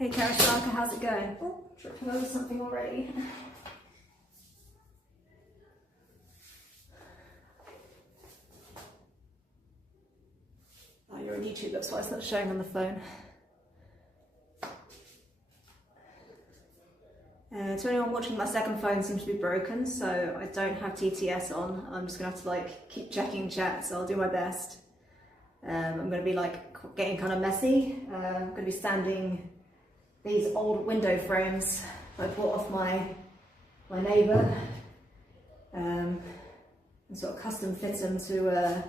Hey Karasaka, how's it going? Oh, tripping over something already. Oh, you're on YouTube, that's why it's not showing on the phone. To anyone watching, my second phone seems to be broken, so I don't have TTS on. I'm just gonna have to like keep checking chat, so I'll do my best. I'm gonna be like getting kind of messy. I'm gonna be standing these old window frames I bought off my neighbour, and sort of custom fit them to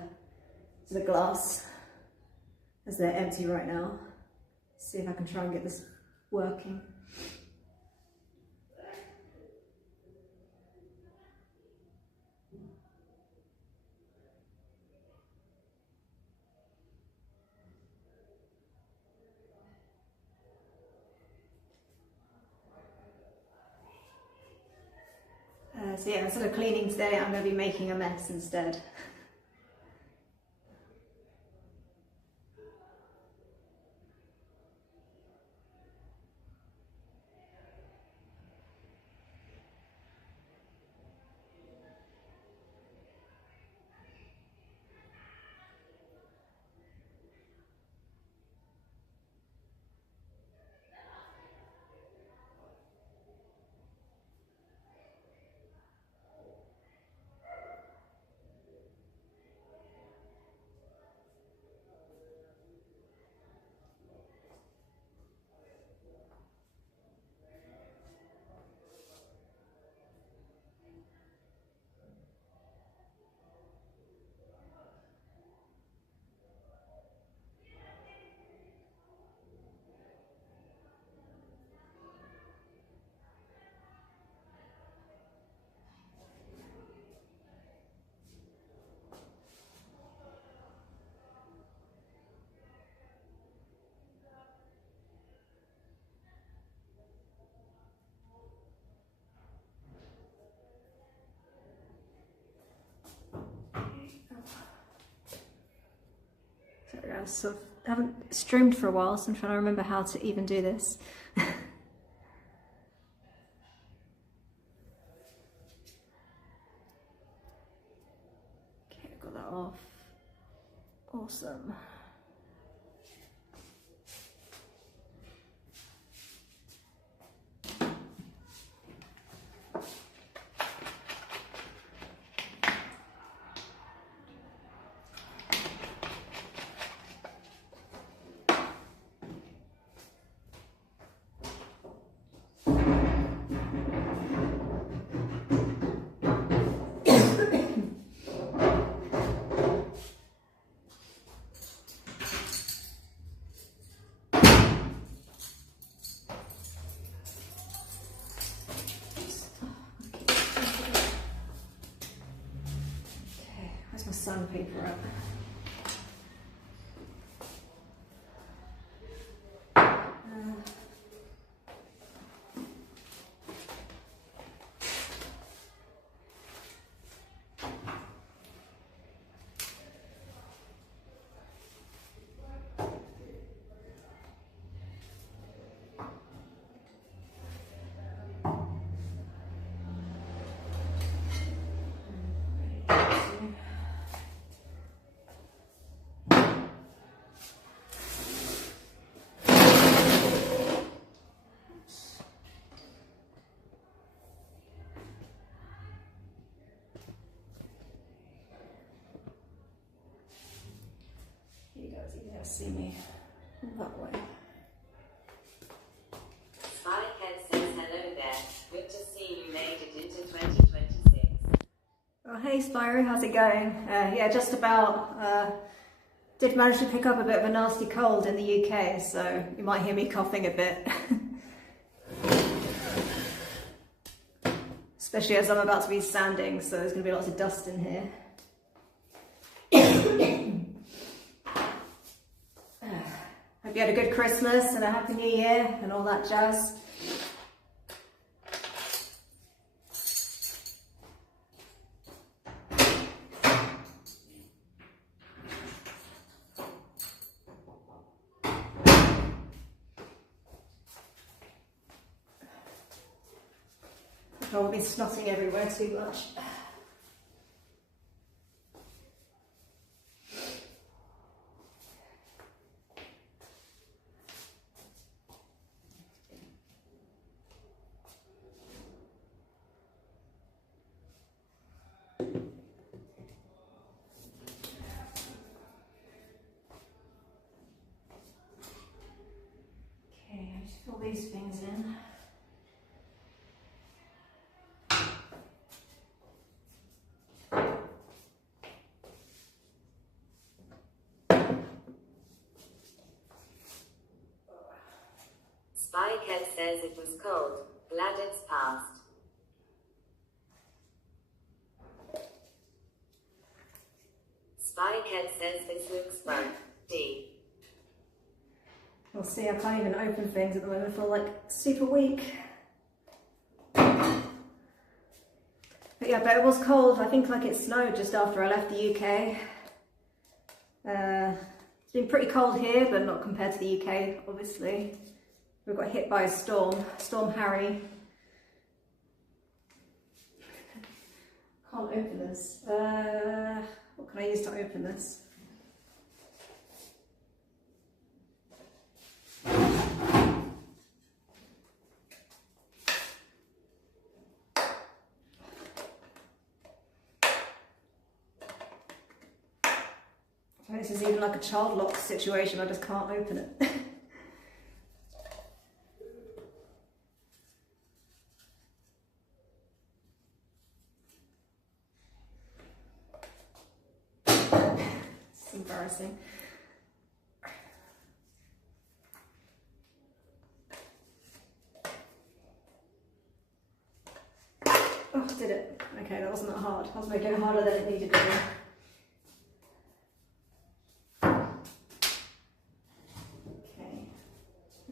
the glass as they're empty right now. See if I can try and get this working. So yeah, instead of cleaning today, I'm going to be making a mess instead. Sorry guys, I haven't streamed for a while, so I'm trying to remember how to even do this. Okay, I got that off. Awesome. sandpaper out. See me that way. Spyhead says hello there. Good to see you made it into 2026. Oh, hey Spyro, how's it going? Yeah, just about. Did manage to pick up a bit of a nasty cold in the UK, so you might hear me coughing a bit. Especially as I'm about to be sanding, so there's going to be lots of dust in here. Hope you had a good Christmas and a happy New Year and all that jazz. I've probably been snotting everywhere too much. Fill these things in. Spyhead says it was cold. Glad it's past. Spyhead says this looks fun. D. We'll see, I can't even open things at the moment. I feel like super weak. But yeah, but it was cold. I think like it snowed just after I left the UK. It's been pretty cold here, but not compared to the UK, obviously. We got hit by a storm, Storm Harry. Can't open this. What can I use to open this? This is even like a child lock situation, I just can't open it. It's embarrassing. Oh, did it? Okay, that wasn't that hard. I was making it harder than it needed to be.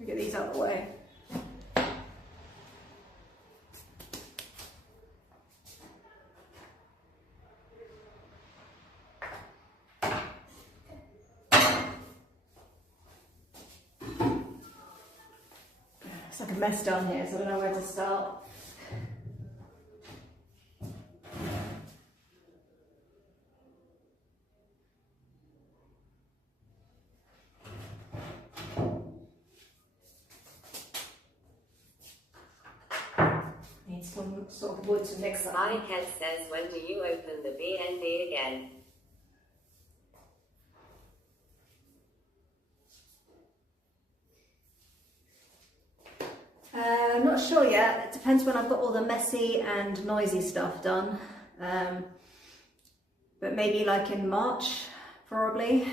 Get these out of the way. It's like a mess down here, so I don't know where to start. Some sort of wood to mix up. Spyhead says, when do you open the BNB again? I'm not sure yet. It depends when I've got all the messy and noisy stuff done. But maybe like in March, probably.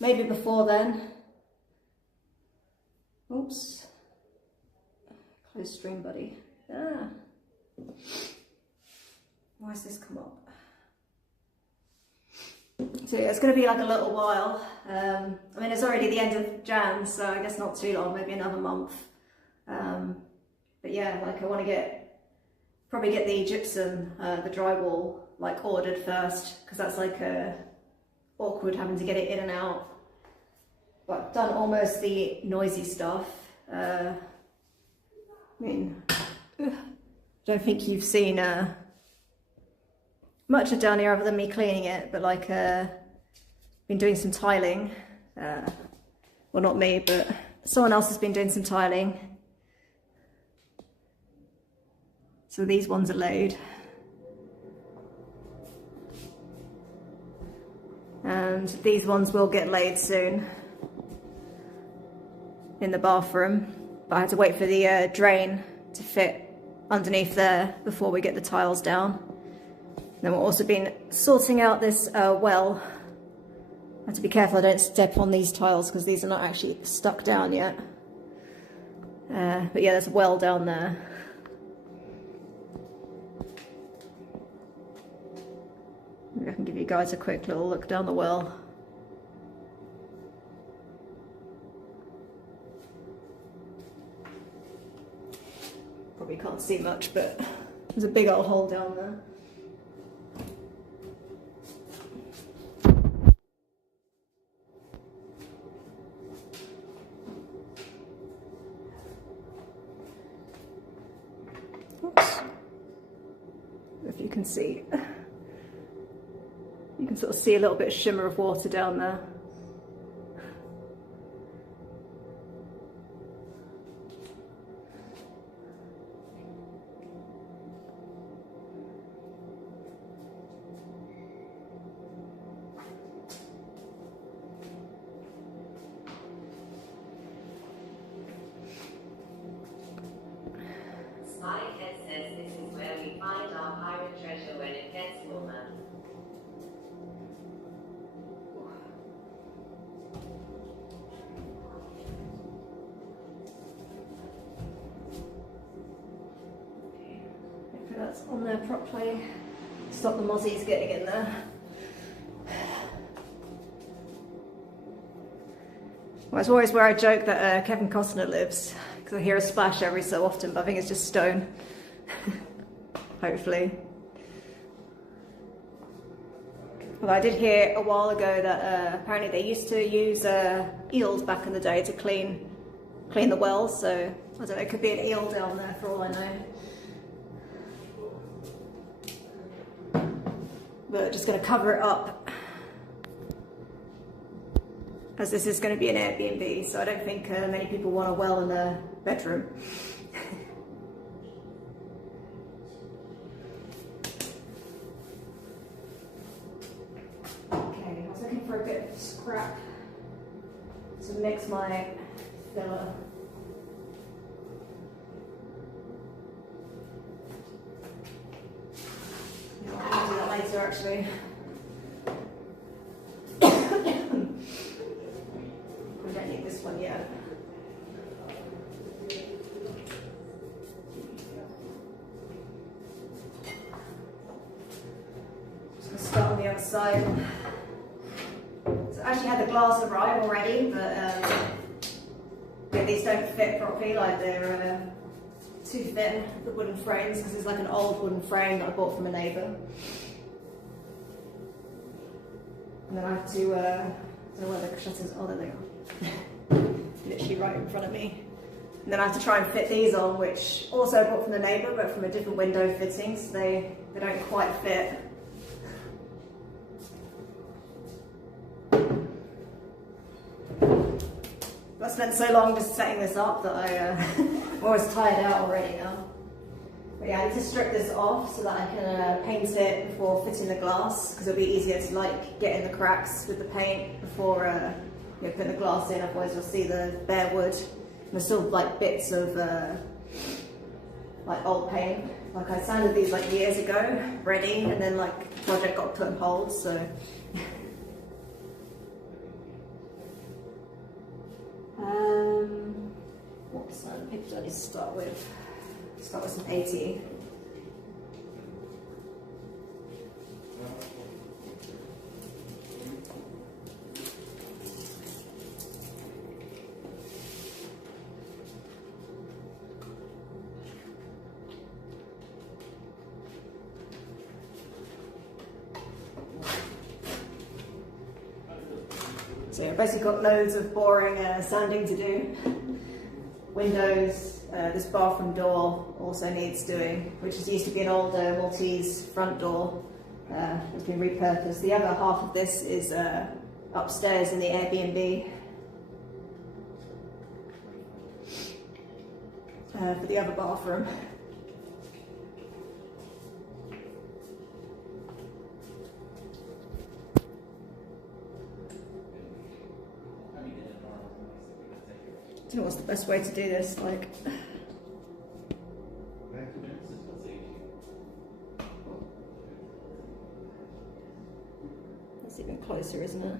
Maybe before then. Oops. Close stream, buddy. Ah. Why has this come up? So yeah, it's going to be like a little while. I mean, it's already the end of Jan, so I guess not too long, maybe another month. But yeah, like I want to probably get the gypsum, the drywall, like ordered first, because that's like awkward having to get it in and out. But I've done almost the noisy stuff. I mean, I don't think you've seen much of down here other than me cleaning it, but like been doing some tiling. Well, not me, but someone else has been doing some tiling. So these ones are laid. And these ones will get laid soon in the bathroom. But I had to wait for the drain to fit underneath there before we get the tiles down. Then we've also been sorting out this well. I have to be careful I don't step on these tiles because these are not actually stuck down yet. But yeah, there's a well down there. Maybe I can give you guys a quick little look down the well. Probably can't see much, but there's a big old hole down there. Oops. If you can see, you can sort of see a little bit of shimmer of water down there. Spyhead says this is where we find our pirate treasure when it gets warmer. Hopefully that's on there properly. Stop the mozzies getting in there. Well, it's always where I joke that Kevin Costner lives, because I hear a splash every so often, but I think it's just stone. Hopefully. Although I did hear a while ago that apparently they used to use eels back in the day to clean the wells, so I don't know, it could be an eel down there for all I know. But just going to cover it up, as this is going to be an Airbnb, so I don't think many people want a well in their bedroom. Okay, I was looking for a bit of scrap to mix my filler. I'll do that later actually. We don't need this one yet. Just going to start on the other side. So I actually had the glass arrive already, but yeah, these don't fit properly, like they're too thin, the wooden frames, because it's like an old wooden frame that I bought from a neighbour. And then I have to, I don't know where the shutters, oh there they are. Literally right in front of me. And then I have to try and fit these on, which also I bought from the neighbour, but from a different window fitting, so they don't quite fit. I spent so long just setting this up that I'm always tired out already now. But yeah, I need to strip this off so that I can paint it before fitting the glass, because it'll be easier to like get in the cracks with the paint before putting the glass in, otherwise you'll see the bare wood. And there's still like bits of like old paint. Like I sanded these like years ago, ready, and then like the project got put on hold, so. What sandpaper do I need to start with? Start with some 80. So I've basically got loads of boring sanding to do. Windows, this bathroom door also needs doing, which used to be an old Maltese front door. It's been repurposed. The other half of this is upstairs in the Airbnb for the other bathroom. I don't know what's the best way to do this, like... That's even closer, isn't it?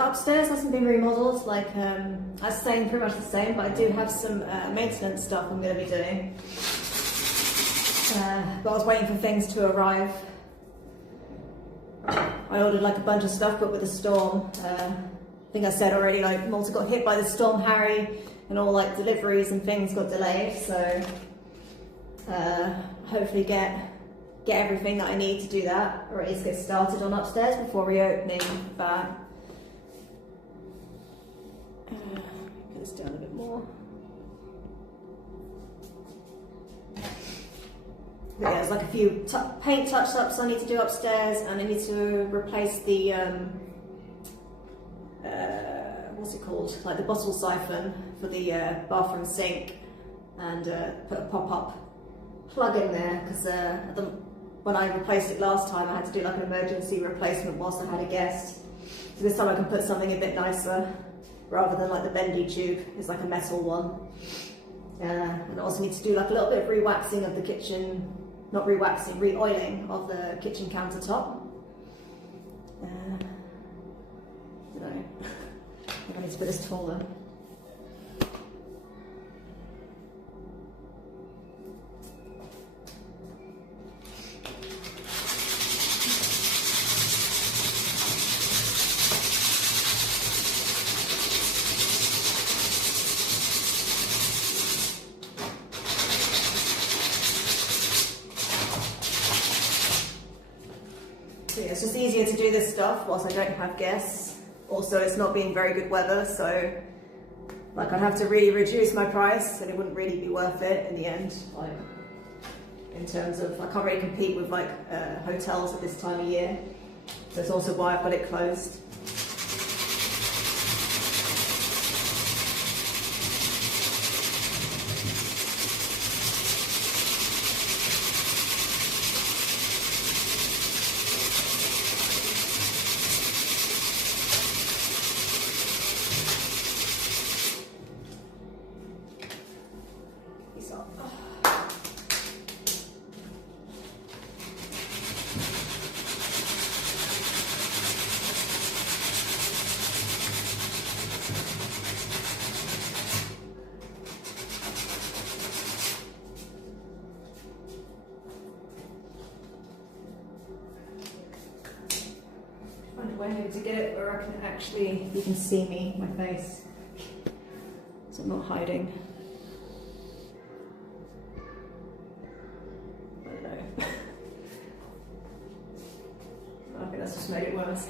Upstairs hasn't been remodeled, like that's staying pretty much the same, but I do have some maintenance stuff I'm going to be doing. But I was waiting for things to arrive. I ordered like a bunch of stuff, but with the storm, I think I said already, like Malta got hit by the storm Harry, and all like deliveries and things got delayed. So hopefully get everything that I need to do that, or at least get started on upstairs before reopening back. Put this down a bit more. But yeah, there's like a few paint touch-ups I need to do upstairs, and I need to replace the what's it called? Like the bottle siphon for the bathroom sink, and put a pop-up plug in there because when I replaced it last time, I had to do like an emergency replacement whilst I had a guest. So this time I can put something a bit nicer, rather than like the bendy tube. It's like a metal one. And I also need to do like a little bit of re-waxing of the kitchen, not re-waxing, re-oiling of the kitchen countertop. I don't know. I think I need to put this taller. It's just easier to do this stuff whilst I don't have guests. Also, it's not being very good weather, so like I'd have to really reduce my price, and it wouldn't really be worth it in the end. Like in terms of, I can't really compete with like hotels at this time of year. So it's also why I've got it closed. Way to get it where I can actually, you can see me, my face, so I'm not hiding. I don't know. I think that's just made it worse.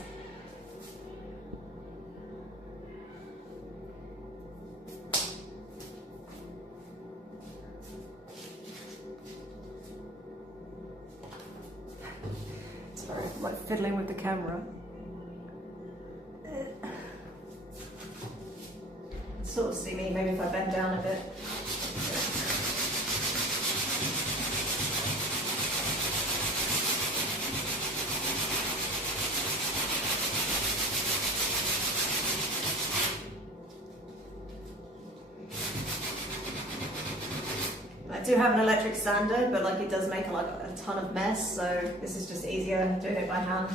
Sorry, I'm like fiddling with the camera. Sort of see me, maybe if I bend down a bit. I do have an electric sander, but like it does make like a ton of mess, so this is just easier doing it by hand.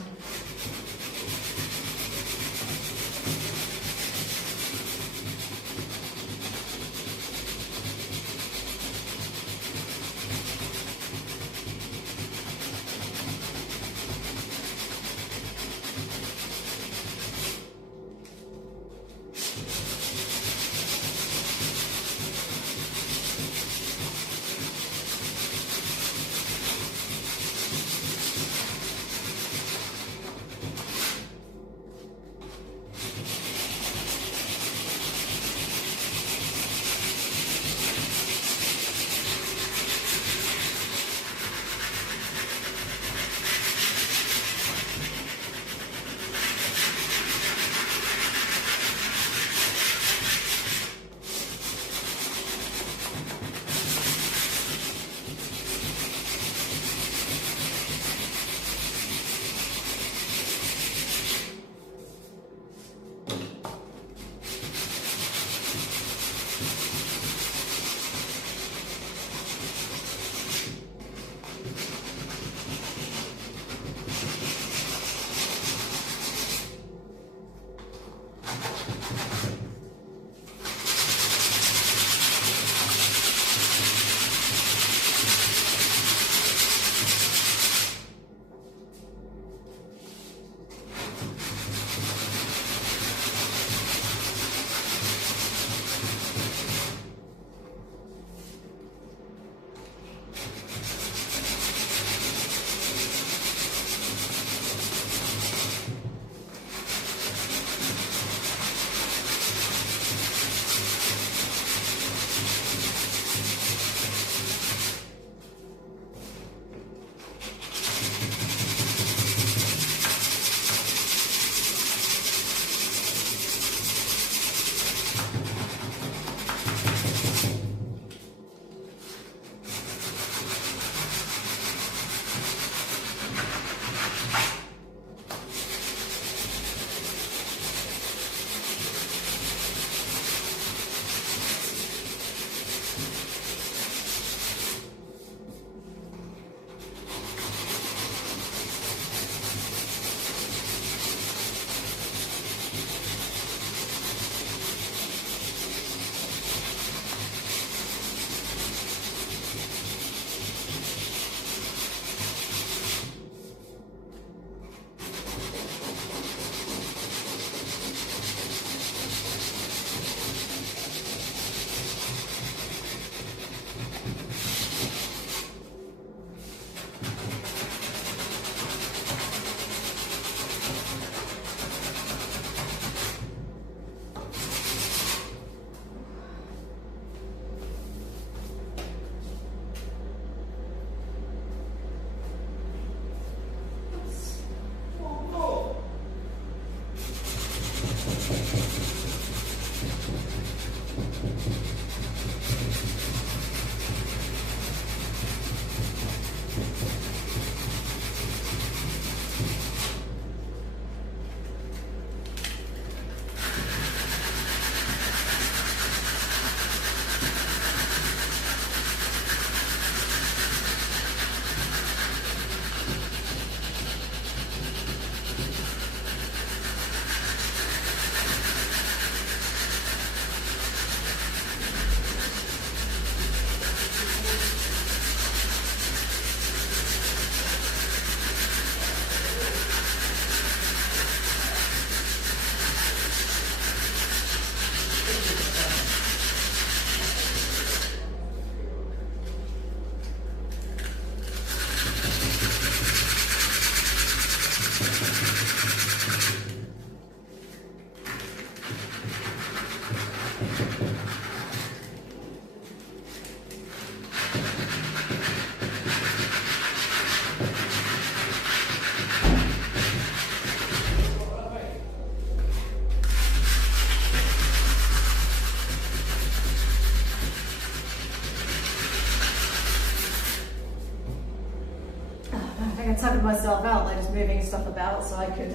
I tuckered myself out, like just moving stuff about so I could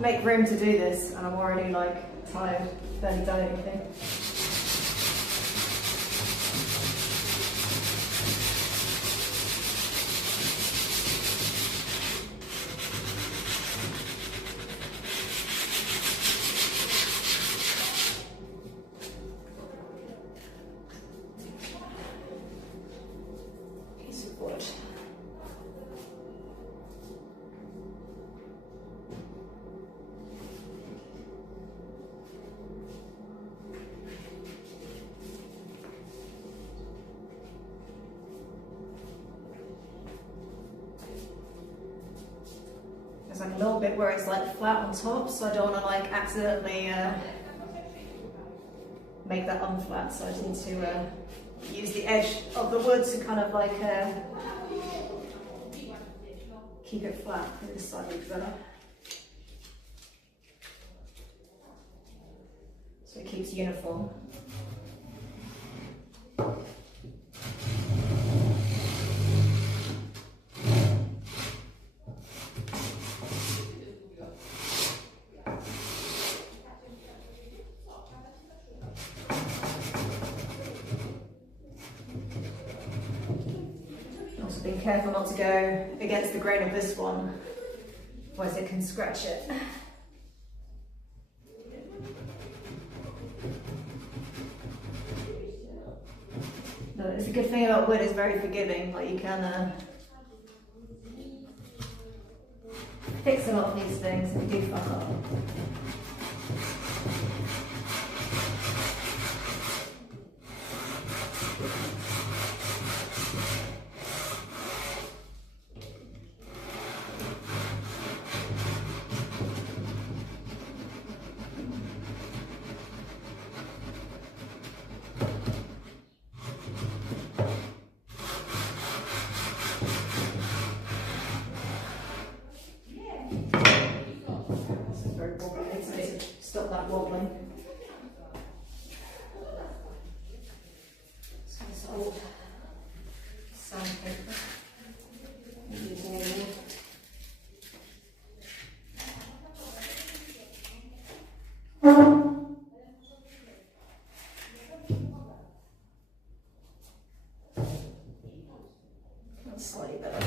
make room to do this, and I'm already like tired, barely done anything. Piece of wood. There's like a little bit where it's like flat on top, so I don't want to like accidentally make that unflat, so I just need to use the edge of the wood to kind of like keep it flat. I think this side looks better. So it keeps uniform. careful not to go against the grain of this one, otherwise it can scratch it. No, it's a good thing about wood, it's very forgiving, like you can fix a lot of these things if you do fuck up. Stop that wobbling. So this old sandpaper. I'm using it here. That's slightly better.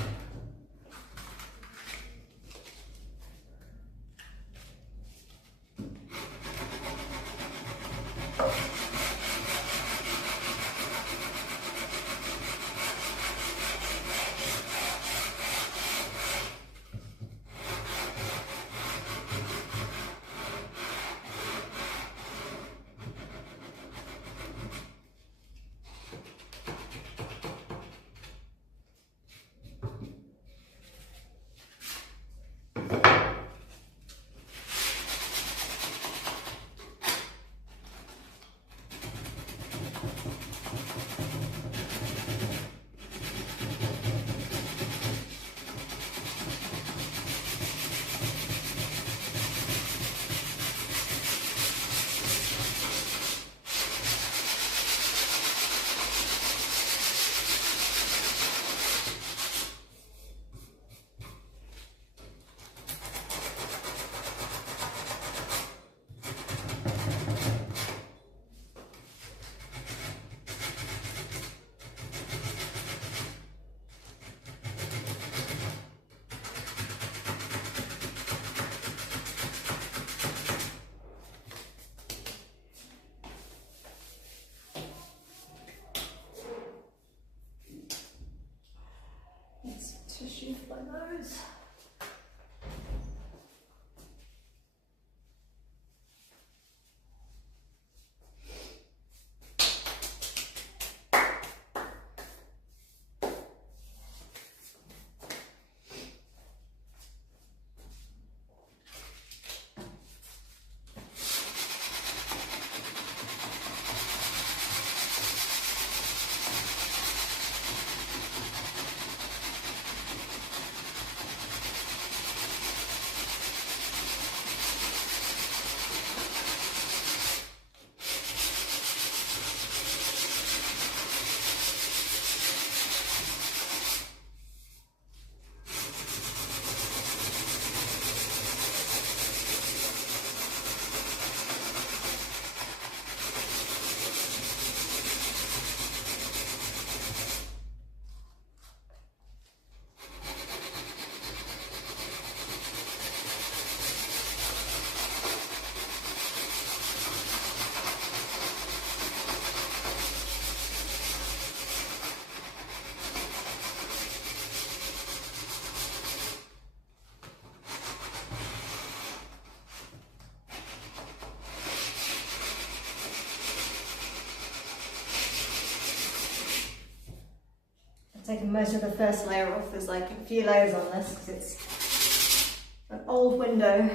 Tissue for those. Taking most of the first layer off. There's like a few layers on this because it's an old window.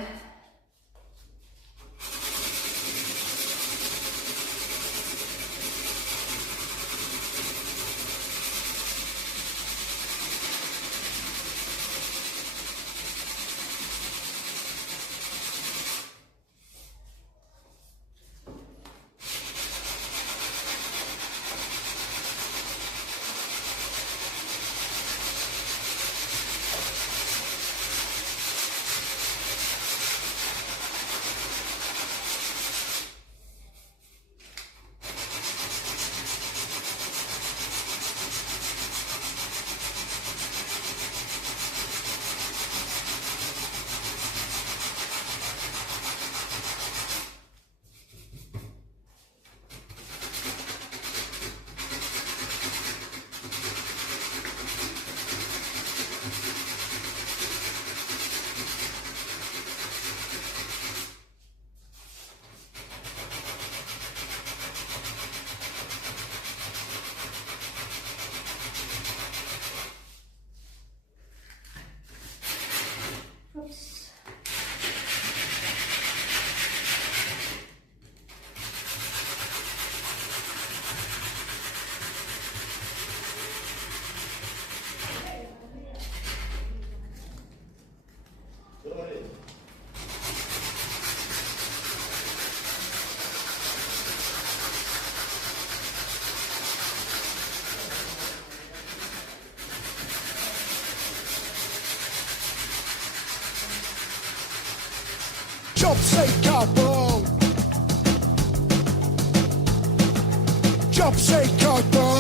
Job say couple. Job say couple.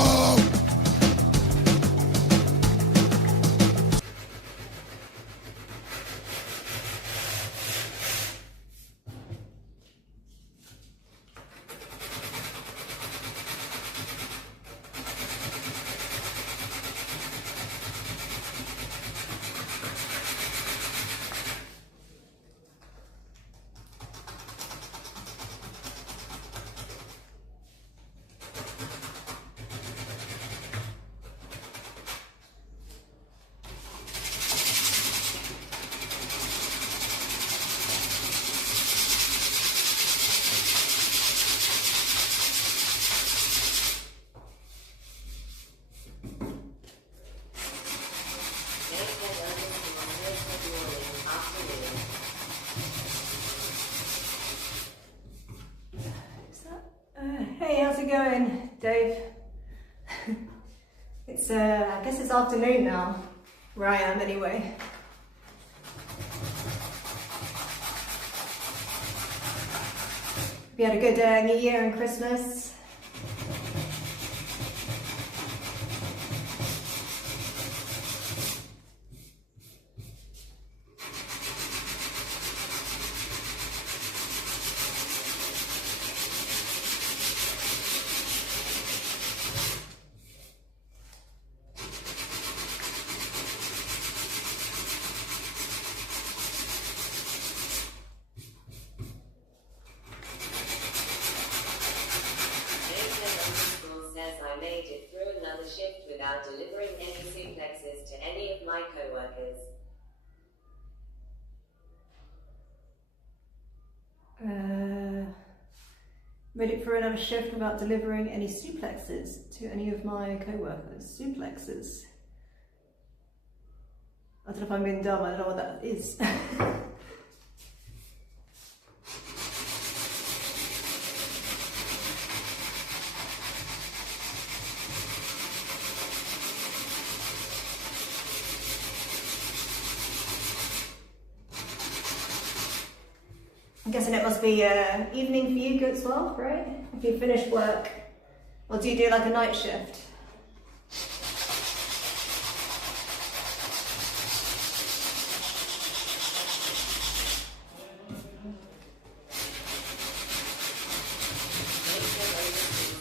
Hey, how's it going, Dave? It's I guess it's afternoon now, where I am anyway. We had a good New Year and Christmas. Without delivering any suplexes to any of my co-workers. Made it through another shift without delivering any suplexes to any of my co-workers. Suplexes. I don't know if I'm being dumb, I don't know what that is. I'm guessing it must be evening for you as well, right? If you finish work, or do you do like a night shift?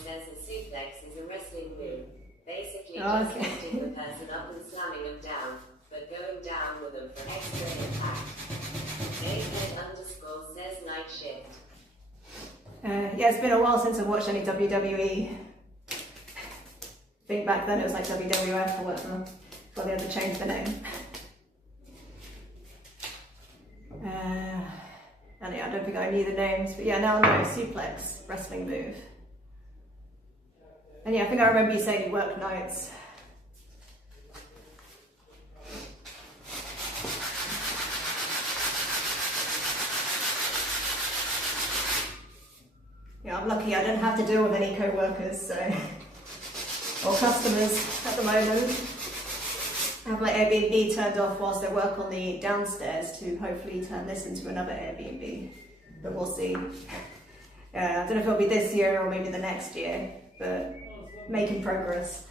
Says a suplex is a wrestling move. Basically Oh, just okay. lifting the person up and slamming them down, but going down with them for extra impact. David_ says night shift. Yeah, it's been a while since I've watched any WWE. I think back then it was like WWF or whatever, before they had to change the name. And yeah, I don't think I knew the names, but yeah, now I know suplex, wrestling move. And yeah, I think I remember you saying you work nights. Yeah, I'm lucky I don't have to deal with any co-workers, so, or customers at the moment. I have my Airbnb turned off whilst I work on the downstairs to hopefully turn this into another Airbnb, but we'll see. I don't know if it'll be this year or maybe the next year, but making progress.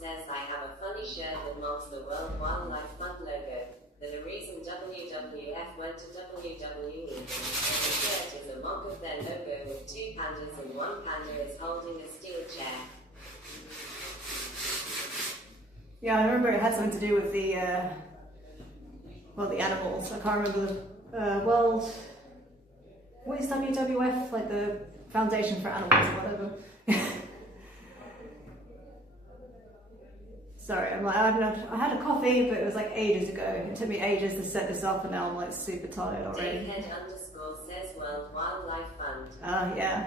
Says I have a funny shirt that mocks the World Wildlife Fund logo. The reason WWF went to WWE. The shirt is a mock of their logo with two pandas and one panda is holding a steel chair. Yeah, I remember it had something to do with the, well, the animals. I can't remember the world. What is WWF? Like the Foundation for Animals or whatever. Sorry, I'm like, I had a coffee, but it was like ages ago. It took me ages to set this up, and now I'm like super tired already. Davehead_ says World Wildlife Fund. Yeah.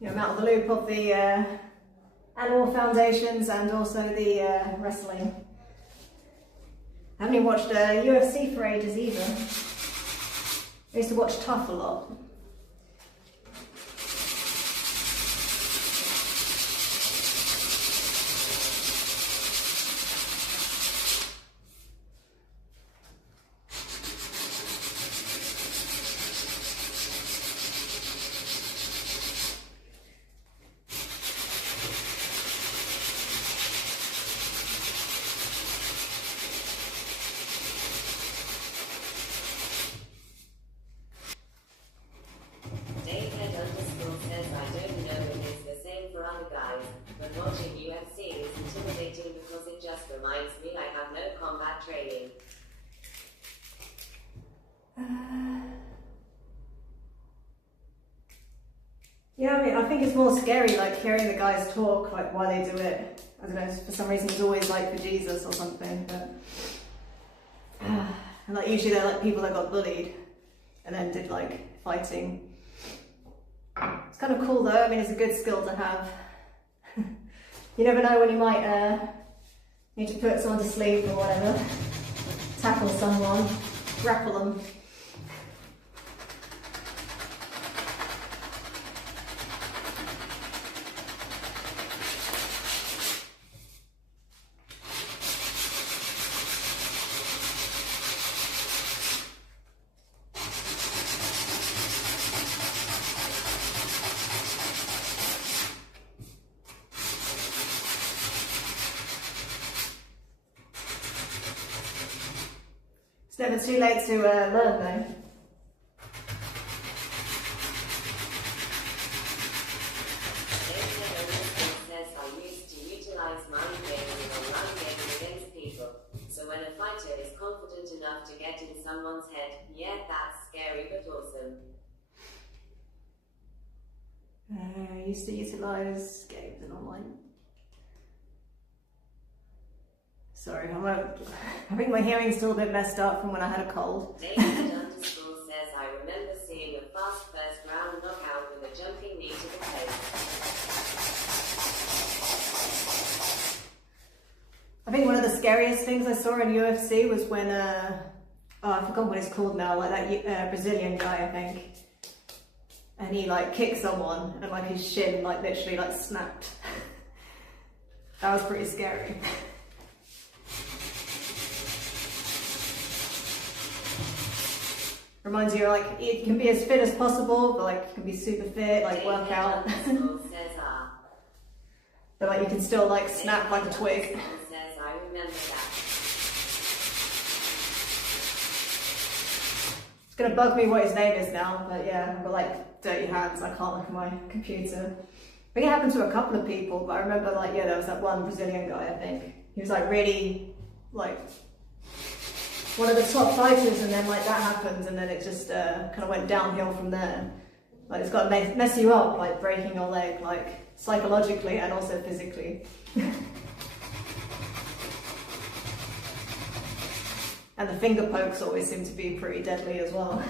I'm out of the loop of the animal foundations and also the wrestling. I haven't even watched UFC for ages either. I used to watch Tough a lot. Watching UFC is intimidating because it just reminds me I have no combat training. Yeah, I mean, I think it's more scary, like, hearing the guys talk, like, why they do it. I don't know, for some reason it's always, like, for Jesus or something, but... and, like, usually they're, like, people that got bullied and then did, like, fighting. It's kind of cool, though. I mean, it's a good skill to have. You never know when you might need to put someone to sleep or whatever, tackle someone, grapple them. It's never too late to learn, though. Says I used to utilize mind gaming and online gaming against people. So when a fighter is confident enough to get in someone's head, yeah, that's scary but awesome. I used to utilise games and online. Sorry, I think my hearing's still a bit messed up from when I had a cold. David underscore says I remember seeing a fast first round knockout with a jumping knee to the face. I think one of the scariest things I saw in UFC was when, I forgot what it's called now, like that Brazilian guy, I think. And he like kicked someone and like his shin like literally like snapped. That was pretty scary. Reminds you like you can be as fit as possible, but like you can be super fit, like work out. But like you can still like snap like a twig. I remember that. It's gonna bug me what his name is now, but yeah, I've got like dirty hands, I can't look at my computer. I think it happened to a couple of people, but I remember like, yeah, there was that one Brazilian guy, I think. He was like really, like, one of the top fighters, and then like that happened, and then it just kind of went downhill from there. Like it's got to mess you up, like breaking your leg, like psychologically and also physically. And the finger pokes always seem to be pretty deadly as well.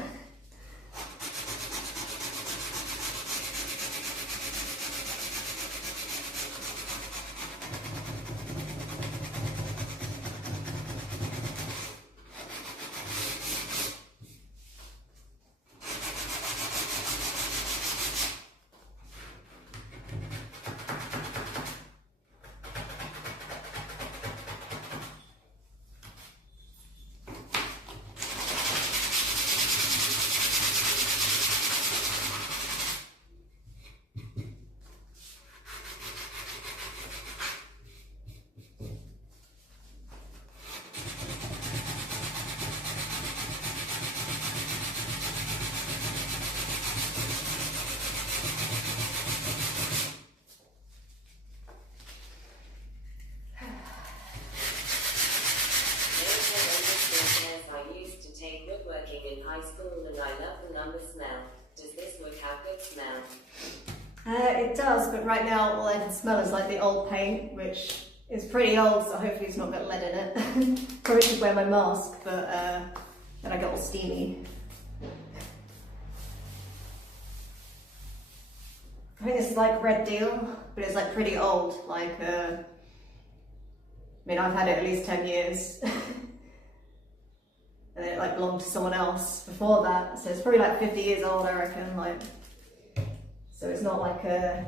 In high school, and I love the lumber smell. Does this wood have good smell? It does, but right now all I can smell is like the old paint, which is pretty old, so hopefully it's not got lead in it. Probably should wear my mask, but then I get all steamy. think it's like red deal, but it's like pretty old. Like, I mean, I've had it at least 10 years. And then it like belonged to someone else before that. So it's probably like 50 years old, I reckon. Like, so it's not like a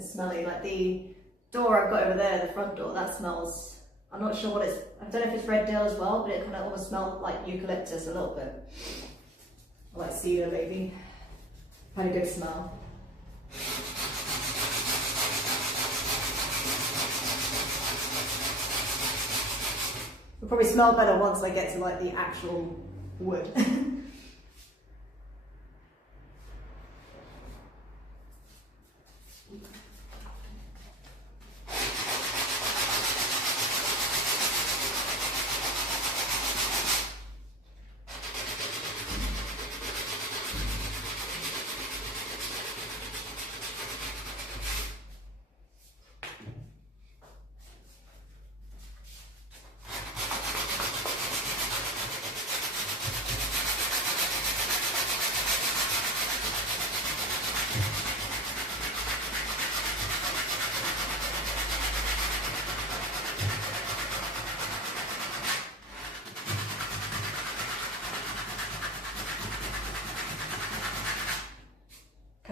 smelly, like the door I've got over there, the front door, that smells, I'm not sure what it's, I don't know if it's red deal as well, but it kind of almost smelled like eucalyptus a little bit. Or like cedar maybe. Had a good smell. It'll probably smell better once I get to like the actual wood.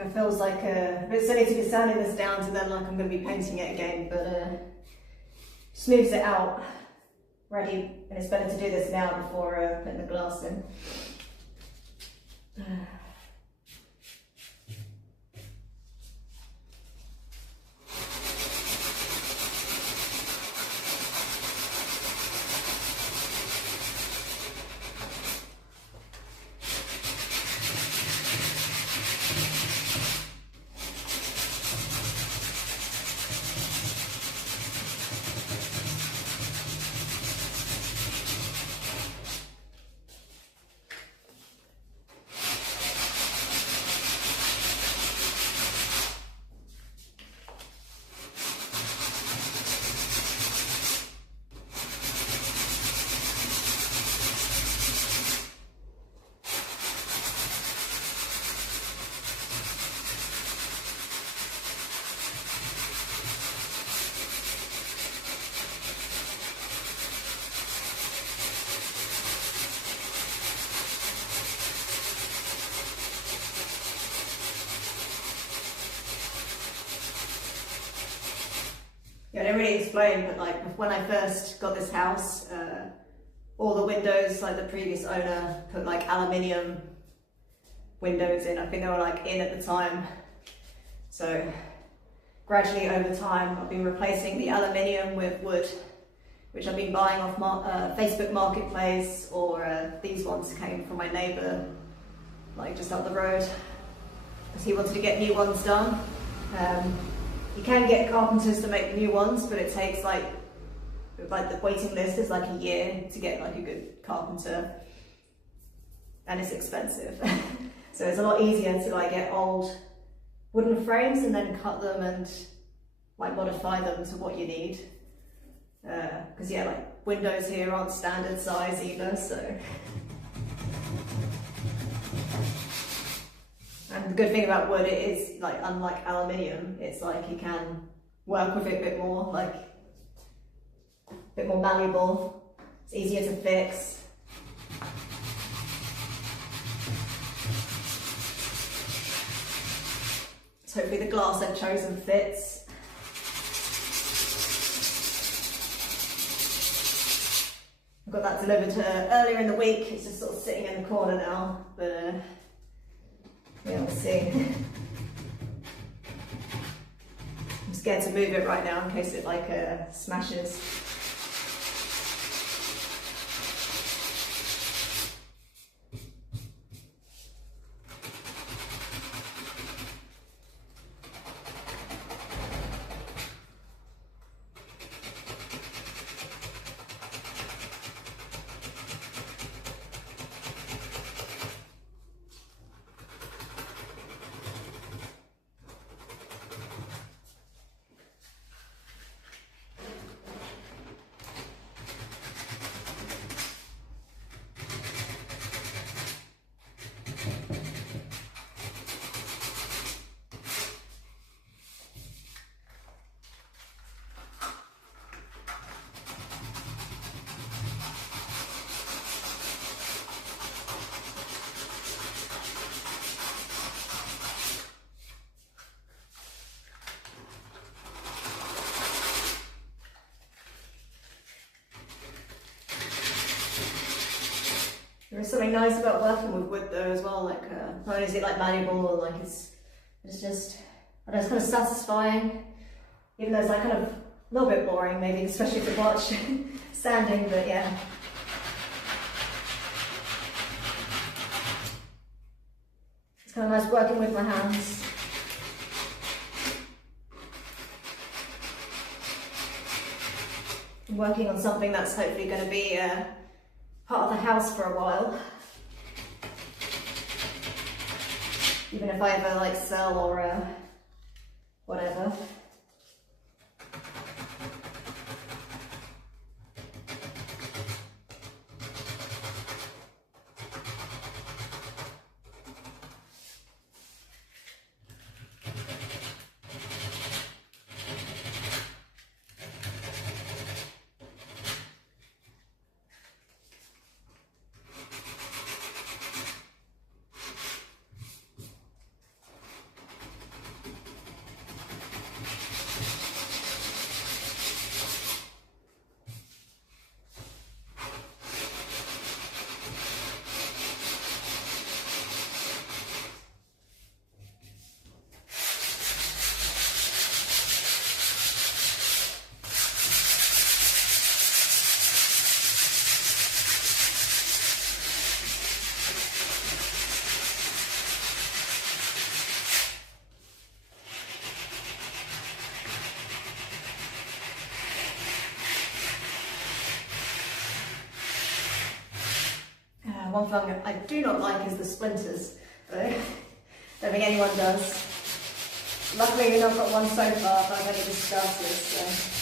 It feels like a bit silly to be sanding this down to then like I'm going to be painting it again, but smooths it out. Ready, and it's better to do this now before putting the glass in. Yeah, I didn't really explain, but like when I first got this house, all the windows, like the previous owner put like aluminium windows in. I think they were like in at the time. So gradually over time, I've been replacing the aluminium with wood, which I've been buying off Facebook Marketplace, or these ones came from my neighbour, like just up the road, because he wanted to get new ones done. You can get carpenters to make new ones, but it takes like the waiting list is like a year to get like a good carpenter, and it's expensive. So it's a lot easier to like get old wooden frames and then cut them and like modify them to what you need. Because yeah, like windows here aren't standard size either, so. And the good thing about wood, it is like unlike aluminium, it's like you can work with it a bit more, like a bit more malleable. It's easier to fix. So hopefully the glass I've chosen fits. I got that delivered earlier in the week. It's just sort of sitting in the corner now, but yeah, we'll see. I'm scared to move it right now in case it like smashes. There's something nice about working with wood though as well, like not only is it like malleable, like it's just, I don't know, it's kind of satisfying, even though it's like kind of a little bit boring maybe, especially to watch sanding, but yeah. It's kind of nice working with my hands. I'm working on something that's hopefully going to be part of the house for a while. Even if I ever like sell or whatever. One thing I do not like is the splinters, but I don't think anyone does. Luckily I've got one so far, but I've only just started, so.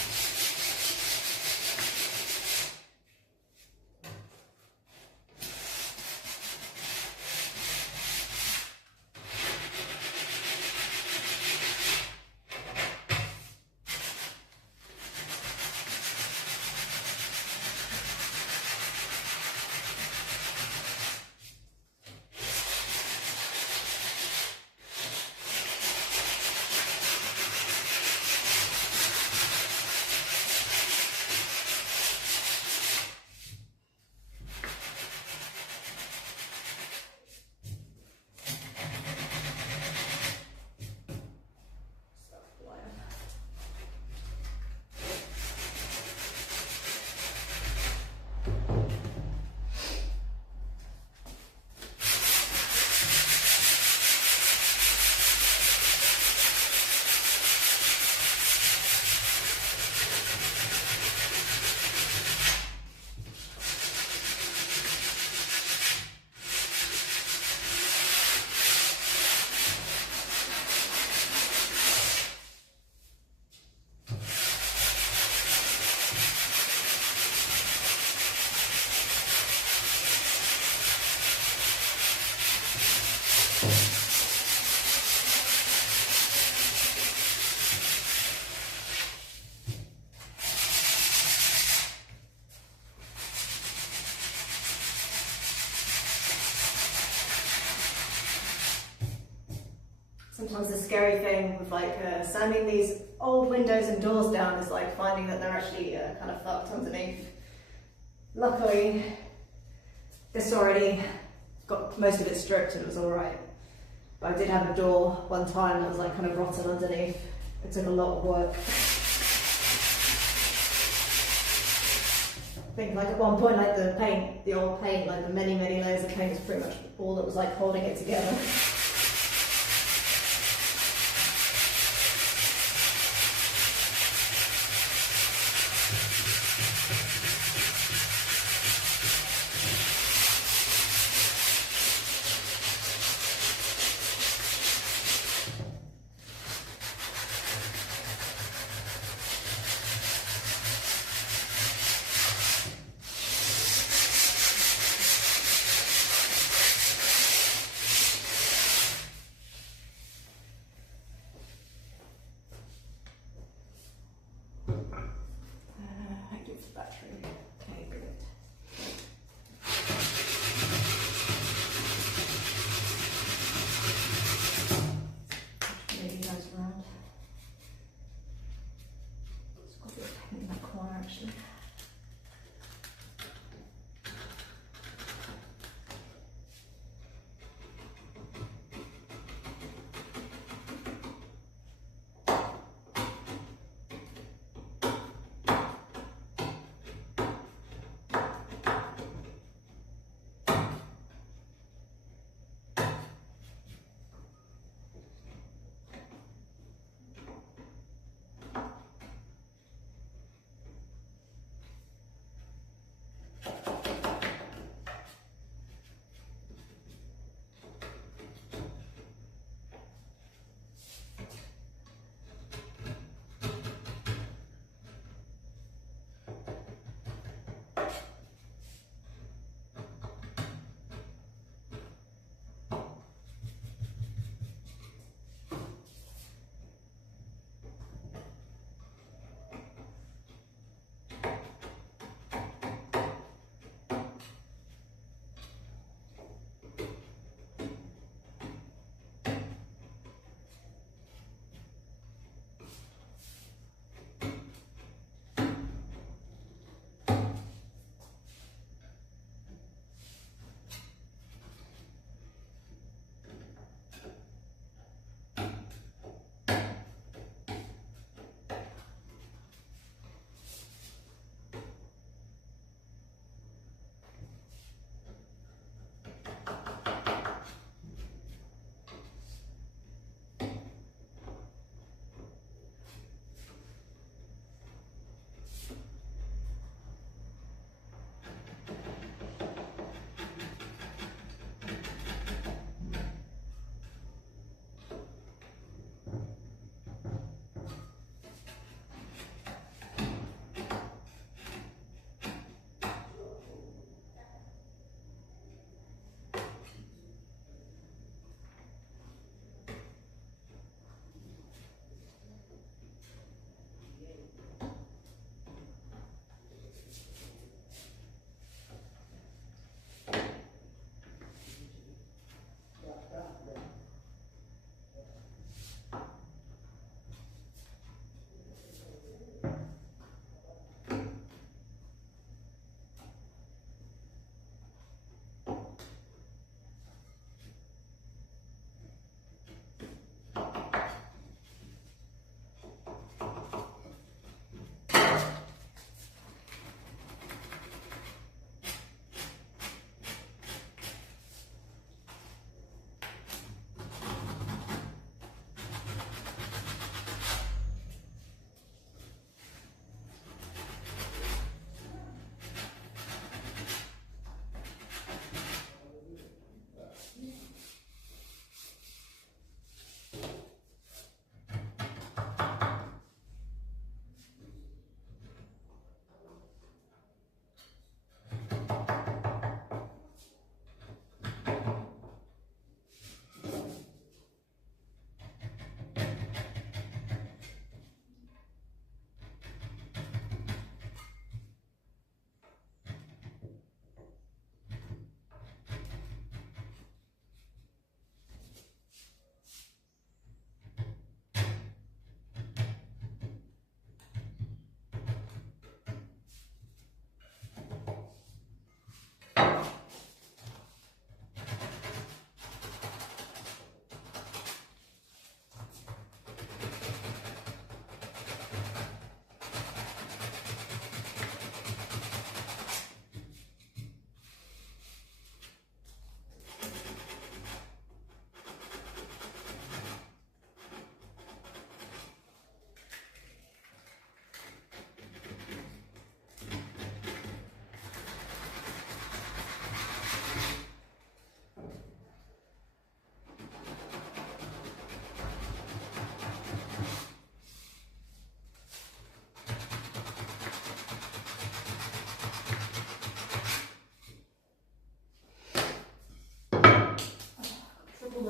Sometimes the scary thing with like sanding these old windows and doors down is like finding that they're actually kind of fucked underneath. Luckily, this already got most of it stripped and it was alright. But I did have a door one time that was like kind of rotten underneath. It took a lot of work. I think like at one point like the paint, the old paint, like the many layers of paint was pretty much all that was like holding it together.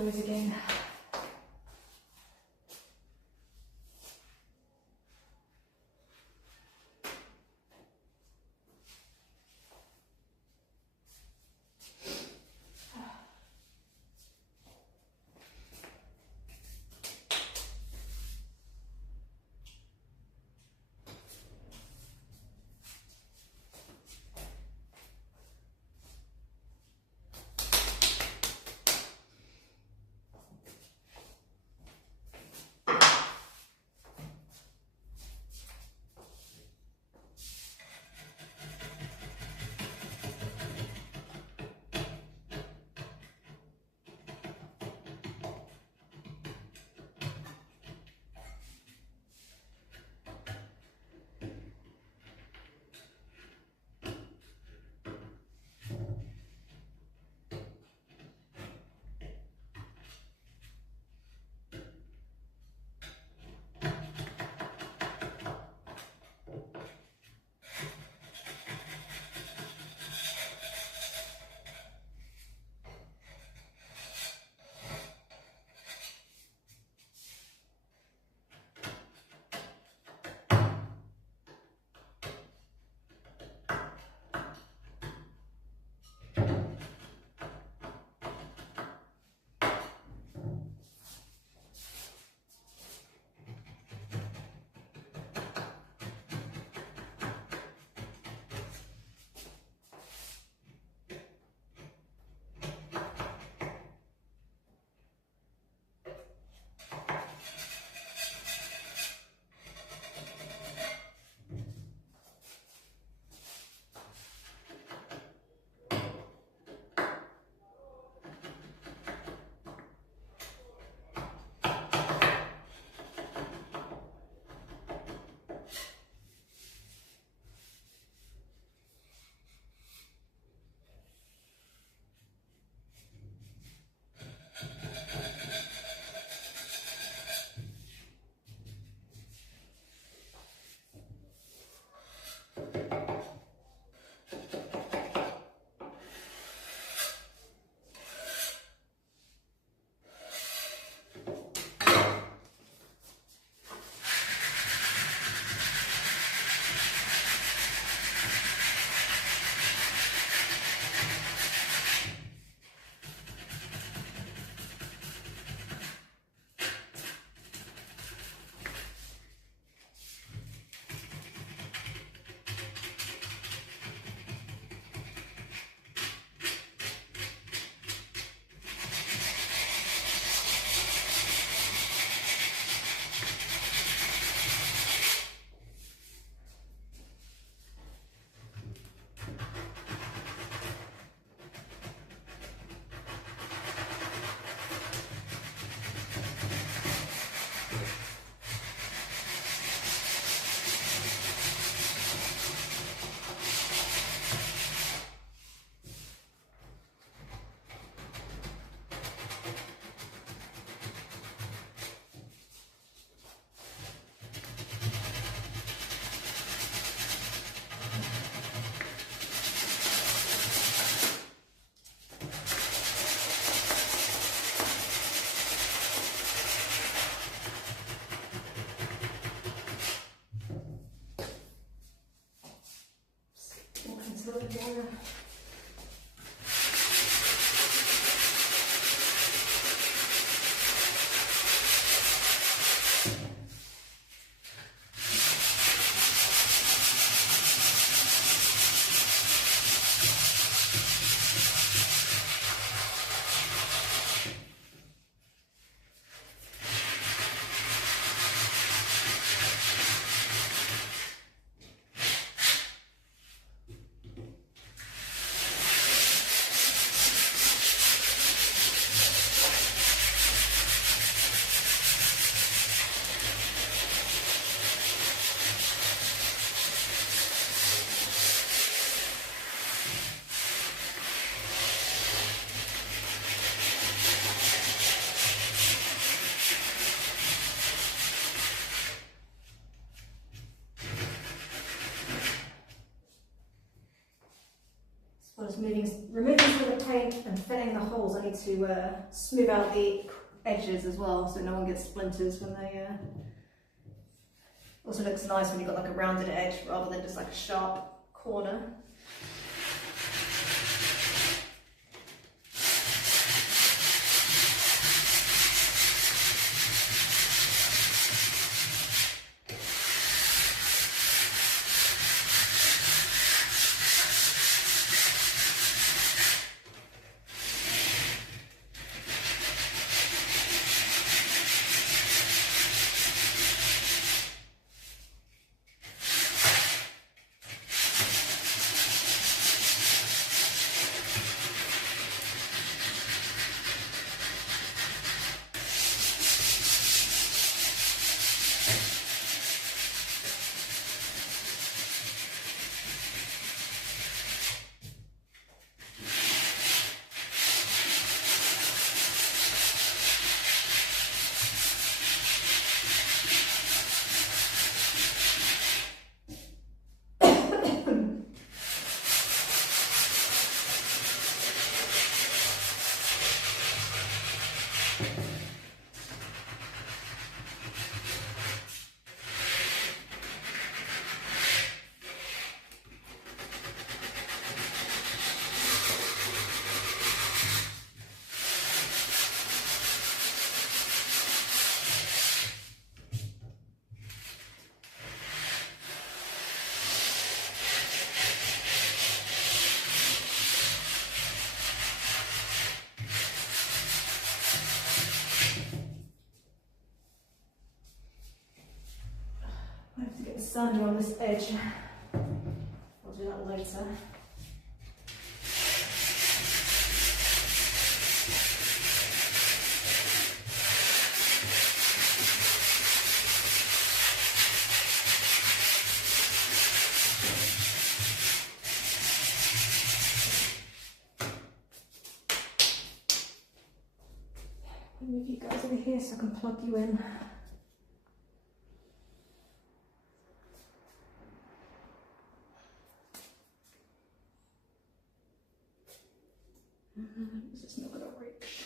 noise again. just removing some of the paint and filling the holes. I need to smooth out the edges as well, so no one gets splinters when they. Also looks nice when you've got like a rounded edge rather than just like a sharp corner. I have to get the sander on this edge. I'll do that later. Move you guys over here so I can plug you in. This is not going to reach.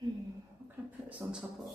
What can I put this on top of?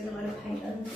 doing a load of paint then.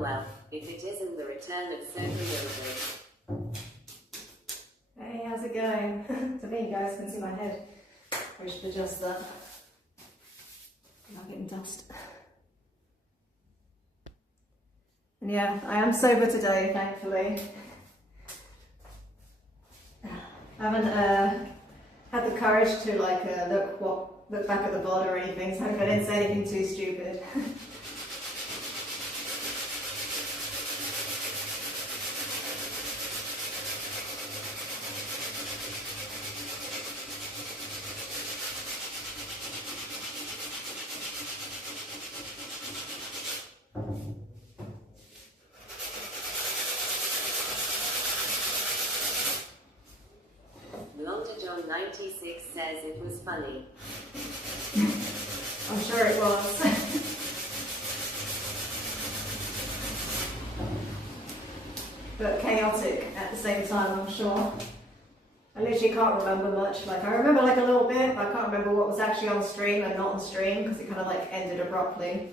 Well, if it isn't the return of Sophie Wilson. Hey, how's it going? To me, you guys can see my head. I should adjust that. I'm getting dust. And yeah, I am sober today, thankfully. I haven't had the courage to like look back at the VOD or anything, so I didn't say anything too stupid. Blonde John 96 says it was funny. I'm sure it was. But chaotic at the same time, I'm sure. I literally can't remember much. Like, I remember like a little bit, but I can't remember what was actually on stream and not on stream because it kind of like ended abruptly.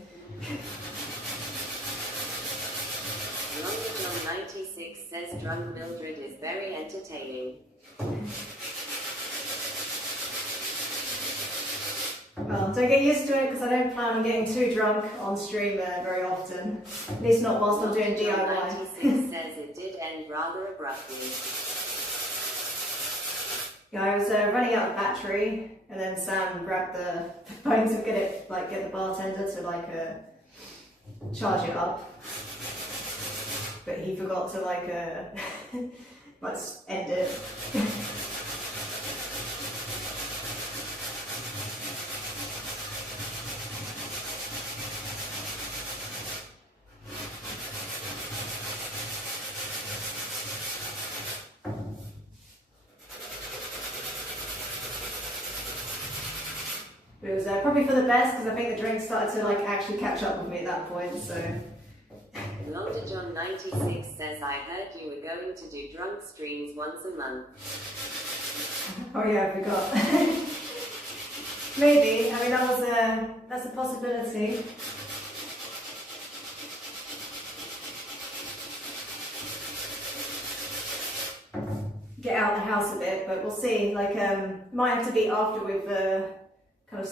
Blonde John 96 says drunk Mildred is very entertaining. Well, don't get used to it because I don't plan on getting too drunk on stream very often. At least not whilst I'm doing DIY. 96 says it did end rather abruptly. Yeah, I was running out of battery, and then Sam grabbed the phone to get the bartender to charge it up. But he forgot to let's end it. But it was probably for the best because I think the drink started to actually catch up with me at that point. So. Blonde John 96 says I heard you were going to do drunk streams once a month. Oh yeah, I forgot. Maybe. I mean that's a possibility. Get out of the house a bit, but we'll see. Might have to be after we've kind of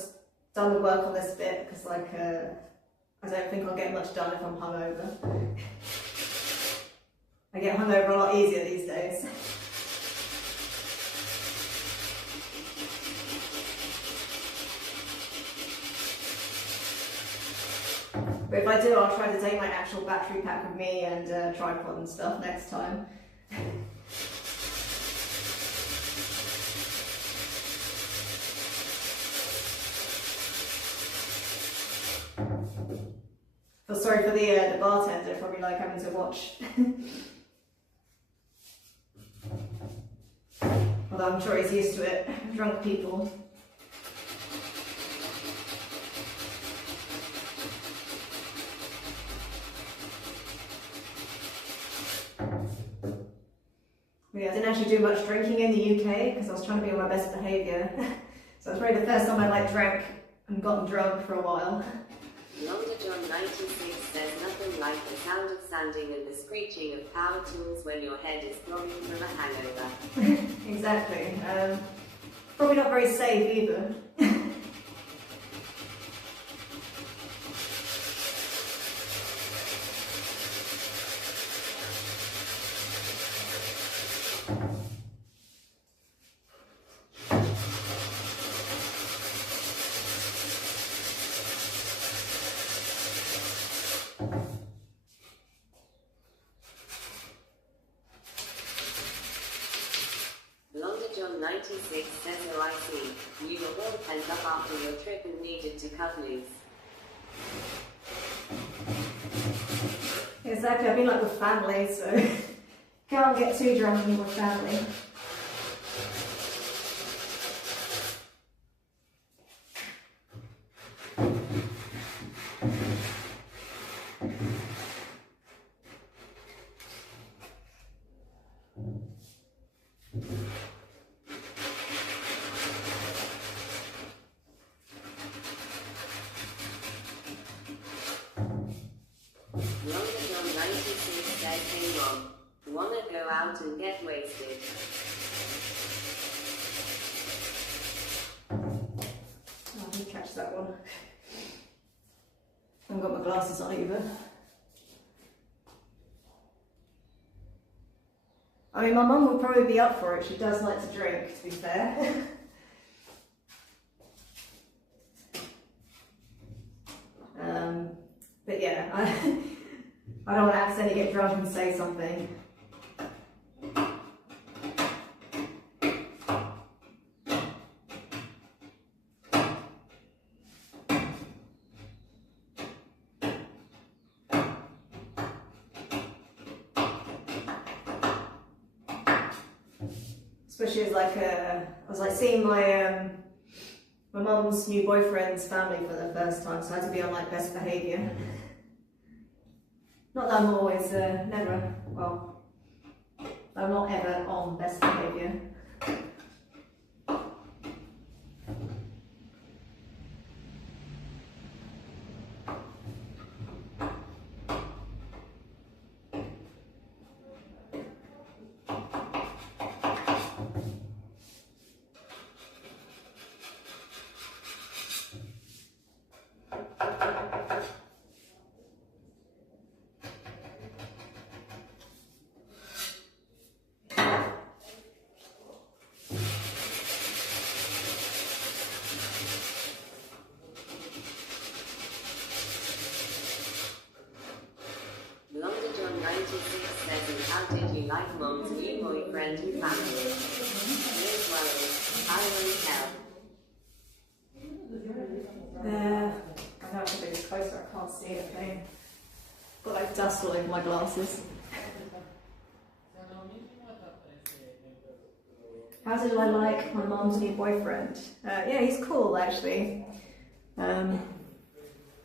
done the work on this bit because I don't think I'll get much done if I'm hungover. I get hungover a lot easier these days. But if I do, I'll try to take my actual battery pack with me and tripod and stuff next time. But sorry for the bartender, probably having to watch. Although I'm sure he's used to it, drunk people. But yeah, I didn't actually do much drinking in the UK because I was trying to be on my best behaviour. So it's probably the first time I drank and gotten drunk for a while. Blonde John 96 says nothing like the sound of sanding and the screeching of power tools when your head is throbbing from a hangover. Exactly. Probably not very safe either. John 96 says, oh I see, you were all pent up after your trip and needed to cut loose. Exactly, I've been with family, so can't get too drunk when you're with family. John 96 says, hey mom, wanna go out and get wasted? Oh, I didn't catch that one. I haven't got my glasses on either. I mean, my mum would probably be up for it. She does like to drink, to be fair. But yeah, I don't want to accidentally get drunk and say something. Especially as like I was like seeing my my mum's new boyfriend's family for the first time, so I had to be on like best behaviour. Not that I'm always never, well, I'm not ever on best behaviour. How did you like Mom's new boyfriend and family? Liz worries. I won't tell. I know it's a bit closer, I can't see anything. Got like dust all over my glasses. How did I like my mum's new boyfriend? Yeah, he's cool actually. I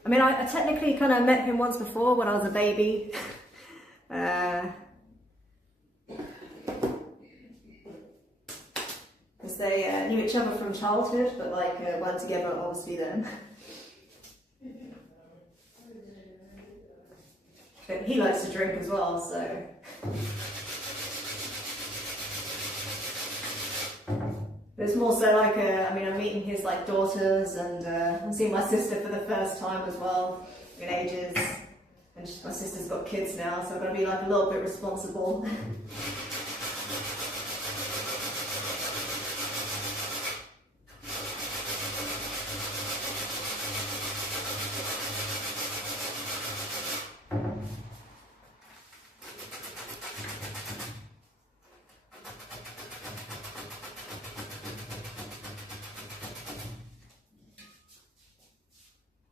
mean, I technically kind of met him once before when I was a baby. Because they knew each other from childhood, but like weren't together obviously then. But he likes to drink as well, so. But it's more so like, I mean, I'm meeting his like daughters, and I'm seeing my sister for the first time as well in ages. And my sister's got kids now, so I'm going to be like a little bit responsible.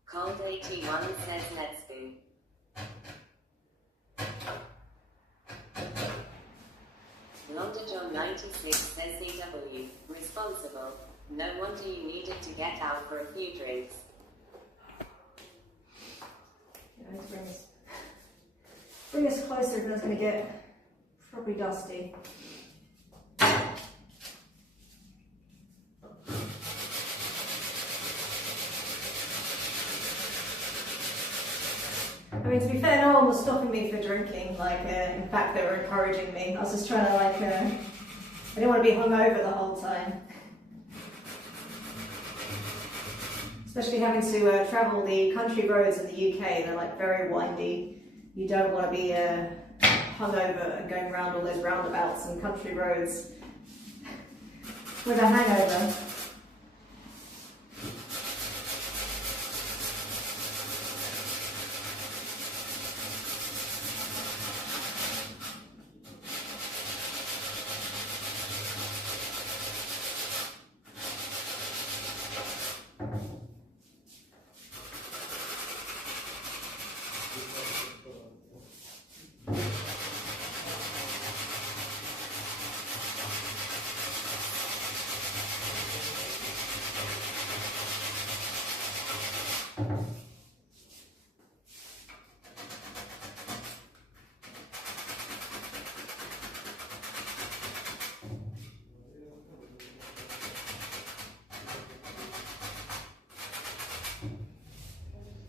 Cold 81 says let's be. London John 96 says CW, responsible. No wonder you needed to get out for a few drinks. Yeah, I need to bring this closer because it's going to get probably dusty. I mean, to be fair, no one was stopping me for drinking. Like, in fact, they were encouraging me. I was just trying to, like, I didn't want to be hungover the whole time. Especially having to travel the country roads in the UK, they're, like, very windy. You don't want to be hungover and going around all those roundabouts and country roads with a hangover.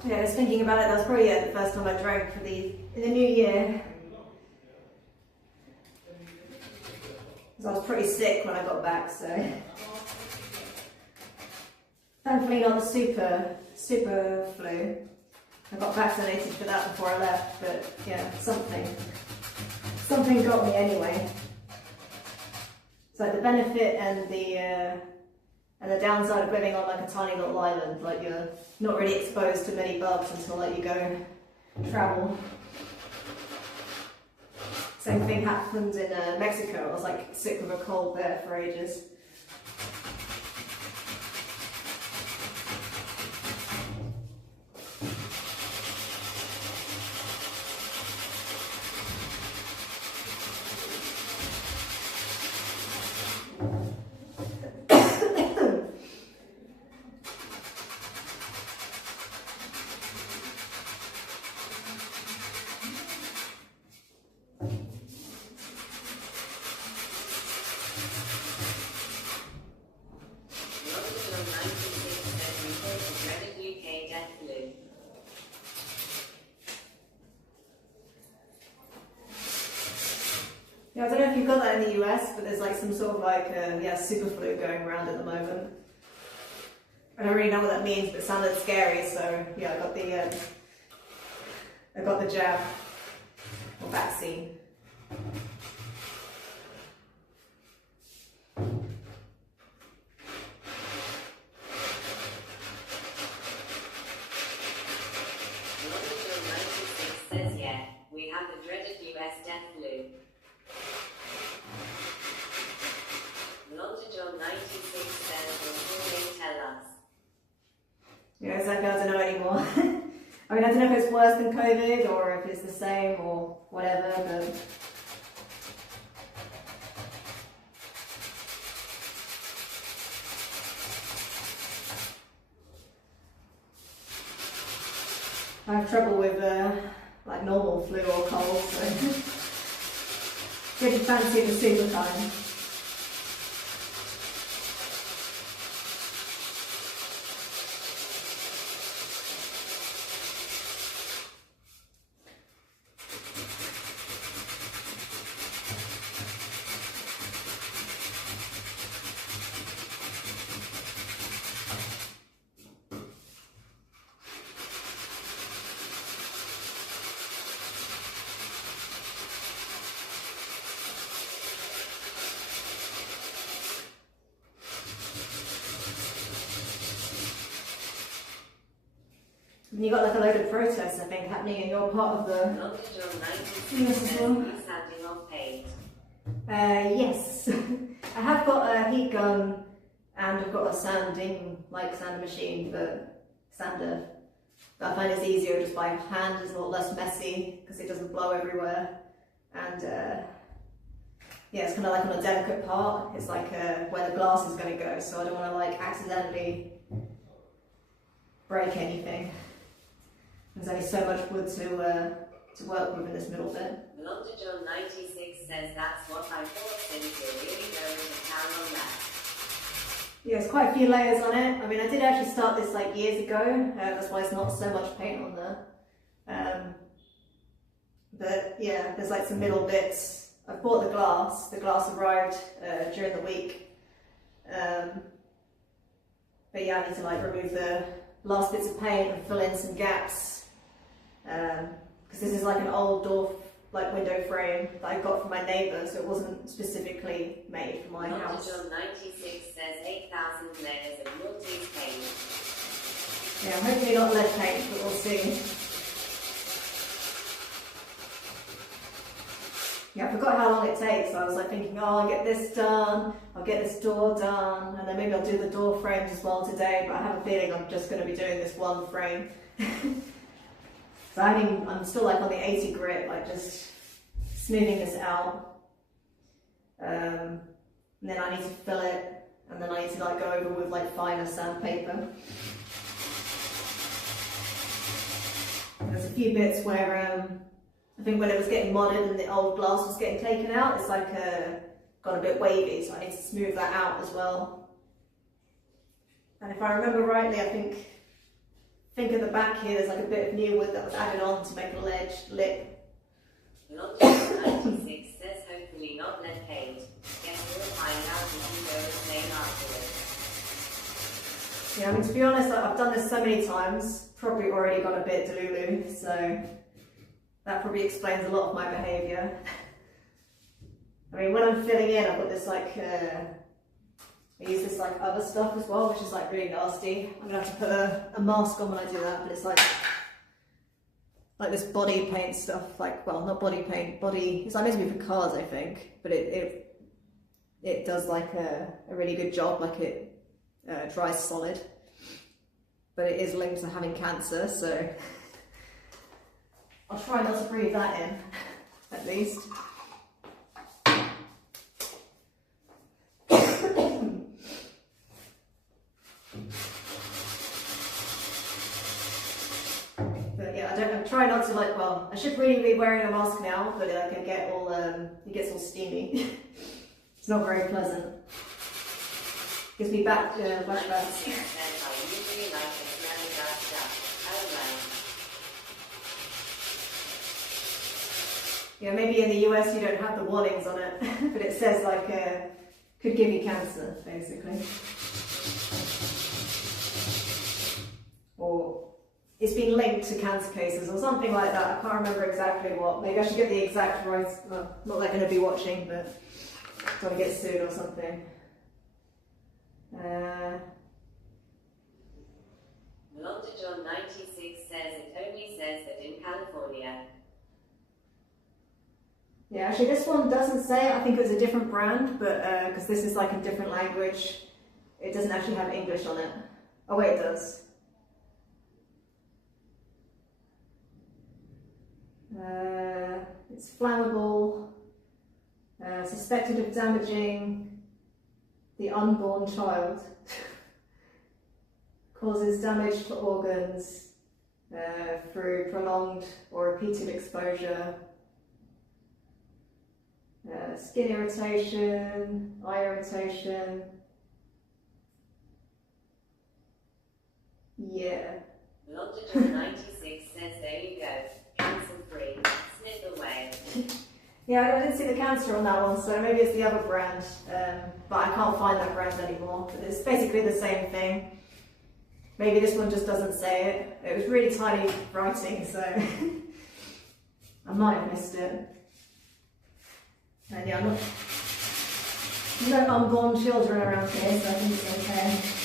Yeah, I was thinking about it, that was probably the first time I drank in the new year. Because I was pretty sick when I got back, so. Thankfully not the super flu. I got vaccinated for that before I left, but yeah, something got me anyway. So the benefit and the downside of living on like a tiny little island, like you're not really exposed to many bugs until like you go travel. Same thing happened in Mexico. I was like sick with a cold there for ages. Yeah, I don't know if you've got that in the US, but there's like some sort of like super flu going around at the moment. I don't really know what that means, but it sounded scary, so yeah, I got the jab or vaccine. Says yeah, we have the dreaded US death flu. Longitude 96 says before they tell us. Yeah, exactly, I don't know anymore. I mean, I don't know if it's worse than COVID or if it's the same or whatever, but I have trouble with like normal flu or cold, so pretty fancy the super kind. And you got like a load of protests, I think, happening in your part of the Longitude 96 Yes, says well. he's standing off paid. yes. I have got a heat gun and I've got a sander machine, but sander. But I find it's easier just by hand, it's a lot less messy because it doesn't blow everywhere. And yeah, it's kind of like on a delicate part. It's like where the glass is going to go, so I don't want to like accidentally break anything. There's only so much wood to work with in this middle bit. Longitude 96 says that's what I thought since you're really going to town on that. Yeah, there's quite a few layers on it. I mean, I did actually start this like years ago. That's why it's not so much paint on there. But yeah, there's like some middle bits. I've bought the glass. The glass arrived during the week. But yeah, I need to like remove the last bits of paint and fill in some gaps. Because this is like an old door, like window frame that I got from my neighbour, so it wasn't specifically made for my house. Longitude 96 says 8,000 layers of multi paint. Yeah, hopefully not lead paint, but we'll see. Yeah, I forgot how long it takes, so I was like thinking, oh, I'll get this done, I'll get this door done, and then maybe I'll do the door frames as well today, but I have a feeling I'm just going to be doing this one frame. So I'm still like on the 80 grit, like just smoothing this out. And then I need to fill it, and then I need to like go over with like finer sandpaper. There's a few bits where I think when it was getting modded and the old glass was getting taken out, it's like got a bit wavy, so I need to smooth that out as well. And if I remember rightly, I think at the back here there's like a bit of new wood that was added on to make a ledge lip. Longitude 96 says hopefully not lead paint. Guess we'll find out if you go the same afterwards. Yeah, I mean, to be honest, I've done this so many times, probably already got a bit delulu, so that probably explains a lot of my behaviour. I mean, when I'm filling in, I've got this like, I use this like other stuff as well, which is like really nasty. I'm gonna have to put a mask on when I do that, but it's like this body paint stuff, like, well, not body paint, it's like meant to be for cars, I think, but it does like a really good job, like it dries solid, but it is linked to having cancer, so I'll try not to breathe that in, at least. But yeah, I'm trying not to like, well, I should really be wearing a mask now, but like it gets all steamy. It's not very pleasant. Gives me back flashbacks. Yeah, maybe in the US you don't have the warnings on it, but it says like could give you cancer, basically. Or it's been linked to cancer cases or something like that. I can't remember exactly what. Maybe I should get the exact right. Well, not that I'm going to be watching, but don't want to get sued or something. London John 96 says it only says that in California. Yeah, actually this one doesn't say it. I think it was a different brand, but because this is like a different language, it doesn't actually have English on it. Oh wait, it does. It's flammable, suspected of damaging the unborn child, causes damage to organs through prolonged or repeated exposure, skin irritation, eye irritation. Yeah. Longitude 96 says there you go, cancer free, snip away. Yeah, I didn't see the cancer on that one, so maybe it's the other brand, but I can't find that brand anymore. But it's basically the same thing. Maybe this one just doesn't say it. It was really tiny writing, so I might have missed it. And yeah, no unborn children around here, so I think it's okay.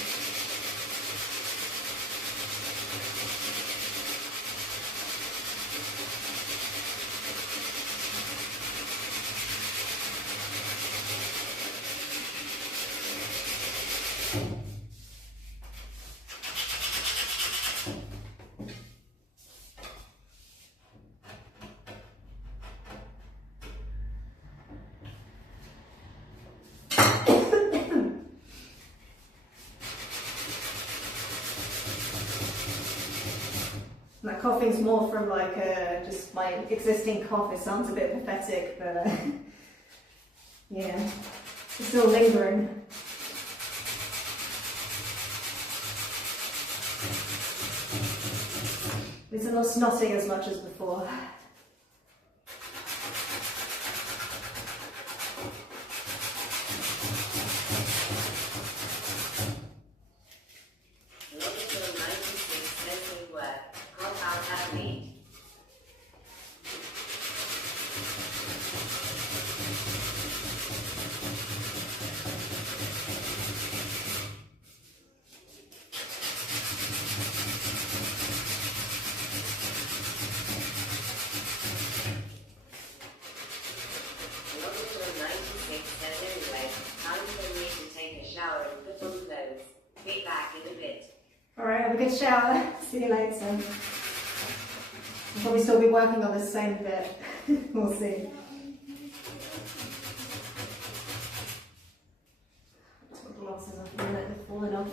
My coughing's more from like just my existing cough. It sounds a bit pathetic, but yeah, it's still lingering. It's not snotting as much as before. Alright, have a good shower. See you later. I'll probably still be working on the same bit. We'll see. Took glasses off a minute, they've fallen off.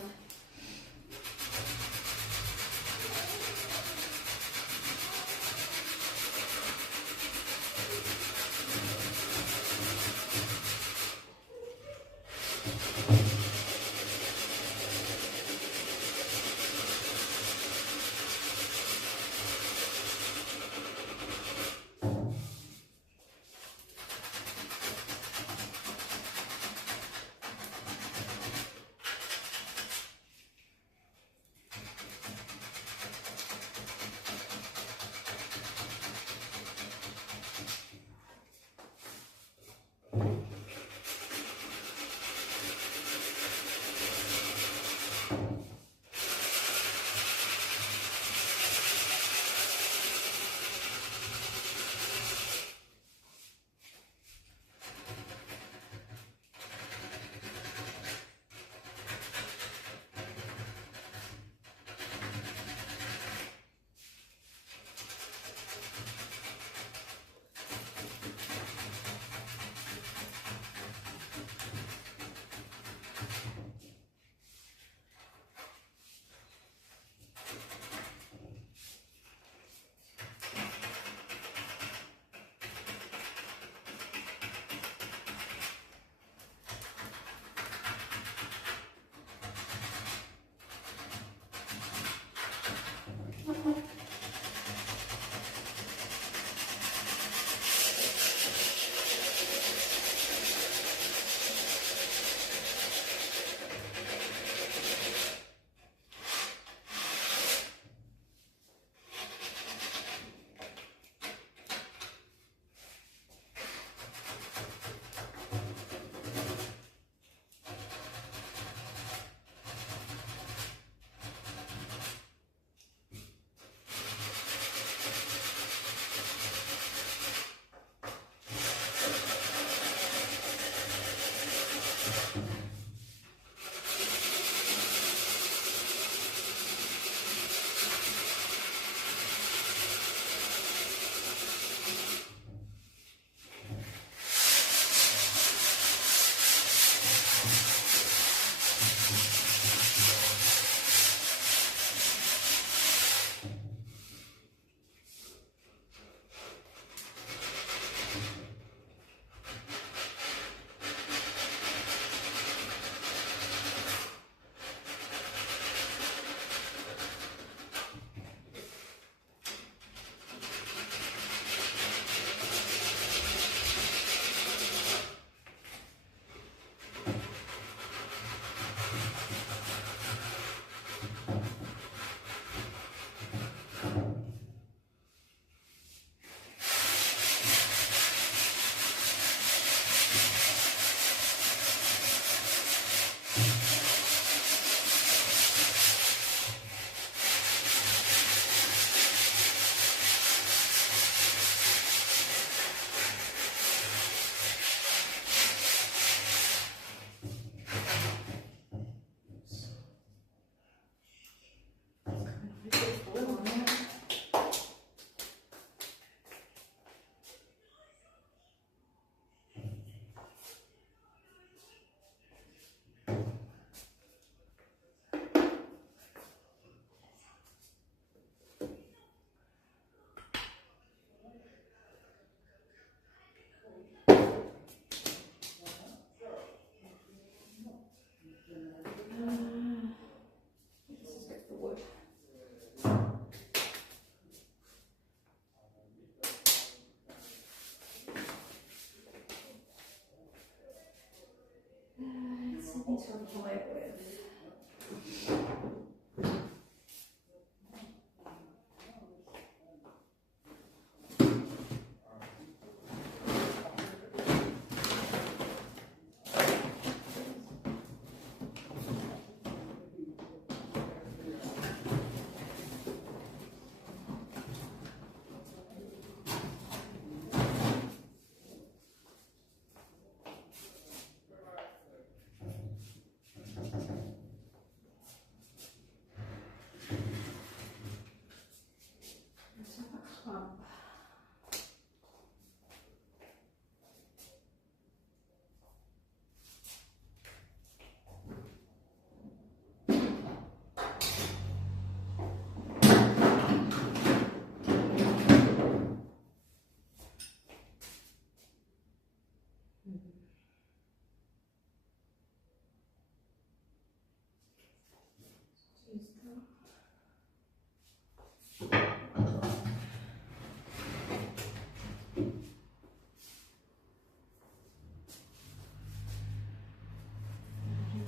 need to apply it with.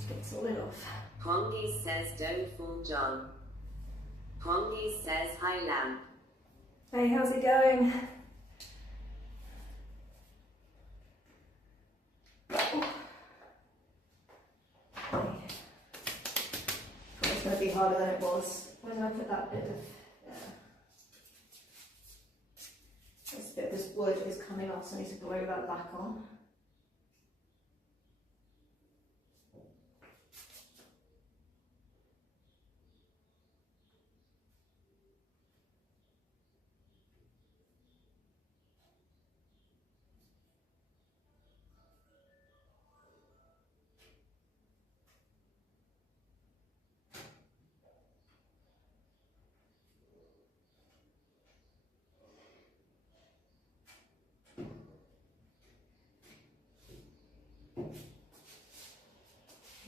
Get the lid off. Pongy says don't fool John. Pongy says hi lamp. Hey, how's it going? It's going to be harder than it was. Where did I put that bit of... this bit of this wood is coming off, so I need to glue that back on.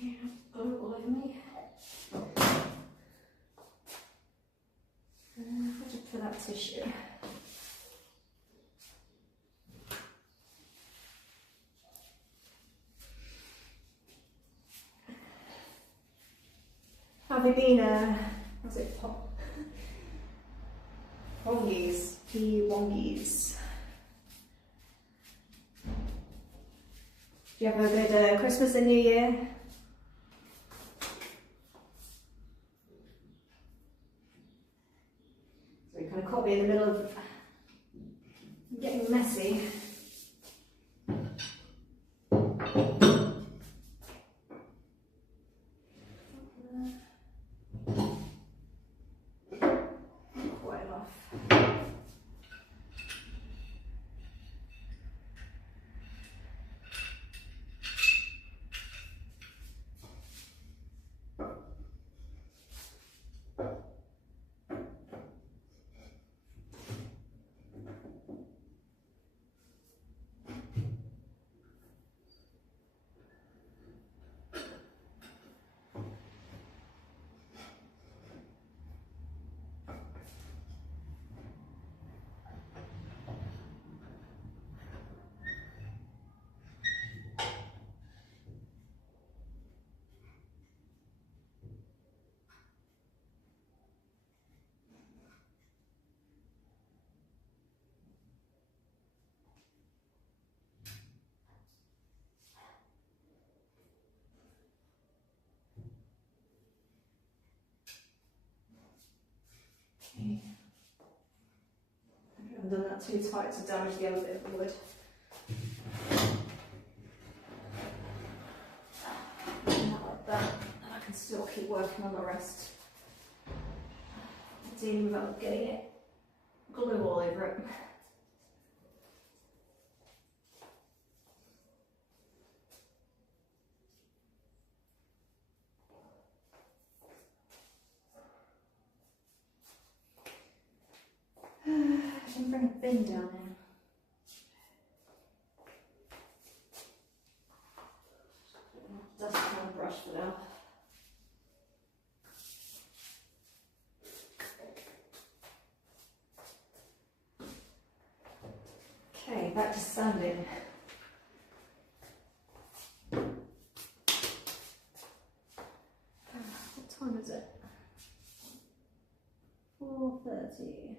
Yeah, glue all over me. I'll just put that tissue. Have you been, what's it, Wongies, Wongies. Do you have a good Christmas and New Year? So we kind of caught me in the middle of getting messy. Quite enough. Okay. I haven't done that too tight to damage the other bit of the wood. Like that, and I can still keep working on the rest. Dealing without getting it glue all over it. I should bring a bin down here. Dust kind of brush for now. Okay, back to sanding. 30.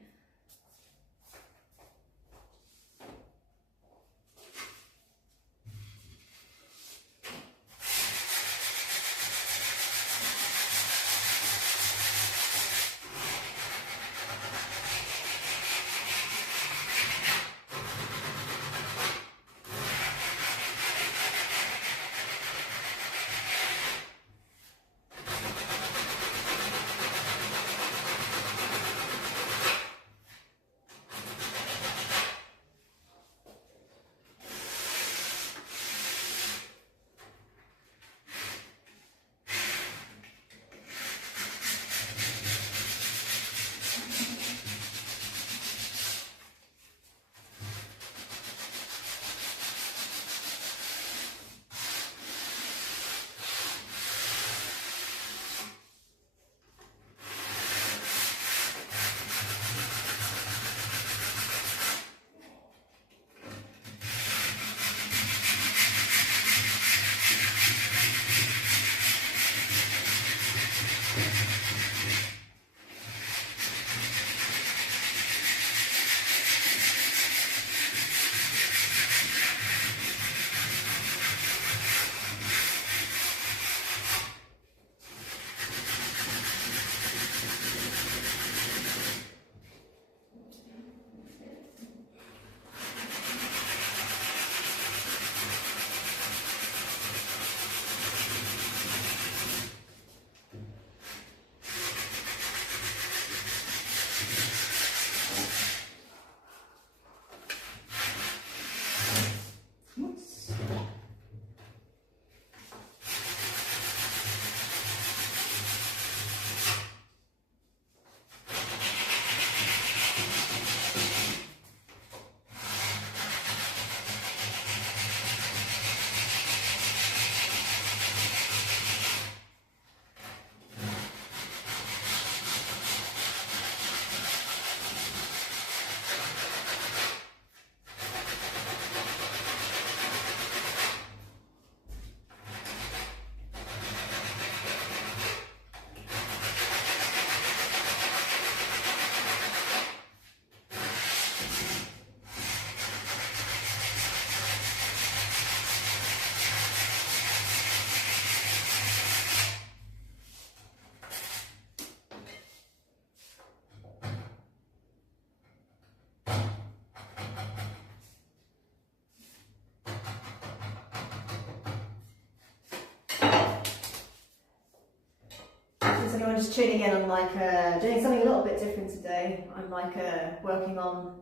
If anyone just tuning in, I'm like doing something a little bit different today. I'm like working on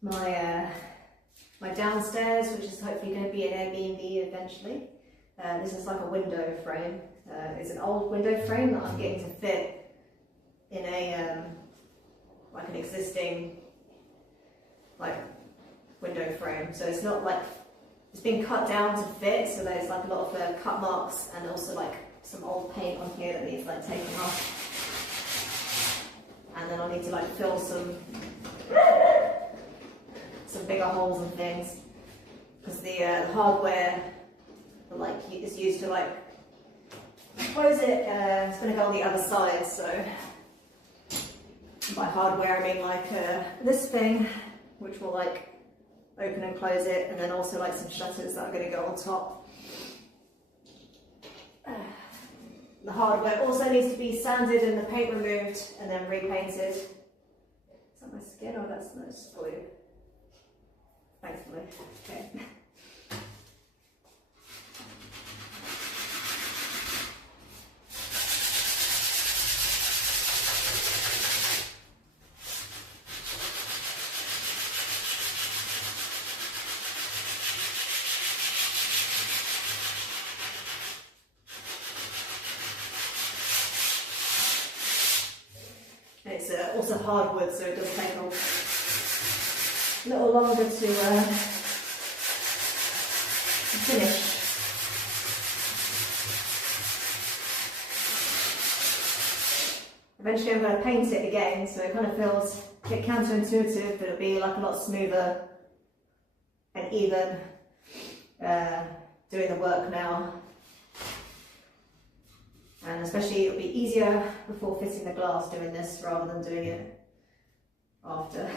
my my downstairs, which is hopefully going to be an Airbnb eventually. This is like a window frame. It's an old window frame that I'm getting to fit in a like an existing like window frame. So it's not like it's been cut down to fit. So there's like a lot of cut marks and also like some old paint on here that needs like taking off. And then I'll need to like fill some bigger holes and things because the hardware like is used to like close it. It's going to go on the other side, so by hardware I mean like this thing which will like open and close it, and then also like some shutters that are going to go on top. The hardware also needs to be sanded and the paint removed and then repainted. Is that my skin or that's glue? Thankfully. Okay. It's also hardwood, so it does take a little longer to finish. Eventually I'm going to paint it again, so it kind of feels a bit counterintuitive, but it'll be like a lot smoother and even doing the work now. And especially it'll be easier before fitting the glass doing this rather than doing it after.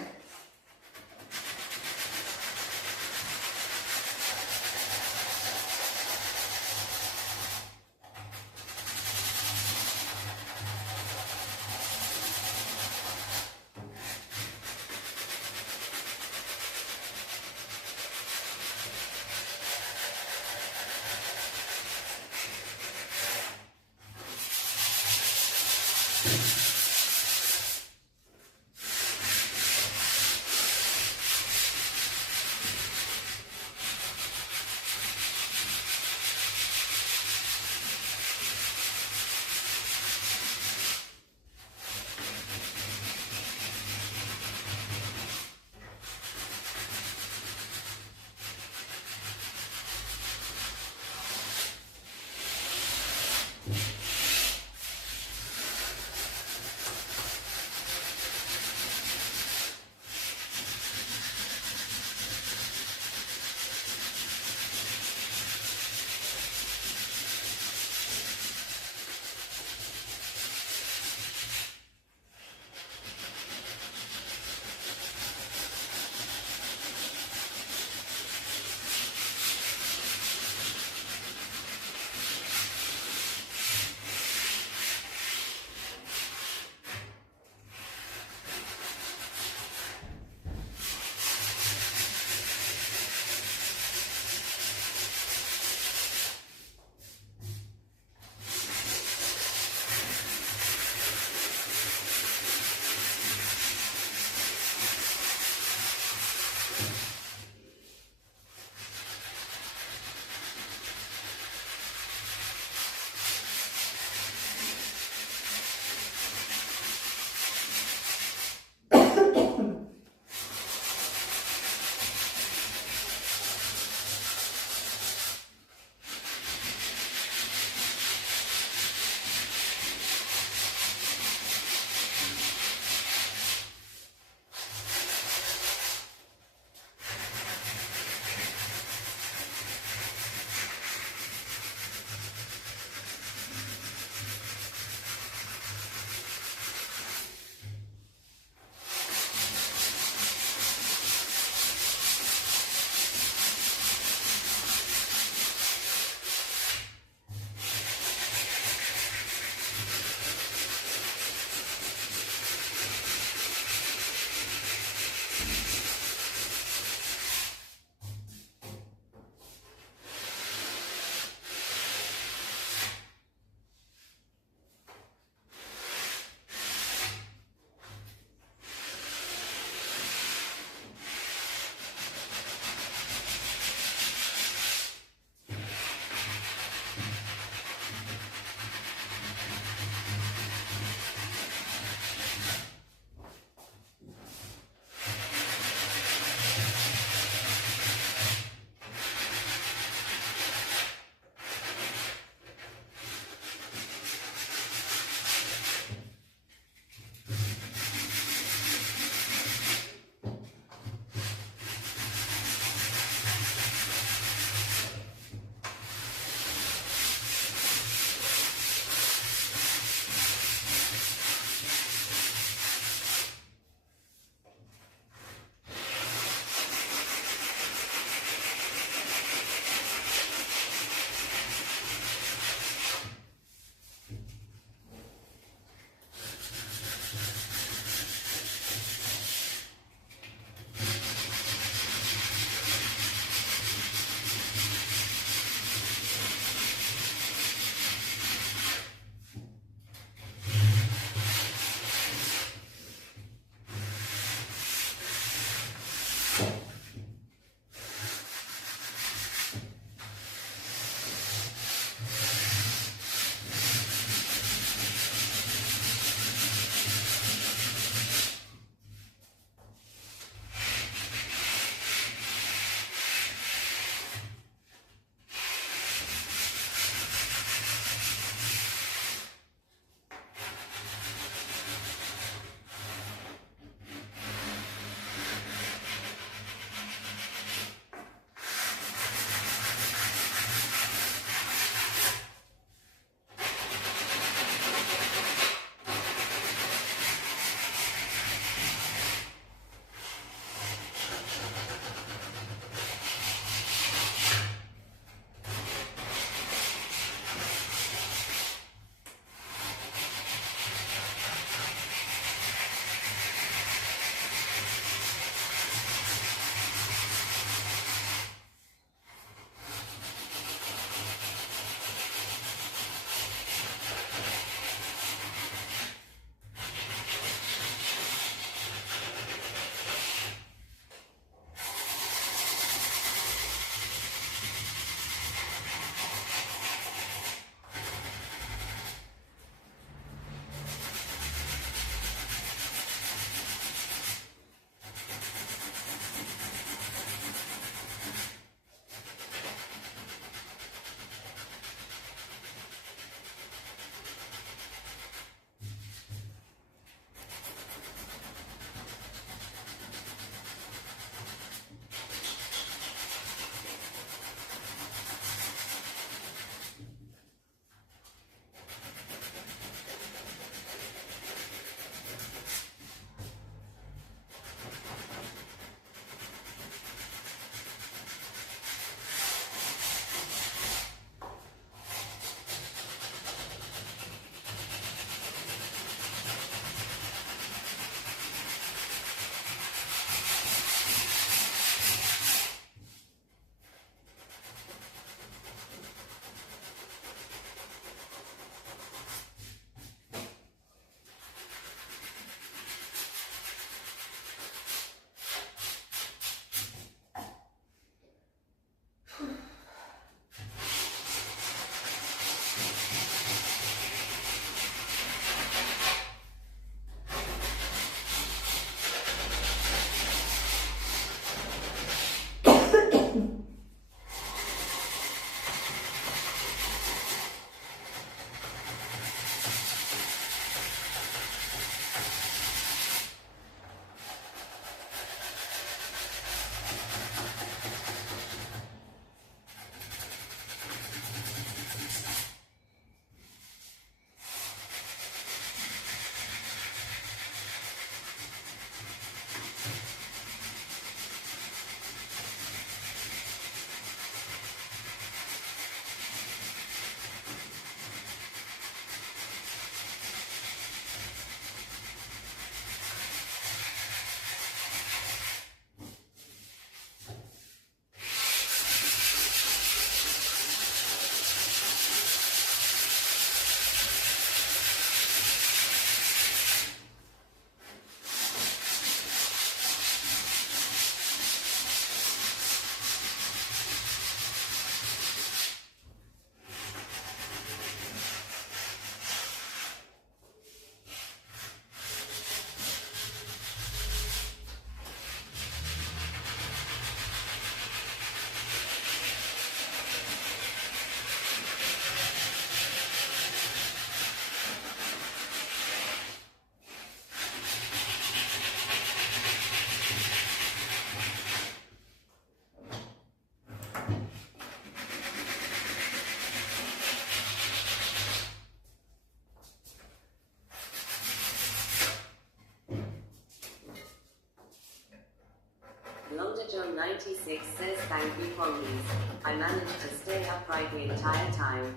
96 says thank you Pongies. I managed to stay upright the entire time.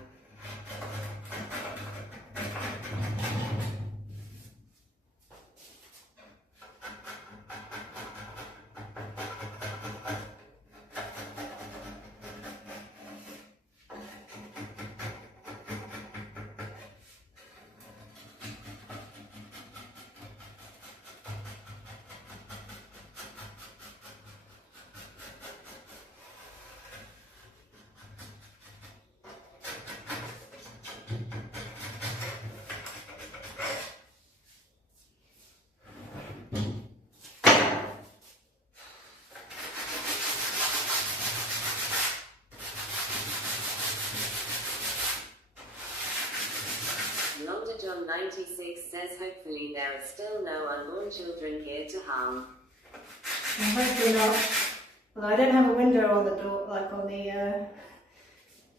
John 96 says hopefully there are still no unborn children here to harm. Hopefully not. Although I don't have a window on the door, like on the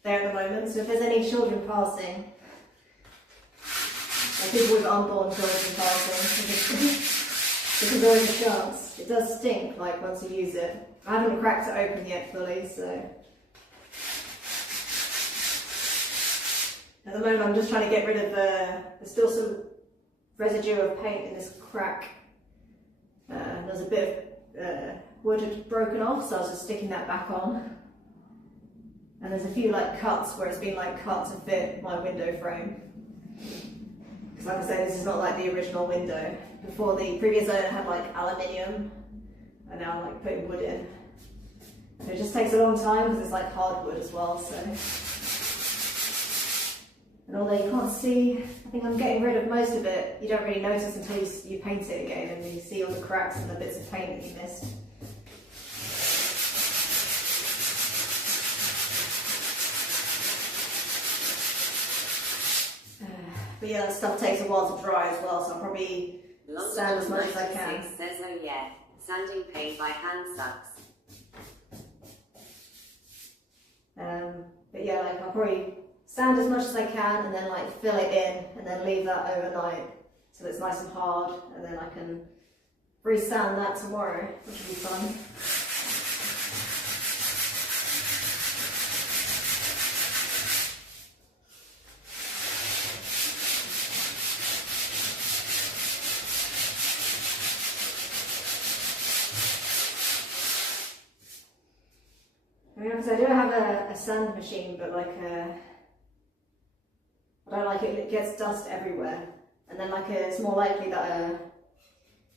there at the moment, so if there's any children passing, like people with unborn children passing, because there is a chance. It does stink, like once you use it. I haven't cracked it open yet fully, so. At the moment I'm just trying to get rid of there's still some residue of paint in this crack. There's a bit of wood had broken off, so I was just sticking that back on. And there's a few like cuts where it's been like cut to fit my window frame. Because like I said, this is not like the original window. Before, the previous owner had like aluminium, and now I'm like putting wood in. So it just takes a long time because it's like hardwood as well, so. And although you can't see, I think I'm getting rid of most of it. You don't really notice until you paint it again and you see all the cracks and the bits of paint that you missed. But yeah, that stuff takes a while to dry as well, so I'll probably sand as much as I can. Says, oh yeah, sanding paint by hand sucks. But yeah, like I'll probably sand as much as I can and then like fill it in and then leave that overnight so that it's nice and hard, and then I can re-sand that tomorrow, which will be fun. Because I do have a sand machine, but like I don't like it gets dust everywhere, and then like it's more likely that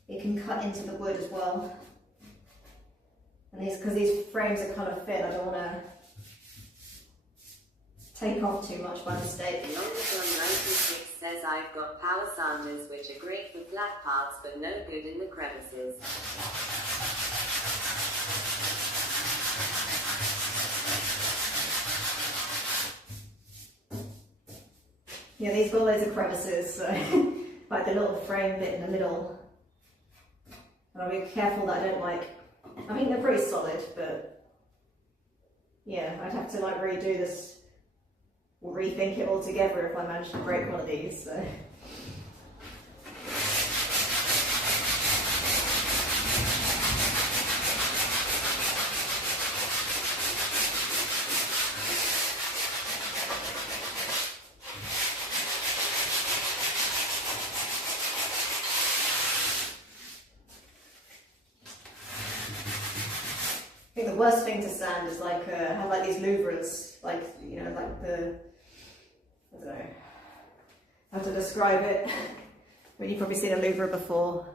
it can cut into the wood as well. And because these frames are kind of thin, I don't want to take off too much by mistake. Longest 96 says I've got power sanders which are great for flat parts but no good in the crevices. Yeah, these got loads of crevices, so like the little frame bit in the middle. And I'll be careful that I don't like, I think they're pretty solid, but yeah, I'd have to like redo this or rethink it all together if I manage to break one of these, so. I think the worst thing to sand is like have like these louvres, like, you know, like the, I don't know how to describe it, but you've probably seen a louvre before.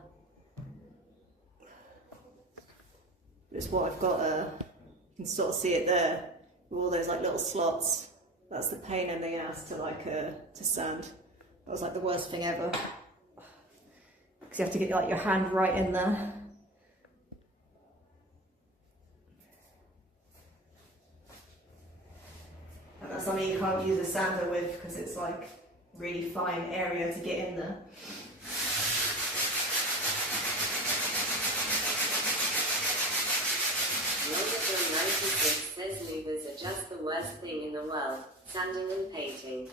It's what I've got, you can sort of see it there, with all those like little slots. That's the pain ending out to like to sand. That was like the worst thing ever, because you have to get like your hand right in there. And that's something you can't use a sander with because it's like really fine area to get in there. Longest 96 says louvers are just the worst thing in the world, sanding and painting.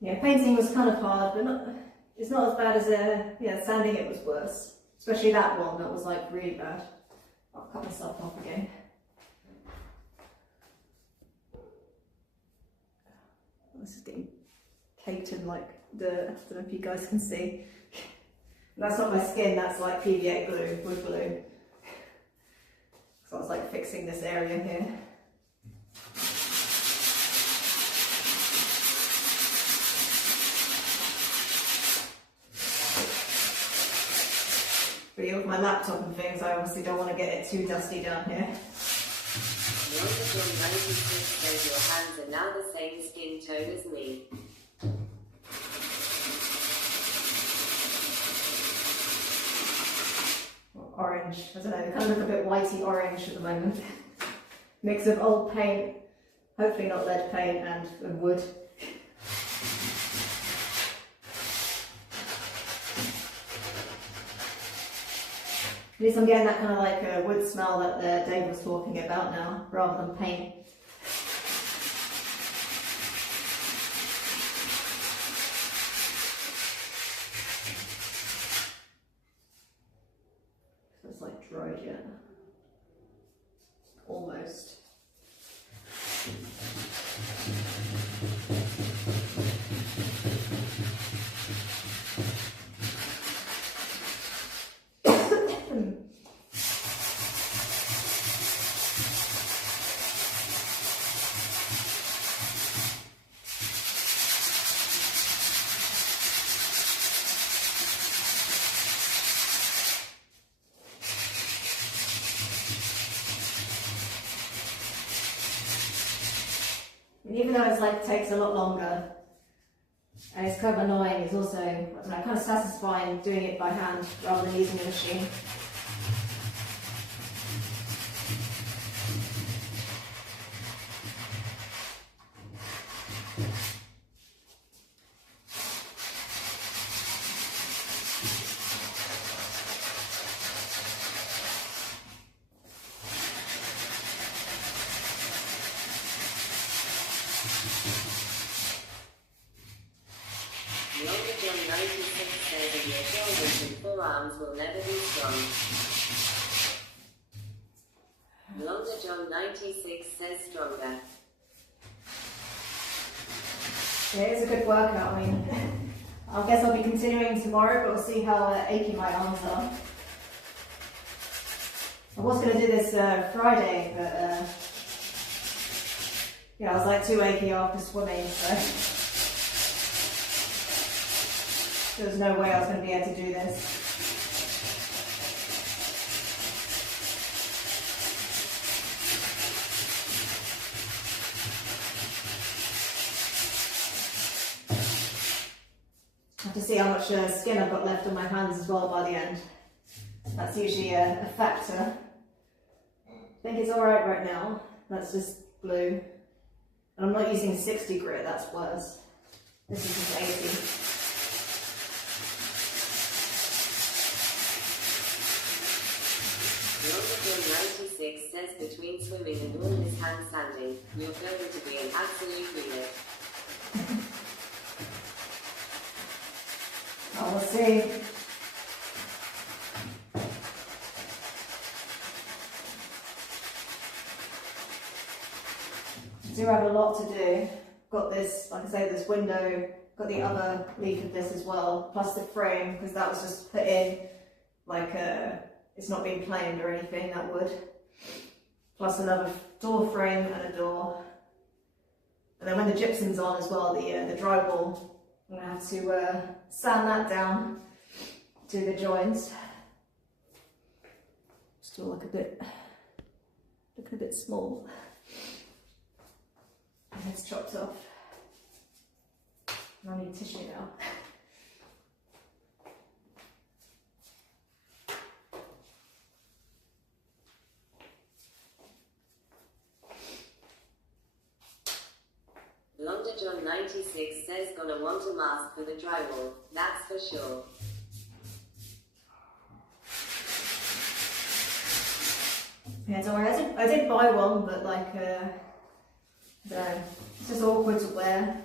Yeah, painting was kind of hard, but it's not as bad as yeah, sanding it was worse. Especially that one, that was like really bad. I'll cut myself off again. This is getting caked in like dirt. I don't know if you guys can see. That's not my skin, that's like PVA glue, wood glue. So I was like fixing this area here. But yeah, with my laptop and things, I obviously don't want to get it too dusty down here. Wonderful 96 says your hands are now the same skin tone as me. Orange, I don't know, they kind of look a bit whitey orange at the moment. Mix of old paint, hopefully not lead paint, and wood. At least I'm getting that kind of like a wood smell that Dave was talking about now, rather than paint. So it's like dried yet. Almost. And even though it's like takes a lot longer and it's kind of annoying, it's also, I don't know, kind of satisfying doing it by hand rather than using a machine. Longer John 96 says that your shoulders and forearms will never be strong. Longer John 96 says stronger. Yeah, it is a good workout. I mean, I guess I'll be continuing tomorrow, but we'll see how achy my arms are. I was going to do this Friday, but yeah, I was like too achy after swimming, so there was no way I was going to be able to do this. I have to see how much skin I've got left on my hands as well by the end. That's usually a factor. I think it's alright right now. That's just glue. And I'm not using 60 grit, that's worse. This is just 80. Longer 96 says between swimming and all this hand sanding, you're going to be an absolute unit. Oh, we'll see. I do have a lot to do. Got this, like I say, this window, got the other leaf of this as well, plus the frame, because that was just put in like it's not being planed or anything, that wood. Plus another door frame and a door. And then when the gypsum's on as well, the drywall, I'm gonna have to sand that down, do the joints. Still looking a bit small. And it's chopped off. I need tissue now. Longer John 96 says gonna want a mask for the drywall, that's for sure. Yeah, don't worry, I did buy one, but like, I don't know, it's just awkward to wear.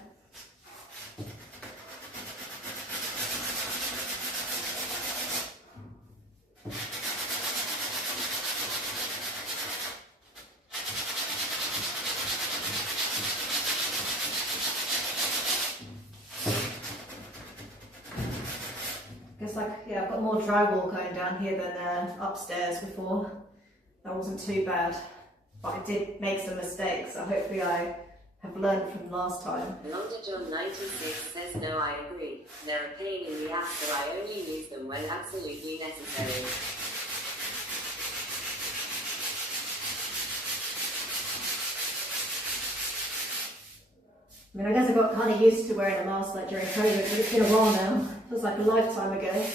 Yeah, I've got more drywall going down here than upstairs before. That wasn't too bad, but I did make some mistakes, so hopefully I have learned from last time. John 96 says no, I agree. They're a pain in the ass, so I only use them when absolutely necessary. I mean, I guess I got kind of used to wearing a mask like during COVID, but it's been a while now. Feels like a lifetime ago.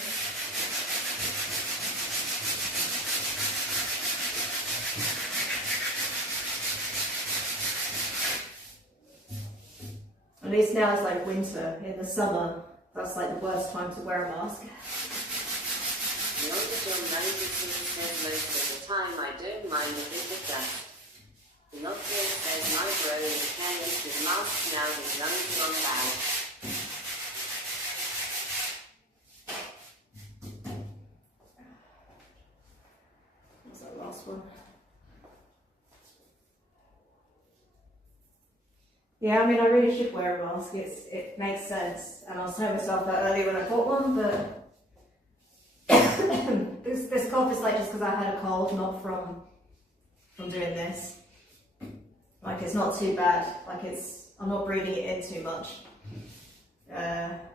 At least now it's like winter. In the summer, that's like the worst time to wear a mask. John 96 says most of the time I don't mind a bit of dust. Pinocchio says my bro is careless with masks now his lungs gone bad. What's that last one? Yeah, I mean, I really should wear a mask. It makes sense. And I was telling myself that earlier when I bought one, but this cough is like just because I had a cold, not from doing this. Like, it's not too bad. Like, I'm not breathing it in too much. But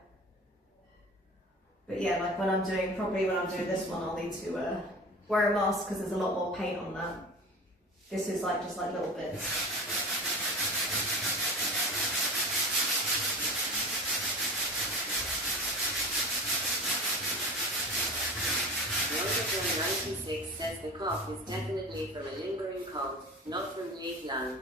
yeah, like when I'm doing this one, I'll need to wear a mask because there's a lot more paint on that. This is like just like little bits. John 96 says the cough is definitely from a lingering cold, not from leaf lung.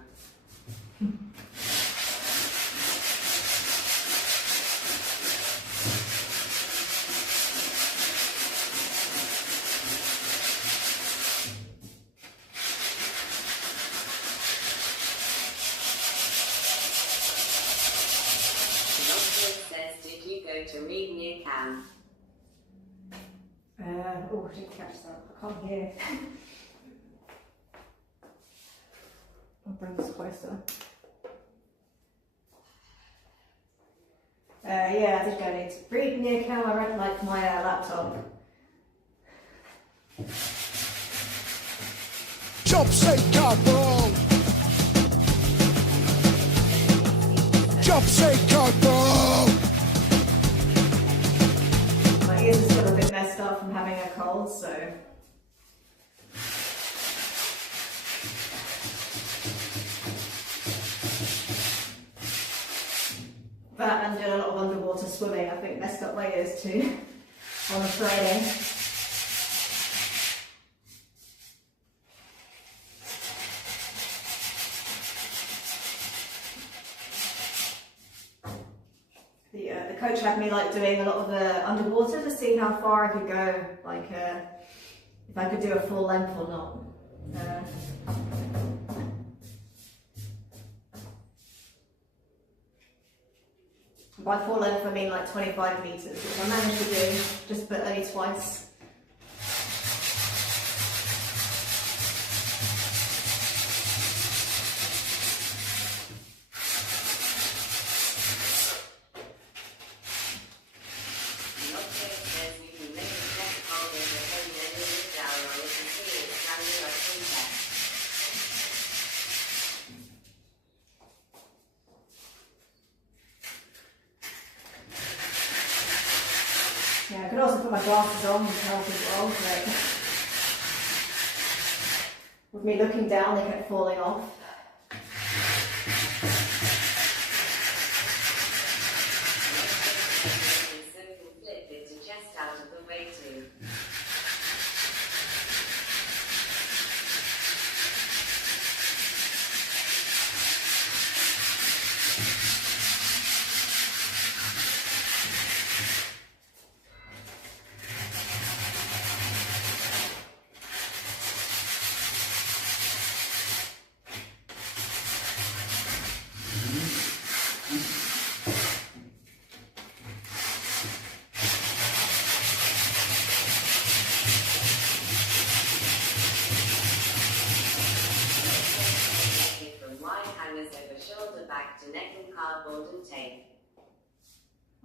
Pinocchio says, did you go to read near Cam? Oh, I didn't catch that. I can't hear. I'll bring this closer. Yeah, I did go to read near Cam. I read like my laptop. Job say cardboard. Job say cardboard. My ears are still a bit messed up from having a cold, so. That and doing a lot of underwater swimming, I think, messed up my ears too on a Friday. The coach had me like doing a lot of underwater to see how far I could go, like if I could do a full length or not. By full length I mean like 25 metres, which I managed to do, just but only twice. Yeah, I could also put my glasses on to help as well, but with me looking down, they kept falling off.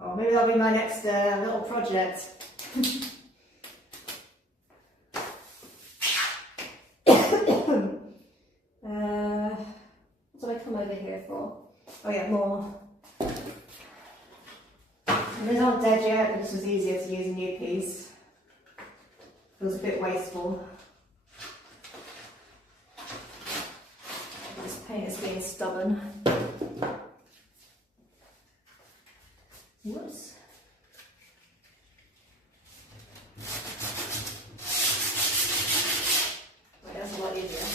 Oh, maybe that'll be my next little project. come over here for? Oh yeah, more. And these aren't dead yet, but this was easier to use a new piece. Feels a bit wasteful. This paint is being stubborn. Whoops. Wait, that's a lot easier.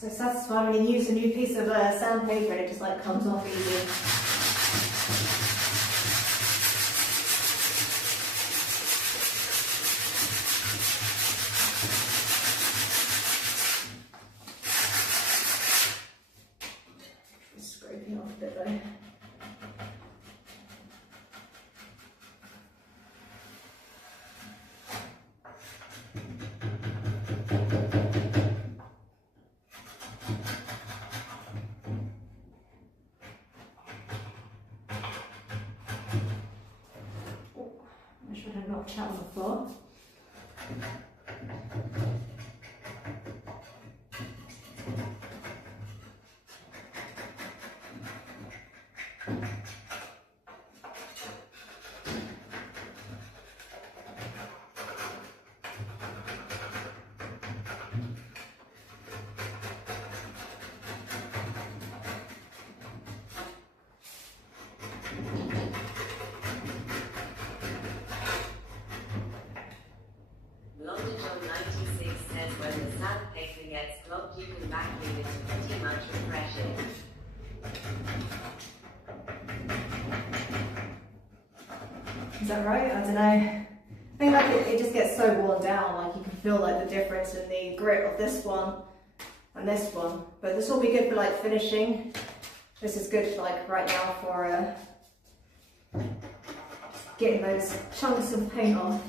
So satisfying when you use a new piece of sandpaper and it just like comes off easy. Scraping off a bit though. I should have knocked out on the floor. London John 96 says when the sandpaper gets clogged, you can vacuum it to pretty much refresh it. Is that right? I don't know. I think like it just gets so worn down, like you can feel like the difference in the grit of this one and this one. But this will be good for like finishing. This is good for like right now for getting those chunks of paint off.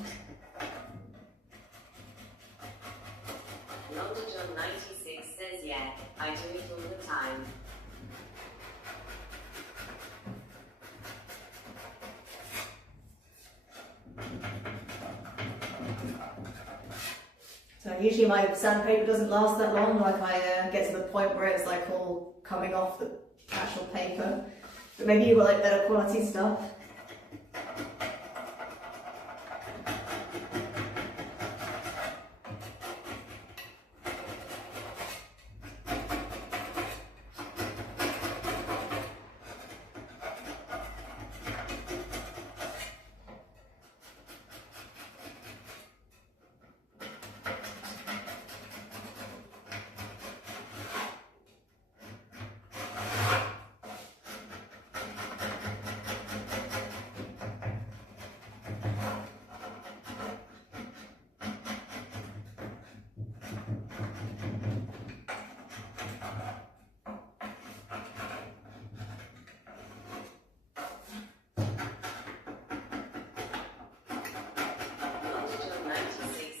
London John 96 says yeah, I do it all the time. So usually my sandpaper doesn't last that long, like I get to the point where it's like all coming off the actual paper. But maybe you've got like better quality stuff.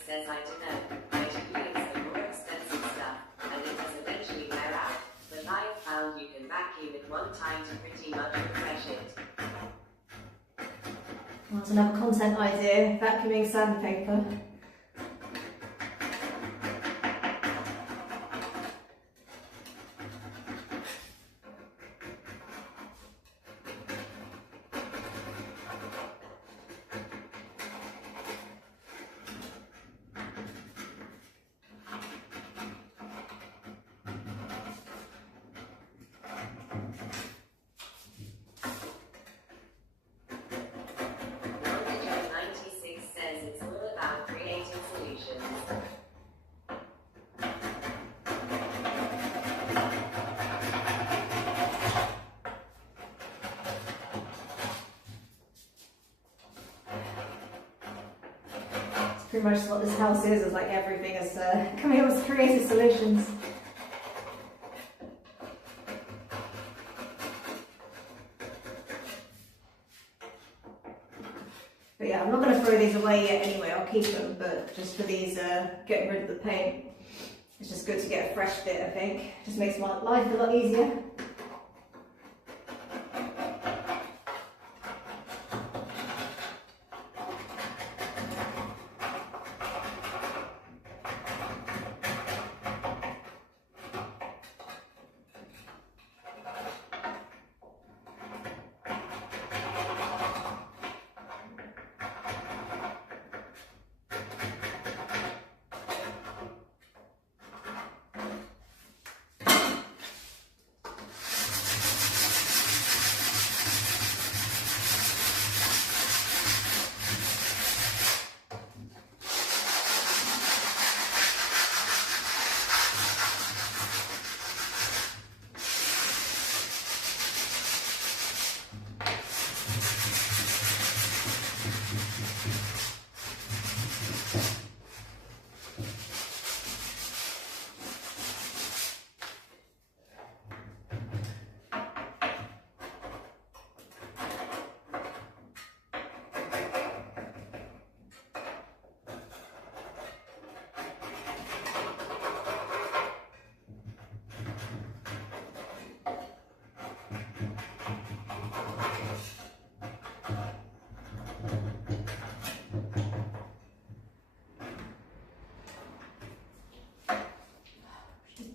Says I don't know, I do use some more expensive stuff, and it does eventually wear out, but I have found you can vacuum it one time to pretty much refresh it. Well, that's another content idea, vacuuming sandpaper. London John 96 says it's all about creativity. pretty much what this house is like everything is coming up with creative solutions. But yeah, I'm not going to throw these away yet anyway, I'll keep them, but just for these getting rid of the paint, it's just good to get a fresh bit, I think. Just makes my life a lot easier.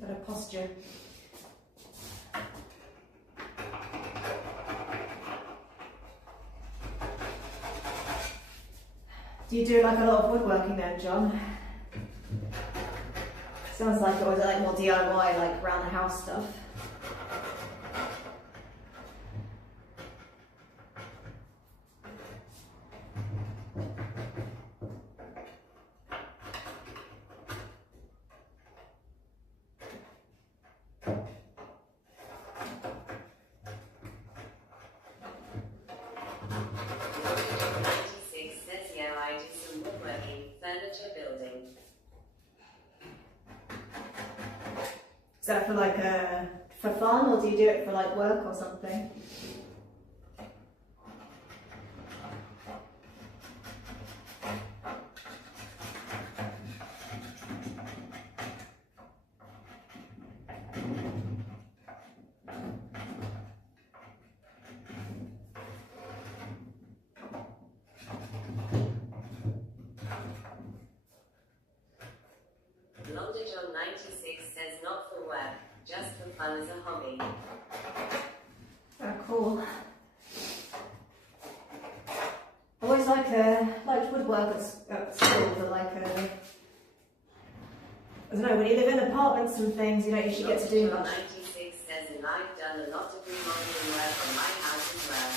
Better posture. Do you do like a lot of woodworking then, John? Sounds like it was like more DIY, like around the house stuff. Is that for like for fun, or do you do it for like work or something? John 96 says not for work, just for fun as a hobby. Oh, cool. I always liked woodwork at school, but I don't know, when you live in apartments and things, you don't usually get to do much. 96 says, and I've done a lot of remodeling work on my house as well.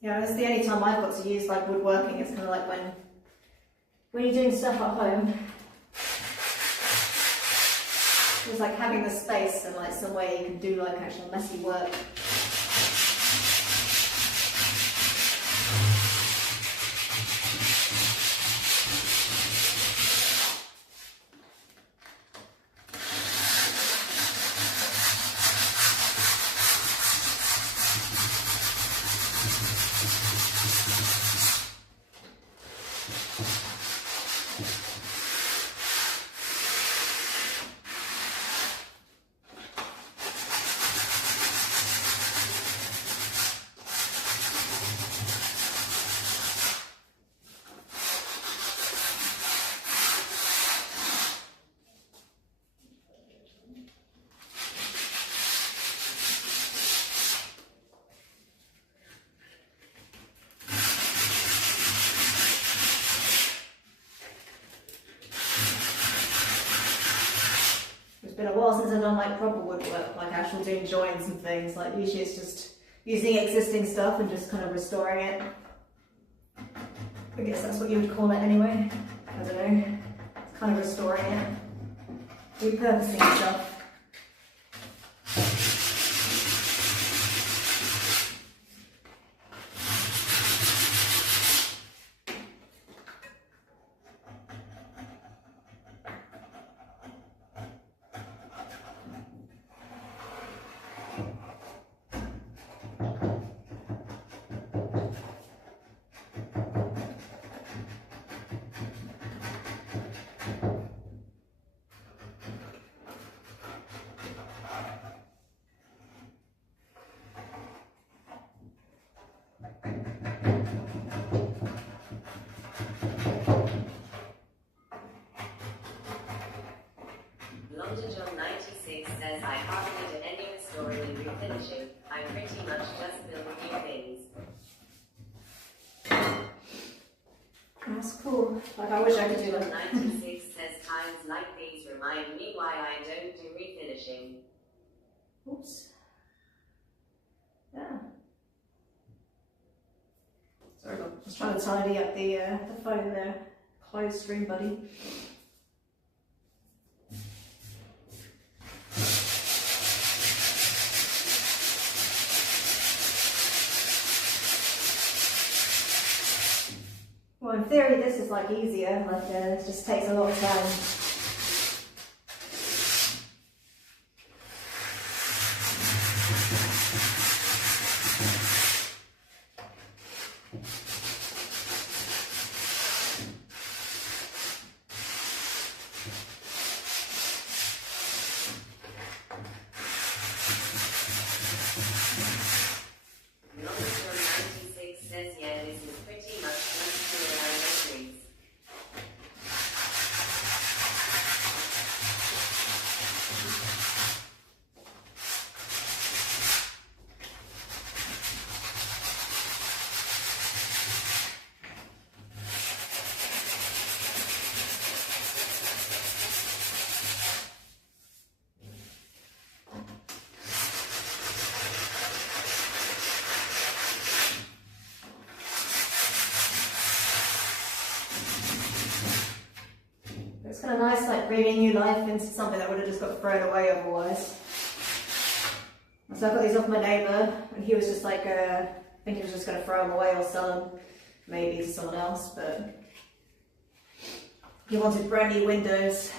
Yeah, that's the only time I've got to use like woodworking. It's kind of like when you're doing stuff at home. It's like having the space and like somewhere you can do like actual messy work. It's been a while since I've done like proper woodwork, like actual doing joints and things. Like usually it's just using existing stuff and just kind of restoring it. I guess that's what you would call it anyway. I don't know. It's kind of restoring it, repurposing stuff. cool. Like I wish I could do that. 96 says times like these remind me why I don't do refinishing. Oops. Yeah. Sorry, I was trying to tidy up the phone there. Closed screen, buddy. Well, in theory, this is like easier. Like it just takes a lot of time. It's kind of nice, like breathing new life into something that would have just got thrown away otherwise. So I got these off my neighbour, and he was just like, I think he was just going to throw them away or sell them, maybe to someone else, but he wanted brand new windows.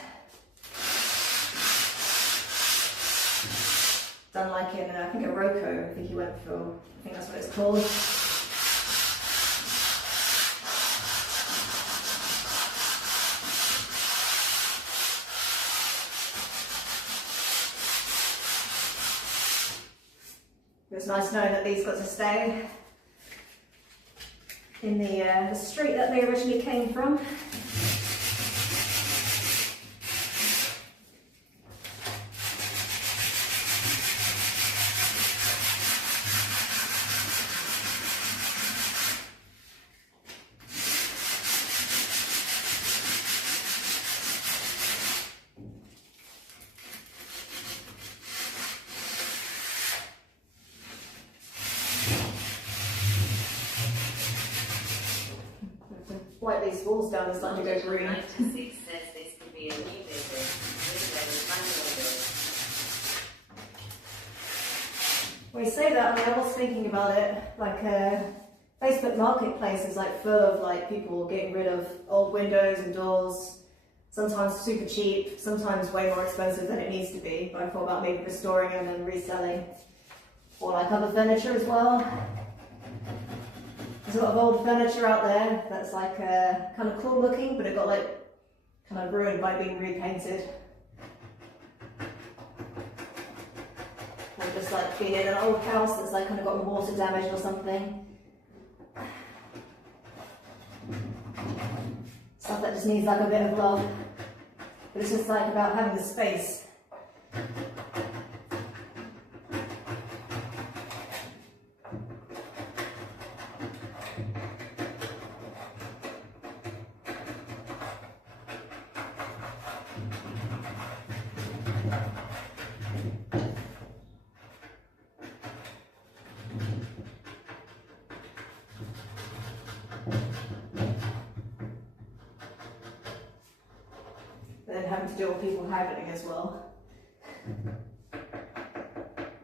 Done like in, I think a Roco, I think he went for, I think that's what it's called. It was nice knowing that these got to stay in the street that they originally came from. Wipe these walls down, it's starting to go green. 96 says this could be a new business. When you say that, I mean, I was thinking about it, like Facebook Marketplace is like full of like people getting rid of old windows and doors, sometimes super cheap, sometimes way more expensive than it needs to be, but I thought about maybe restoring them and reselling, or like other furniture as well. There's a lot of old furniture out there that's like kind of cool looking, but it got like kind of ruined by being repainted. Or just like being in an old house that's like kind of got water damage or something. Stuff that just needs like a bit of love. But it's just like about having the space. But then having to deal with people happening as well.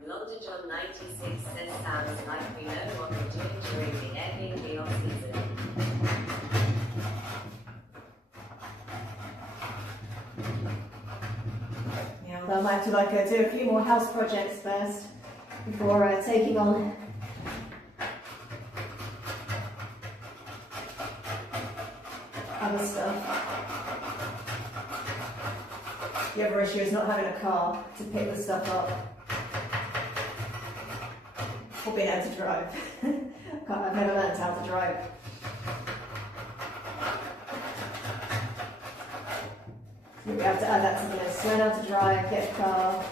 London John 96 says sounds like we know what we're doing during the Airbnb off season. Yeah, although I might have to like do a few more house projects first before taking on other stuff. The other issue is not having a car to pick the stuff up or being able to drive. I've never learned how to drive. So we have to add that to the list. Learn how to drive, get a car.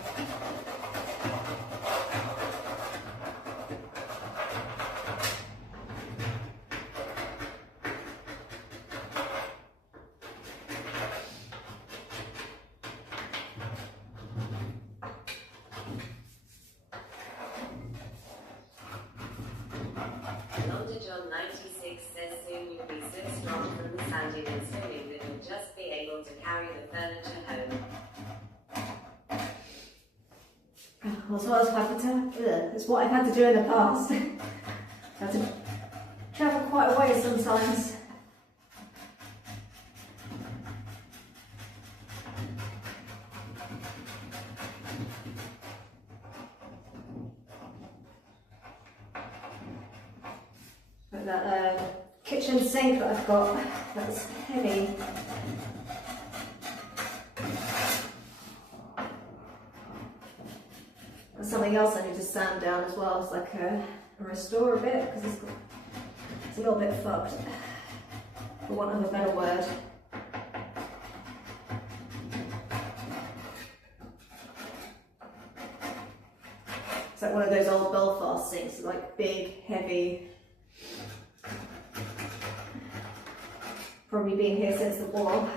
96 says soon you'll be so strong from the sanding and swimming that you'll just be able to carry the furniture home. It's what I've had to do in the past. I have to travel quite a way sometimes. Like that kitchen sink that I've got, that's heavy. And something else I need to sand down as well. It's like restore a bit, because it's a little bit fucked, for want of a better word. It's like one of those old Belfast sinks, like big, heavy. Probably been here since the war.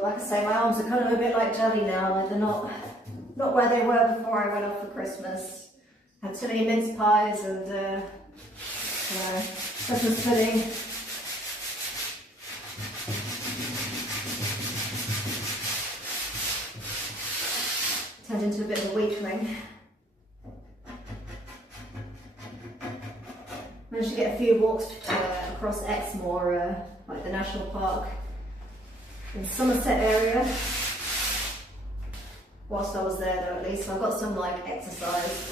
Like I say, my arms are kind of a bit like jelly now. Like they're not where they were before I went off for Christmas. Had too many mince pies and Christmas pudding. Turned into a bit of a weakling. Managed to get a few walks across Exmoor, like the national park in Somerset area. Whilst I was there though, at least. So I got some like exercise.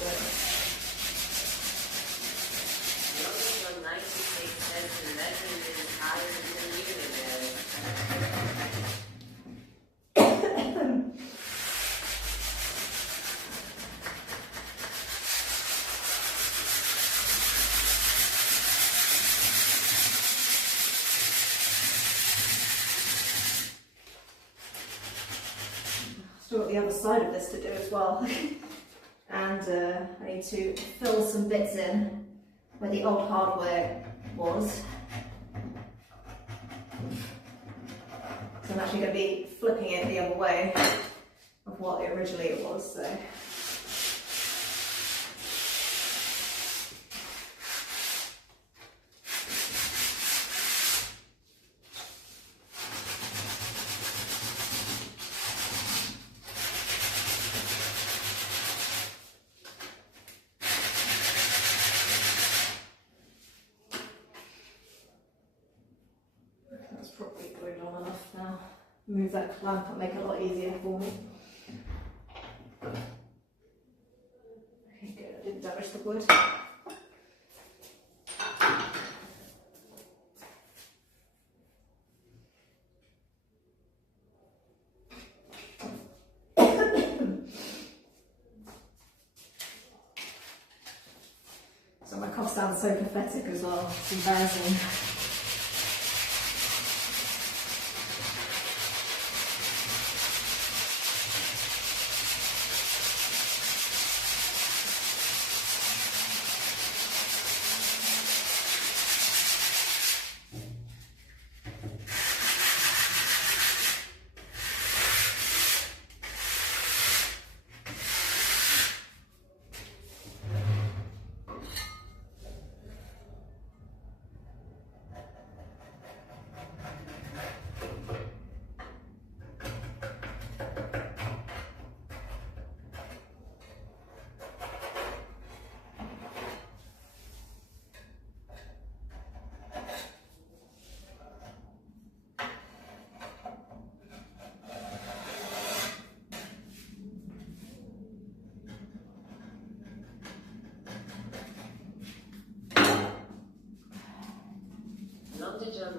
Still got the other side of this to do as well. And I need to fill some bits in where the old hardware was. So I'm actually going to be flipping it the other way of what originally it was. So. Probably glued on enough now. Move that clamp and make it a lot easier for me. Okay, good, I didn't damage the wood. So my cough sounds so pathetic as well, it's embarrassing.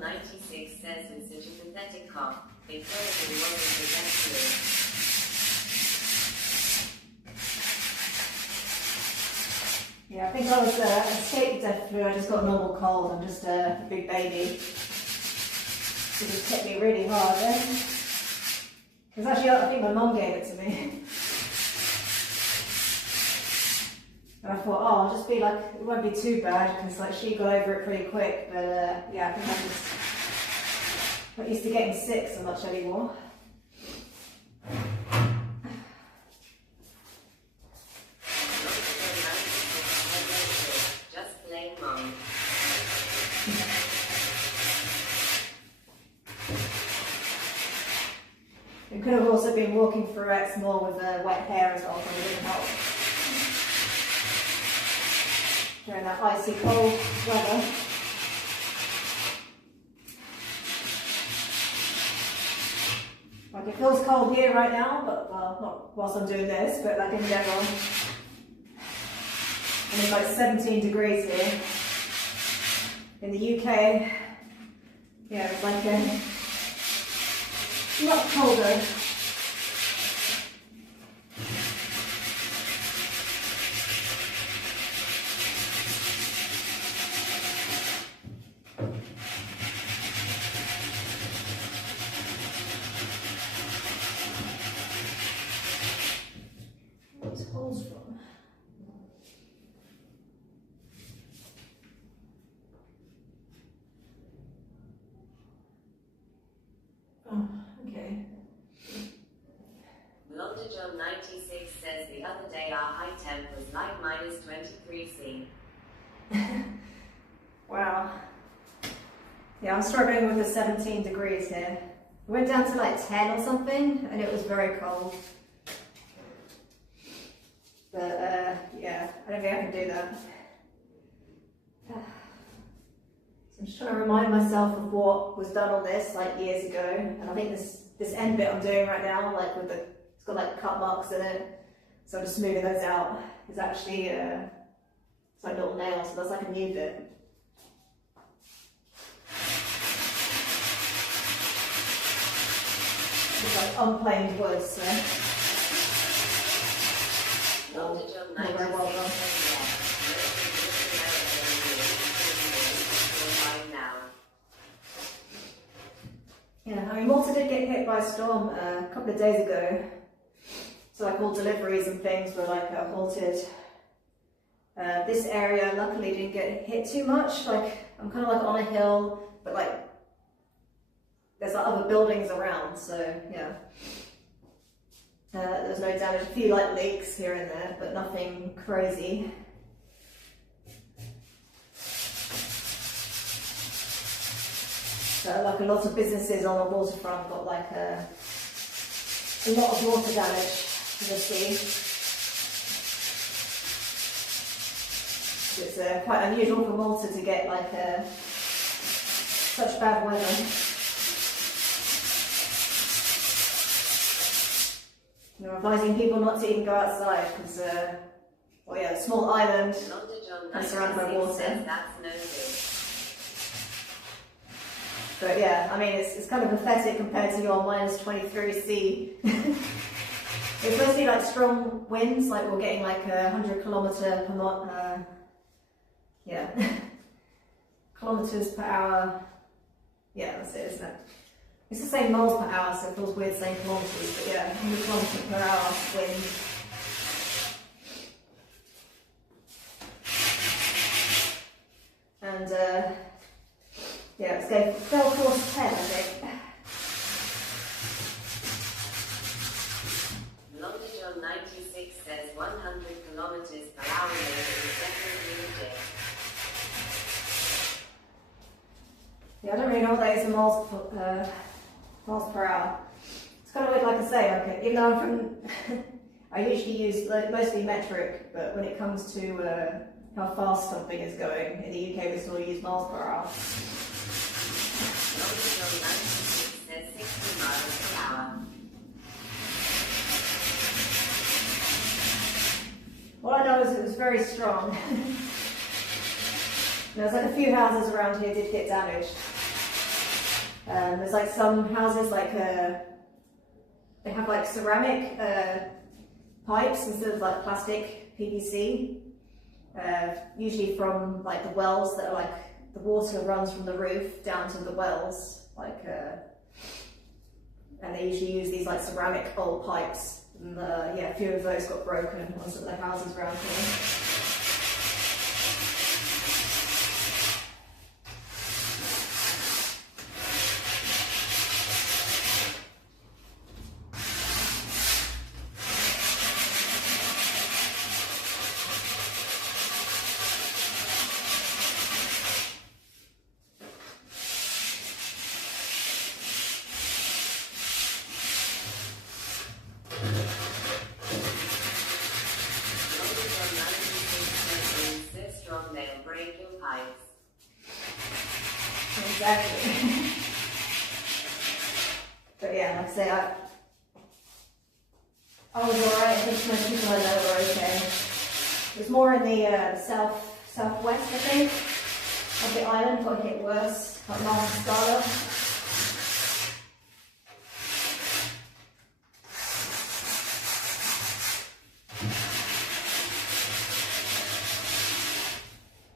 96 says it's such a pathetic cough. It probably wasn't the best move. Yeah, I think I was escaped death flu. I just got a normal cold. I'm just a big baby. It just hit me really hard then. Because actually, I think my mum gave it to me. And I thought, oh, I'll just be like, it won't be too bad because like she got over it pretty quick. But yeah, I think I'm just not used to getting sick so much anymore. Just plain mom. We could have also been walking through X more with wet hair as well, so it didn't help. During that icy cold weather. Like it feels cold here right now, but well, not whilst I'm doing this, but like in general. And it's like 17 degrees here. In the UK, yeah, it's like a lot colder. Where's holes from? Oh, okay. London John 96 says the other day our high temp was like minus 23°C. Wow. Yeah, I'm struggling with the 17 degrees here. It went down to like 10 or something, and it was very cold. But yeah, I don't think I can do that. So I'm just trying to remind myself of what was done on this like years ago, and I think this end bit I'm doing right now, like with it's got like cut marks in it, so I'm just smoothing those out. It's actually it's like little nails, so that's like a new bit. It's like unplaned wood, so. London John Not very 96 well done. says now. Yeah, I mean, Malta did get hit by a storm a couple of days ago. So like all deliveries and things were like halted. This area luckily didn't get hit too much. Like I'm kind of like on a hill, but like there's like other buildings around, so yeah. There's no damage, a few like leaks here and there, but nothing crazy. So like a lot of businesses on the waterfront got like a lot of water damage to the sea. It's quite unusual for Malta to get like such bad weather. You know, advising people not to even go outside because, well, yeah, a small island London John and surrounded by 96 water. says that's no good. But yeah, I mean, it's kind of pathetic compared to your minus 23°C. It's mostly like strong winds, like we're getting like 100 kilometre per month. Yeah, kilometres per hour. Yeah, that's it, isn't it? It's the same miles per hour, so it feels weird saying kilometres, but yeah, 100 kilometres per hour wind. And yeah, let's go fell force 10, I think. London John 96 says 100 kilometers per hour is definitely legit. Yeah, I don't really know what that is in miles per hour. It's kind of weird, like I say, like, even though I'm from, I usually use like, mostly metric, but when it comes to how fast something is going, in the UK we still use miles per hour. London John 96 says 60 miles per hour. All I know is it was very strong. There's like a few houses around here did get damaged. There's like some houses like they have like ceramic pipes instead of like plastic PVC. Usually from like the wells that are like the water runs from the roof down to the wells, like and they usually use these like ceramic old pipes. And yeah, a few of those got broken on some of the houses around here. Exactly. But yeah, like I say, I was alright. I think most people I know were okay. It was more in the southwest, I think, of the island, got hit worse, like Mars Scala.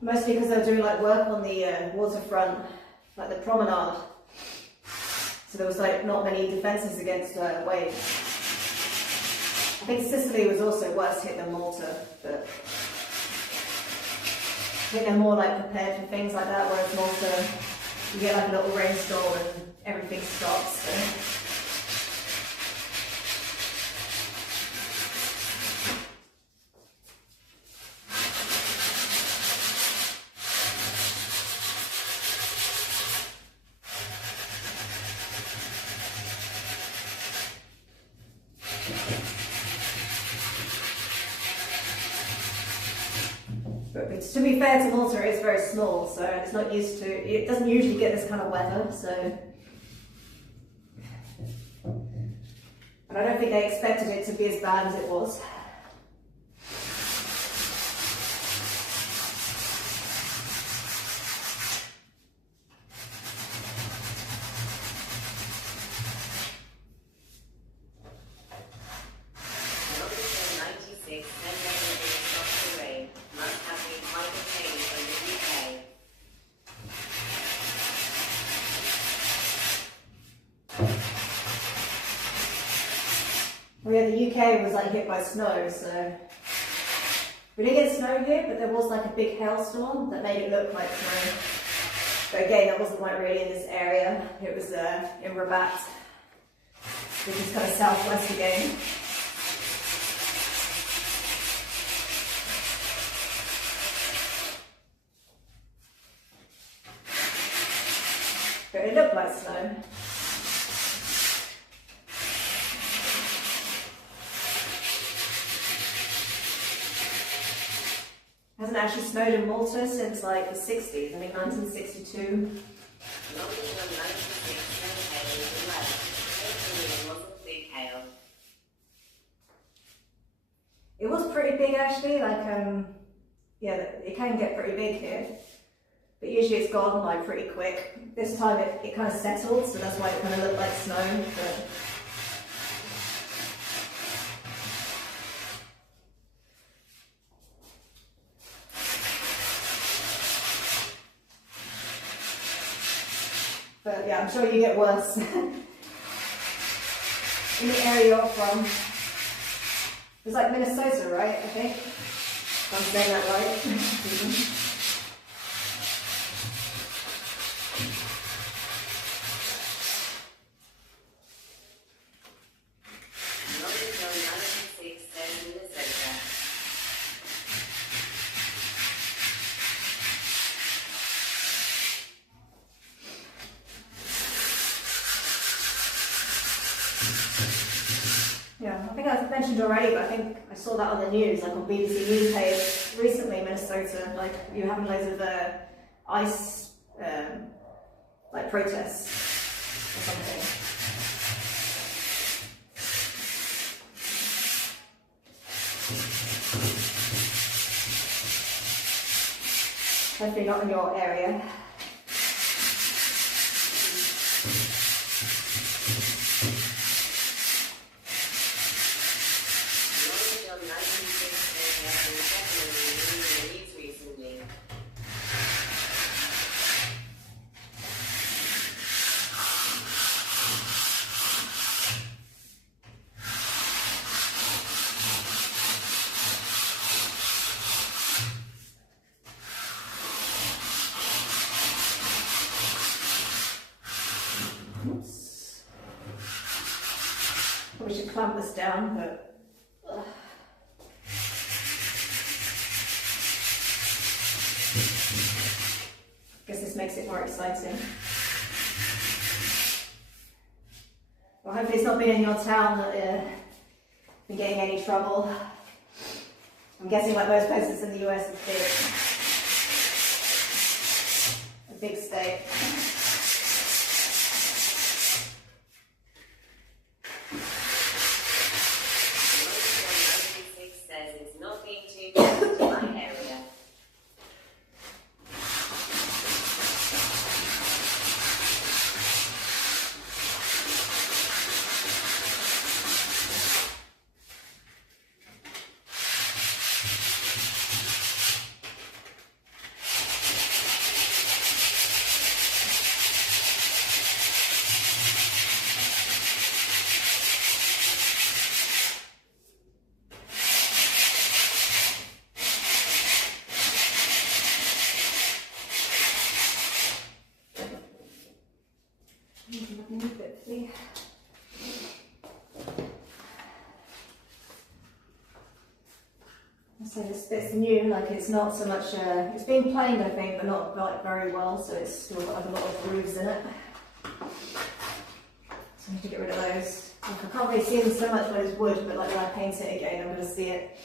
Mostly because they were doing like work on the waterfront, like the promenade. So there was like not many defences against waves. I think Sicily was also worse hit than Malta, but I think they're more like prepared for things like that, whereas Malta, you get like a little rainstorm and everything stops. So. But to be fair to Malta, it's very small, so it's not used to, it doesn't usually get this kind of weather, so. And I don't think they expected it to be as bad as it was. Well, yeah, the UK was like hit by snow, so we didn't get snow here, but there was like a big hailstorm that made it look like snow. But again, that wasn't like really in this area. It was in Rabat, which is kind of southwest again. But it looked like snow. Hasn't actually snowed in Malta since like the 60s, I think 1962. It was pretty big actually, like yeah, it can get pretty big here. But usually it's gone like pretty quick. This time it kind of settled, so that's why it kind of looked like snow. But yeah, I'm sure you get worse in the area you're from. It's like Minnesota, right? I think. If I'm saying that right. Yeah, I think I've mentioned already, but I think I saw that on the news, like on BBC News page recently, Minnesota, like you're having loads of ice, like protests or something. Hopefully not in your area. Probably should clamp this down, but guess this makes it more exciting. Well, hopefully it's not been in your town that been getting any trouble. I'm guessing like most places in the US, it's a big state. Says it's not being too close to my area. So this bit's new, like it's not so much, it's been planed I think, but not like very well, so it's still got like a lot of grooves in it. So I need to get rid of those. Like, I can't really see them so much when it's wood, but like when I paint it again I'm going to see it.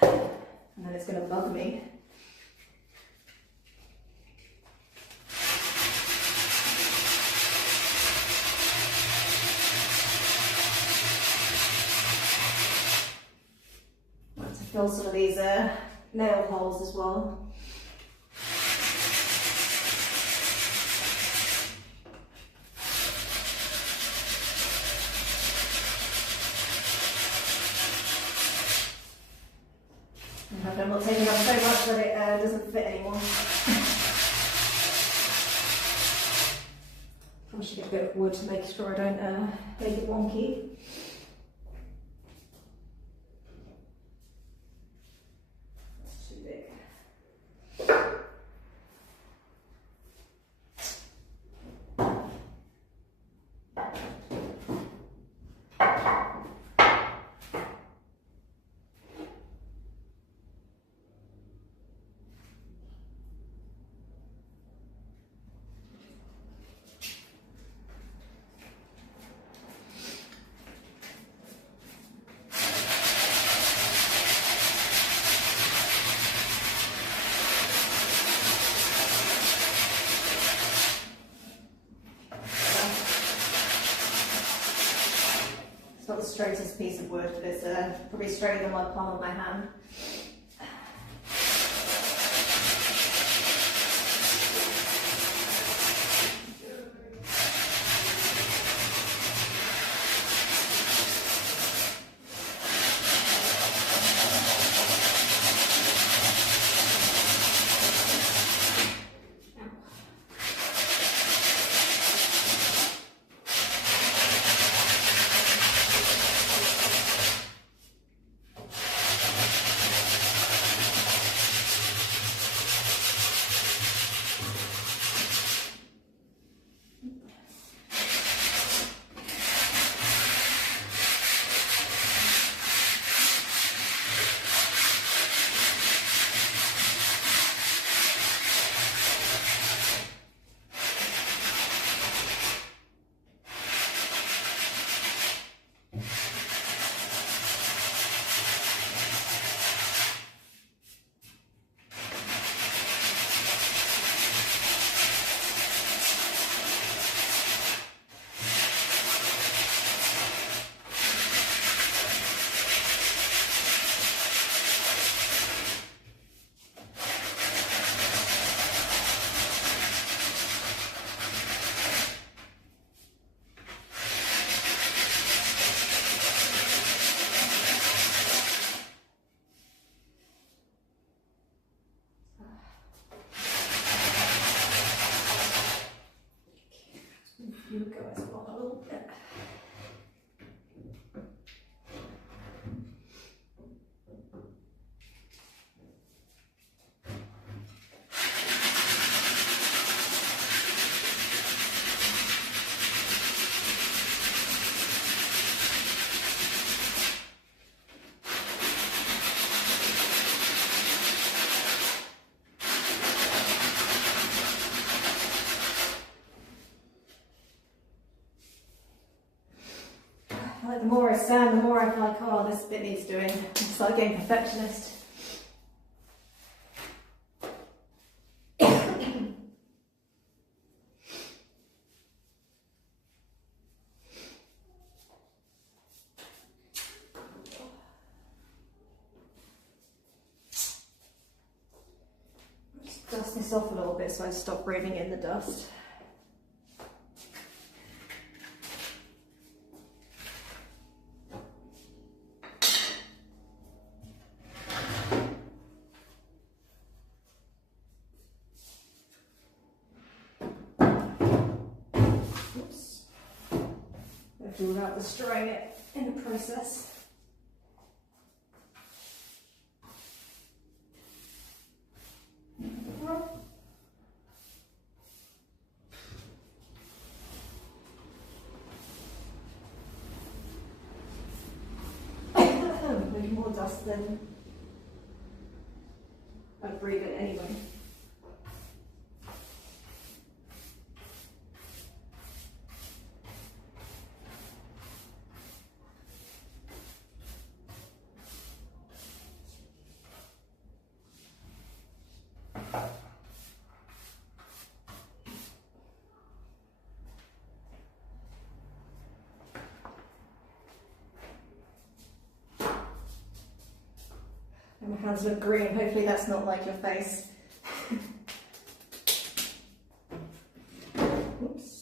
And then it's going to bug me. Fill some of these nail holes as well. I hope I'm not taking up so much that it doesn't fit anymore. Probably should get a bit of wood to make sure I don't make it wonky. Not the straightest piece of wood, but it's probably straighter than my palm of my hand. You go as well a little bit. like the more I stand, the more I feel like, oh, this bit needs doing. It's like getting perfectionist. Just dust this off a little bit so I stop breathing in the dust. Without destroying it in the process. There's more dust than I breathe it anyway. And my hands look green, hopefully that's not like your face. Oops.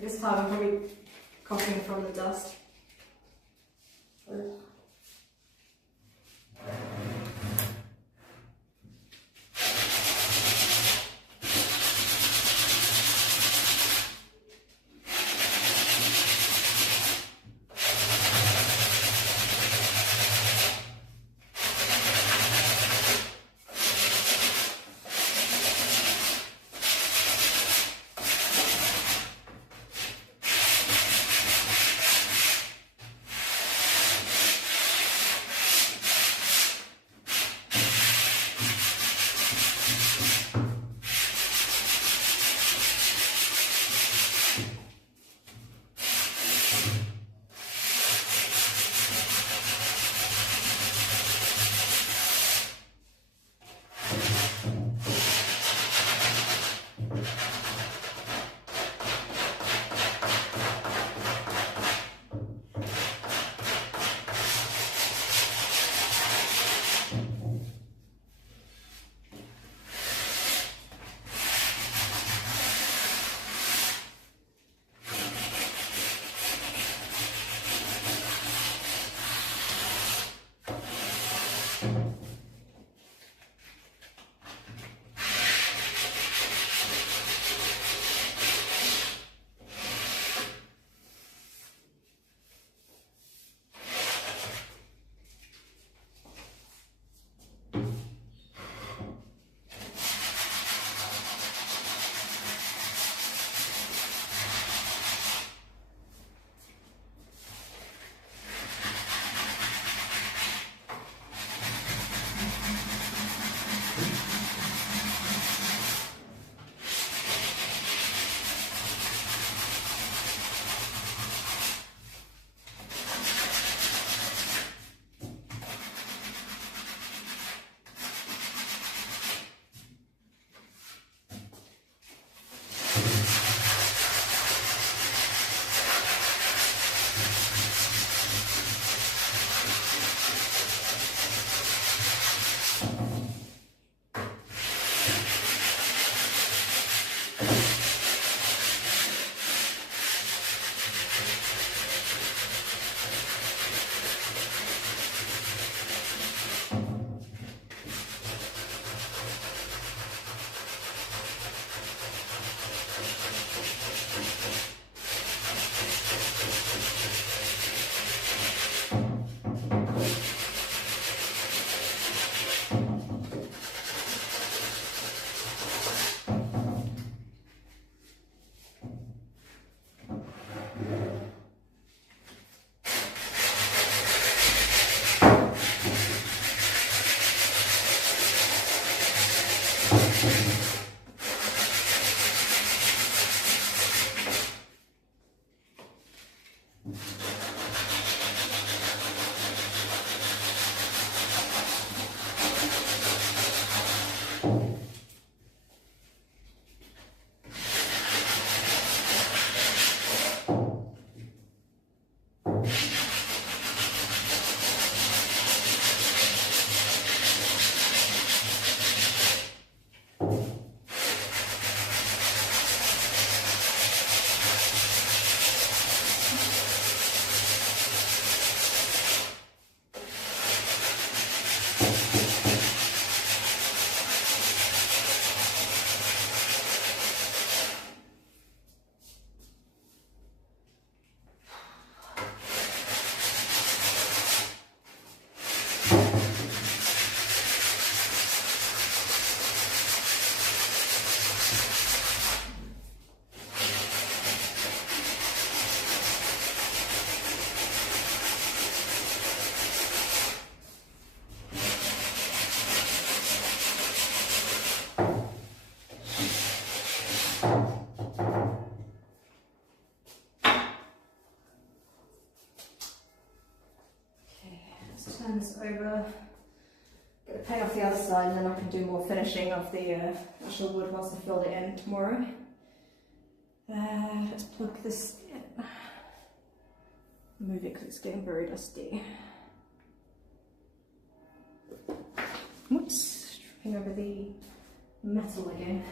This time I'm probably coughing from the dust. Paint off the other side, and then I can do more finishing of the actual wood once I filled it in tomorrow. Let's plug this in. Move it because it's getting very dusty. Whoops, tripping over the metal again.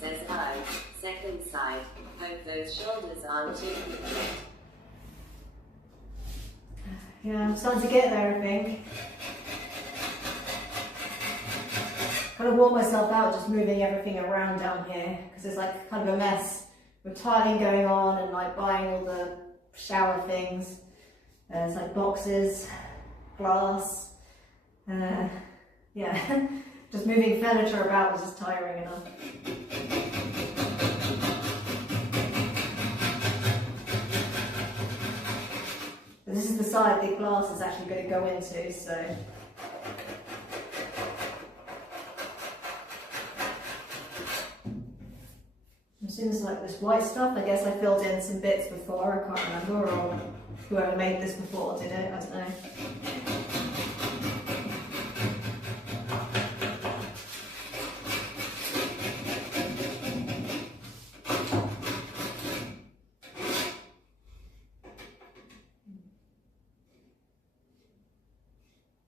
Says hi. Second side. Hope those shoulders aren't too big. Yeah, I'm starting to get there, I think. Kind of wore myself out just moving everything around down here because it's like kind of a mess with tiling going on and like buying all the shower things. It's like boxes, glass. Yeah, just moving furniture about was just tiring enough. This is the side the glass is actually going to go into, so. I'm assuming it's like this white stuff. I guess I filled in some bits before, I can't remember, or whoever made this before did it, I don't know.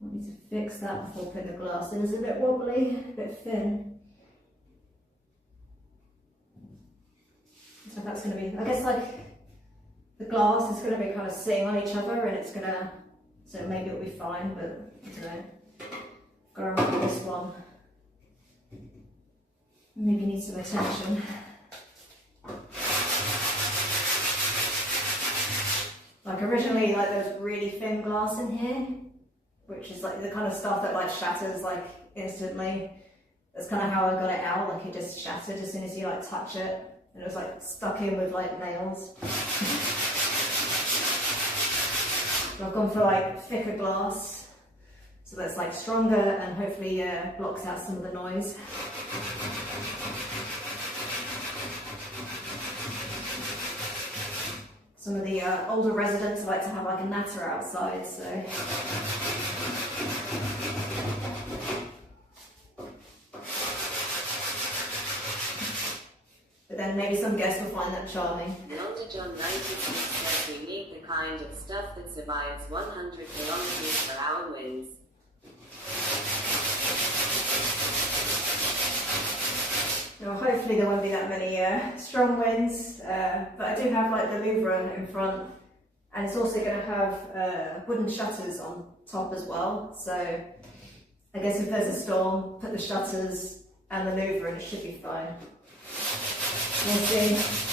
I need to fix that before putting the glass in. It's a bit wobbly, a bit thin. So that's going to be, I guess like the glass is going to be kind of sitting on each other and it's going to, so maybe it'll be fine, but I don't know. Got to remember this one. Maybe needs some attention. Like originally, like there was really thin glass in here, which is like the kind of stuff that like shatters like instantly. That's kind of how I got it out, like it just shattered as soon as you like touch it, and it was like stuck in with like nails. So I've gone for like thicker glass, so that's like stronger and hopefully blocks out some of the noise. Some of the older residents like to have like a natter outside, so. But then maybe some guests will find that charming. London John 96 says we need the kind of stuff that survives 100 kilometers per hour winds. Well, hopefully there won't be that many strong winds, but I do have like the louvre in front, and it's also going to have wooden shutters on top as well, so I guess if there's a storm, put the shutters and the louvre and it should be fine. We'll see.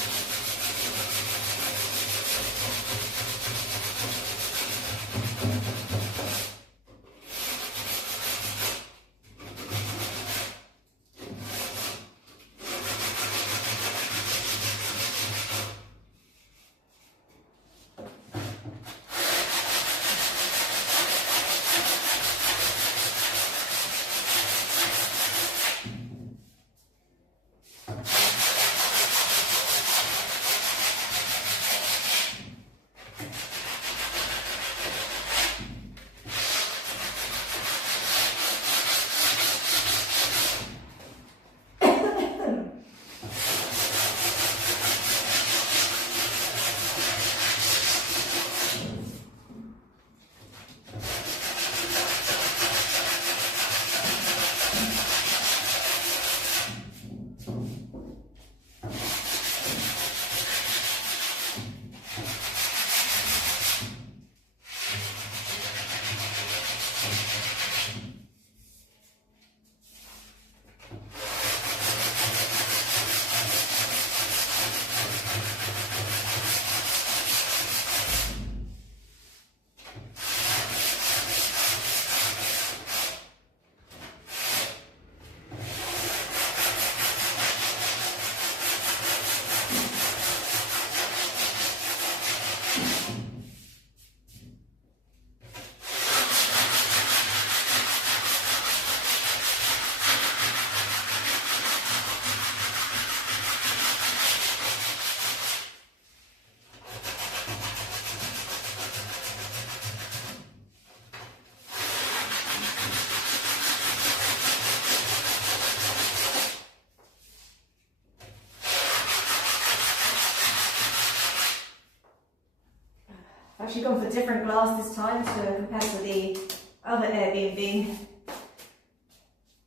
I've actually gone for different glass this time to compare to the other Airbnb.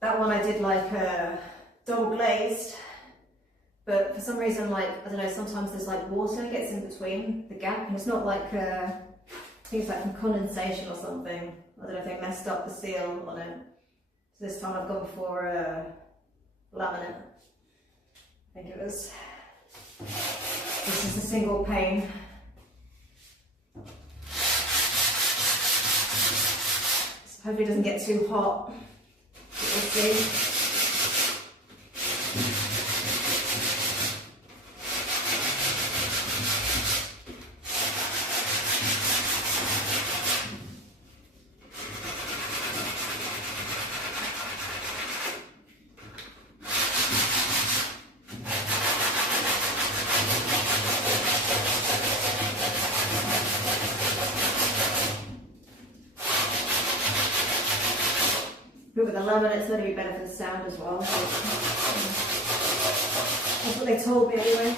That one I did like double glazed, but for some reason, like, I don't know, sometimes there's like water gets in between the gap, and it's not like, I think it's like from condensation or something. I don't know if they messed up the seal on it. So this time I've gone for laminate. I think it was. This is a single pane. Hopefully it doesn't get too hot. We'll see. With the laminate, it's going to be better for the sound as well. So, that's what they told me anyway.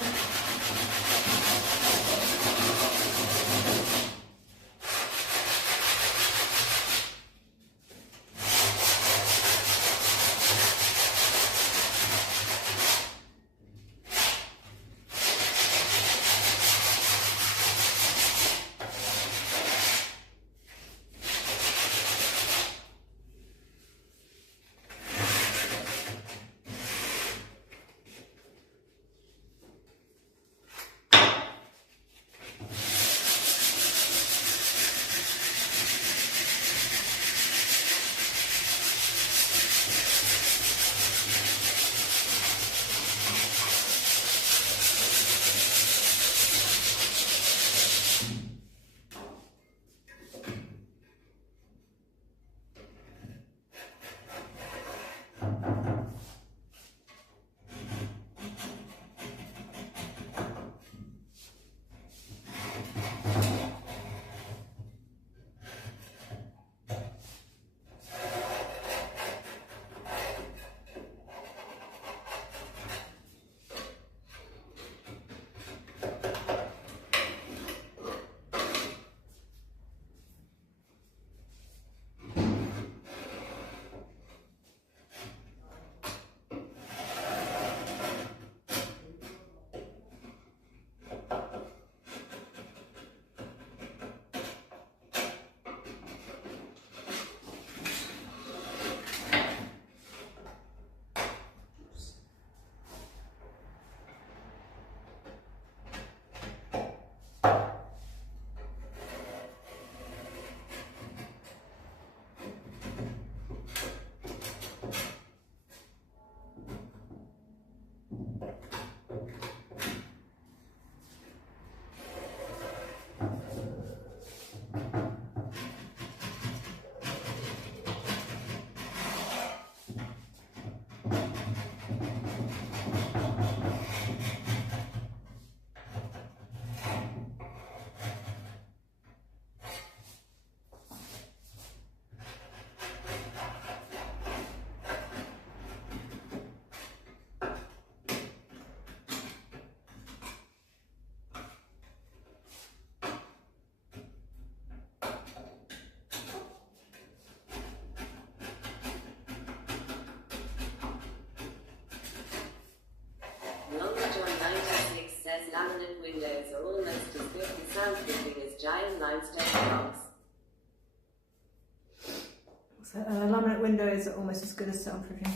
So laminate windows are almost as good as soundproofing.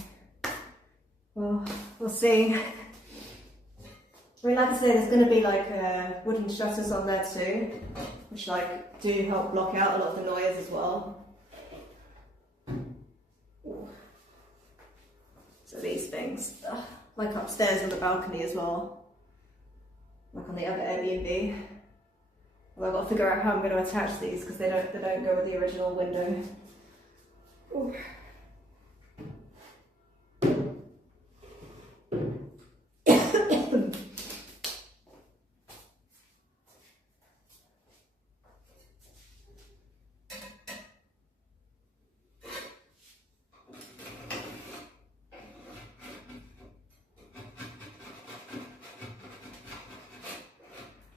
Well, we'll see. I mean, like I said, there's going to be like wooden shutters on there too, which like do help block out a lot of the noise as well. Ooh. So these things, like upstairs on the balcony as well, like on the other Airbnb. Well, I've got to figure out how I'm going to attach these because they don't go with the original window. Ooh.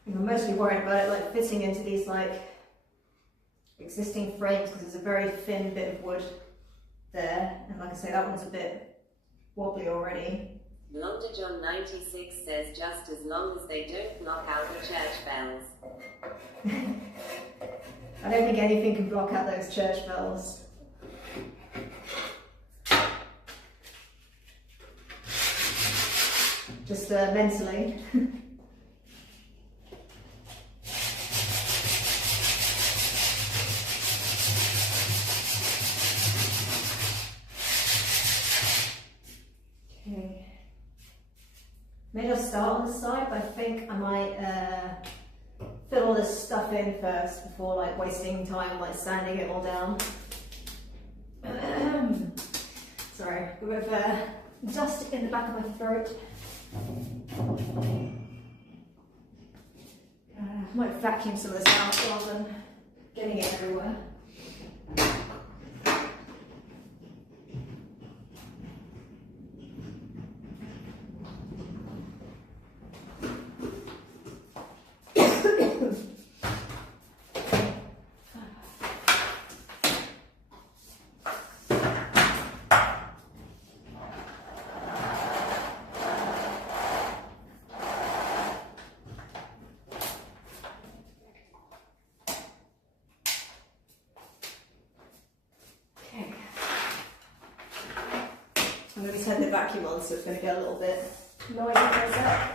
I'm mostly worried about it like fitting into these like existing frames because it's a very thin bit of wood there, and like I say, that one's a bit wobbly already. Blonder John 96 says just as long as they don't block out the church bells. I don't think anything can block out those church bells. Just mentally. Okay. Maybe I'll start on the side, but I think I might fill all this stuff in first before like wasting time like sanding it all down. Sorry, a bit of dust in the back of my throat. I might vacuum some of this out rather than getting it everywhere. I'm going to be turning the vacuum on, so it's going to get a little bit noisy for a sec.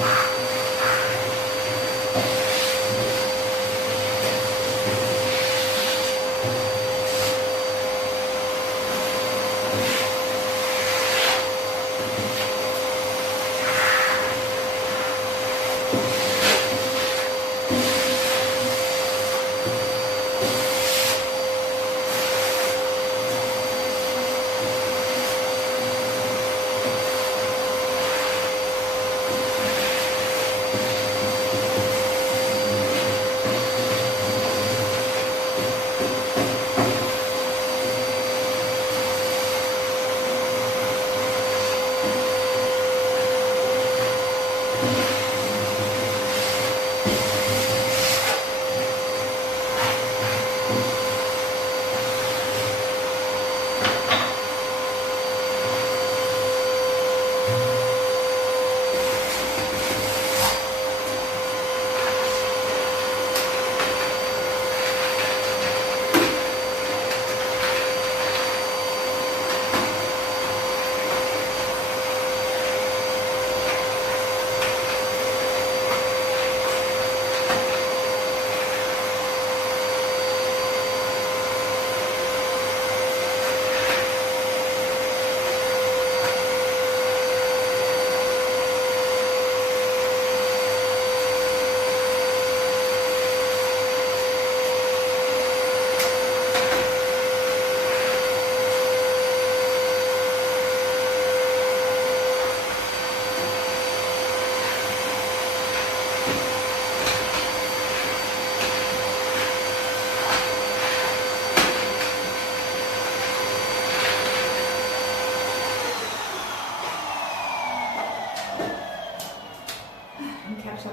Wow.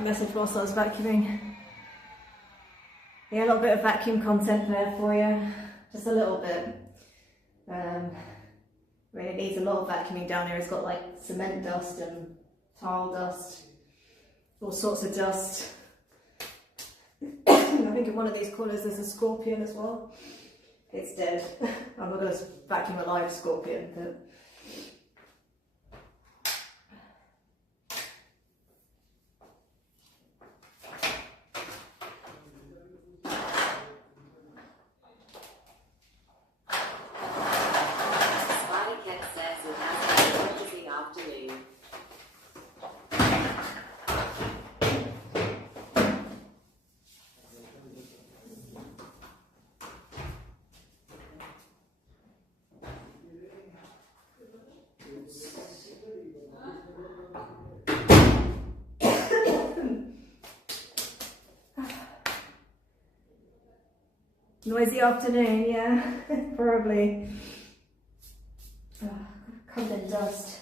message whilst I was vacuuming. Yeah, a little bit of vacuum content there for you, just a little bit. I mean, it needs a lot of vacuuming down here. It's got like cement dust and tile dust, all sorts of dust. I think in one of these corners there's a scorpion as well. It's dead. I'm not going to vacuum a live scorpion, but noisy afternoon, yeah, probably. Covered in dust.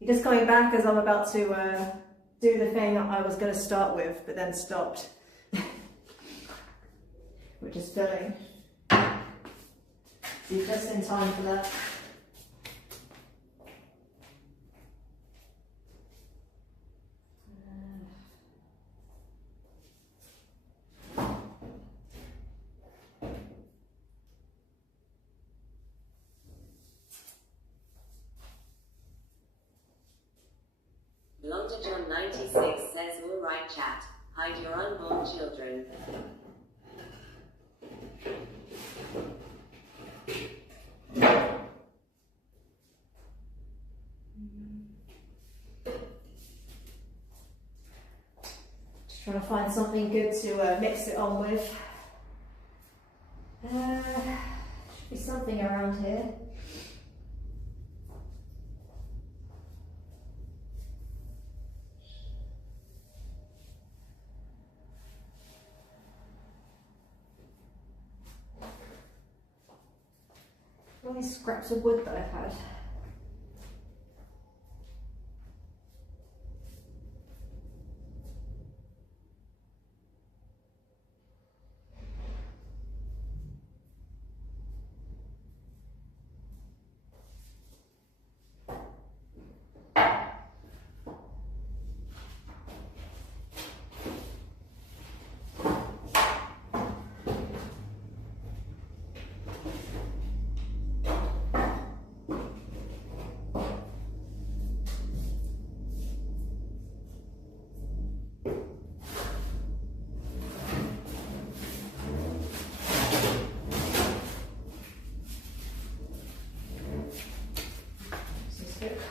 You're just coming back as I'm about to do the thing I was going to start with, but then stopped, which is filling. So you're just in time for that. Blonde John 96 says, all right chat, hide your unborn children. Just trying to find something good to mix it on with. Should be something around here. All these scraps of wood that I've had.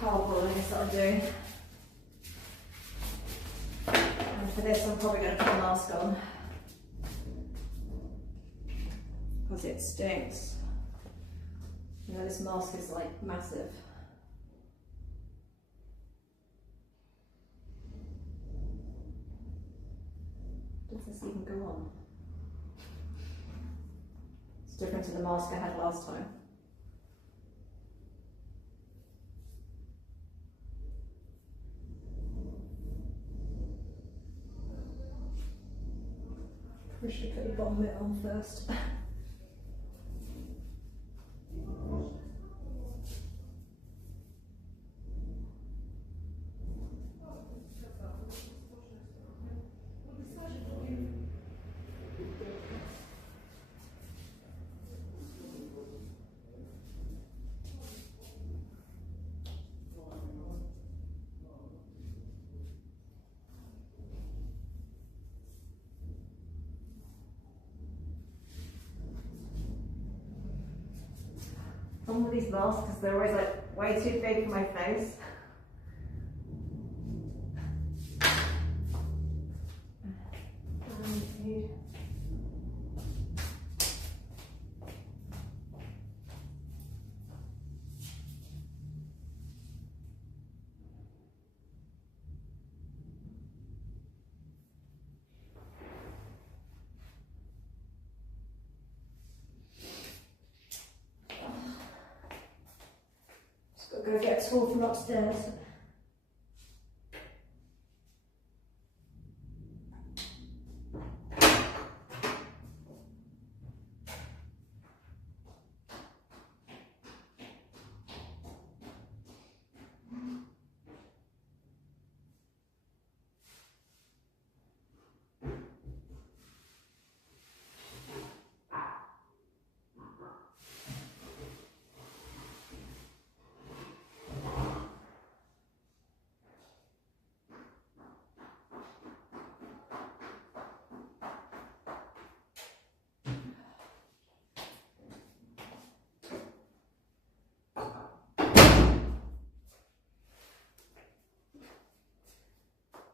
Cardboarding that I'm doing. And for this I'm probably going to put a mask on because it stinks. You know, this mask is like massive. Does this even go on? It's different to the mask I had last time. We should put the bottom bit on first. Some of these masks, because they're always like way too big for my face. Go get a tool from upstairs.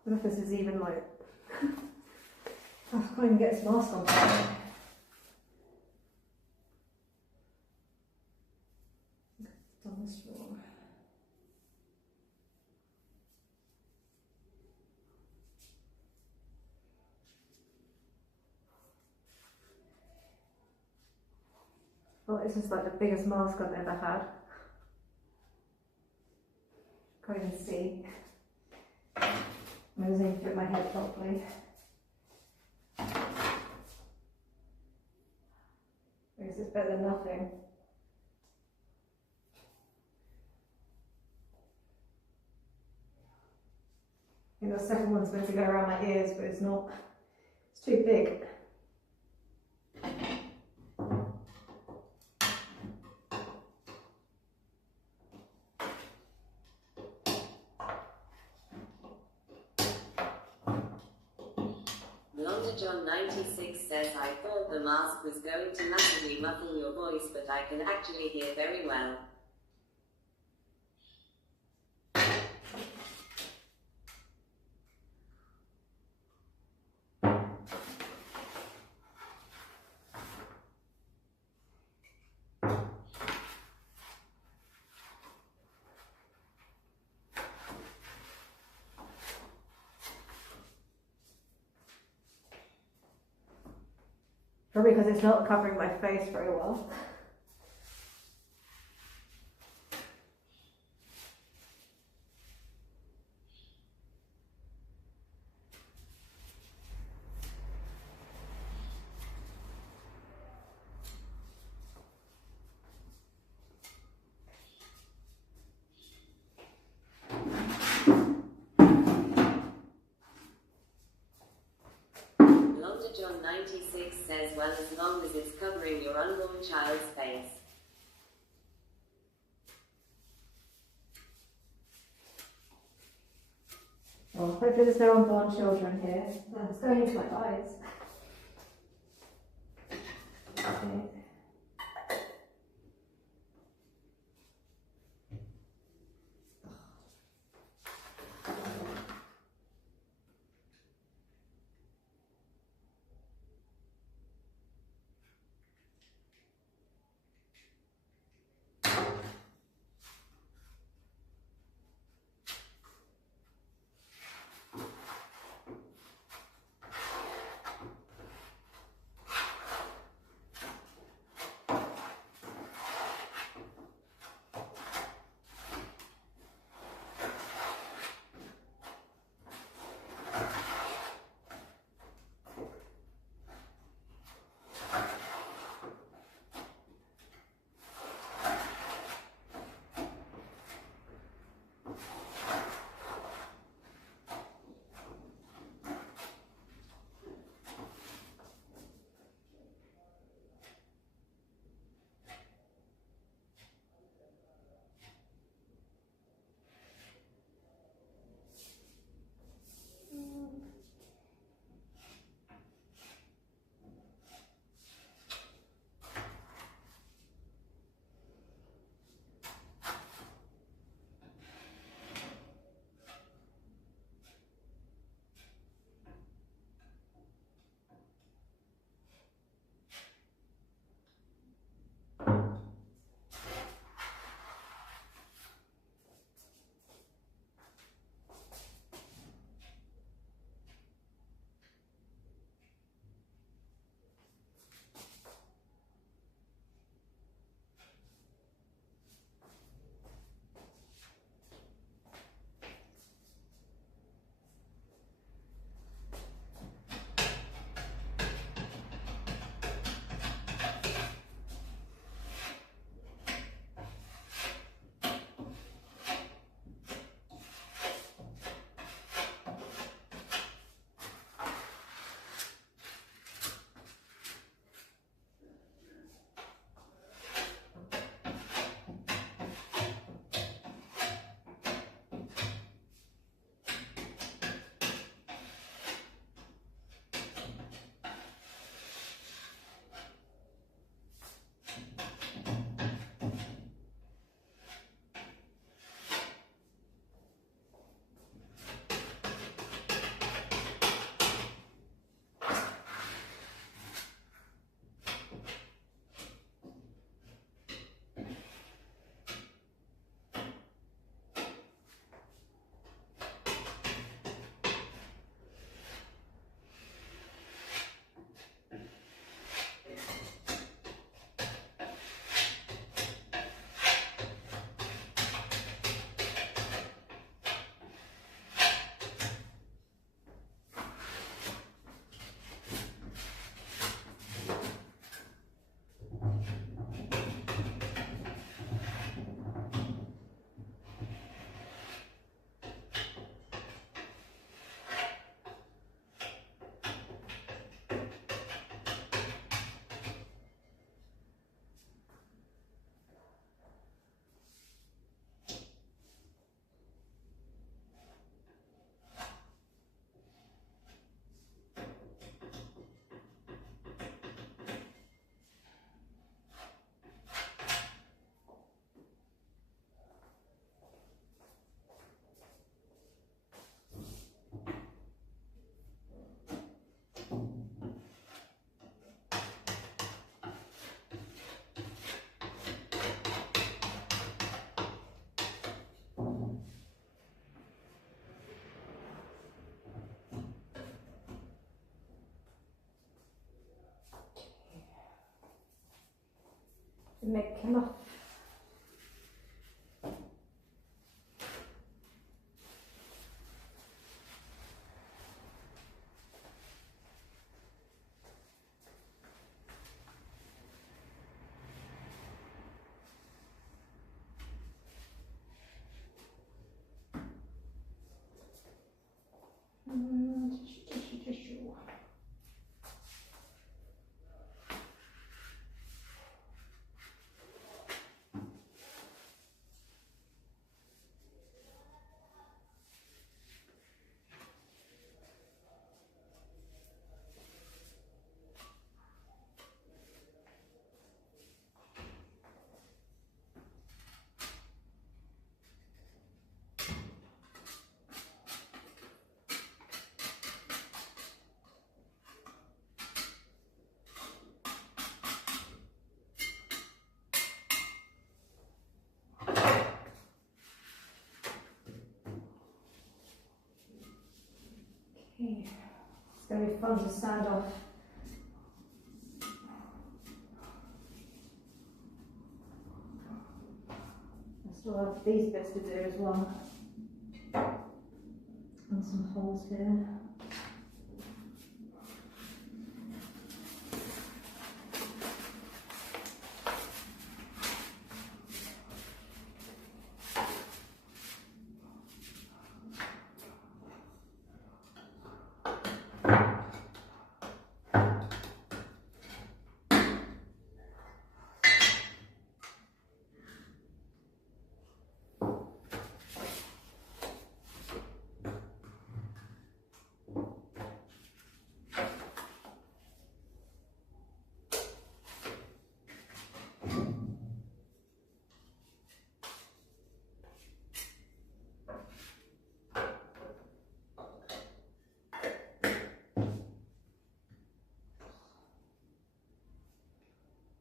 I don't know if this is even like. I can't even get his mask on. Done this wrong. Oh, this is like the biggest mask I've ever had. Can't even see. I doesn't even fit my head properly. I guess it's better than nothing. I think the second one's meant to go around my ears, but it's not. It's too big. John 96 says, I thought the mask was going to massively muffle your voice, but I can actually hear very well. Probably because it's not covering my face very well. John 96 says, well, as long as it's covering your unborn child's face. Well, hopefully there's no unborn children here. Oh, it's going into my eyes. Okay. make him up. Tissue. Okay, it's going to be fun to sand off. I still have these bits to do as well. And some holes here.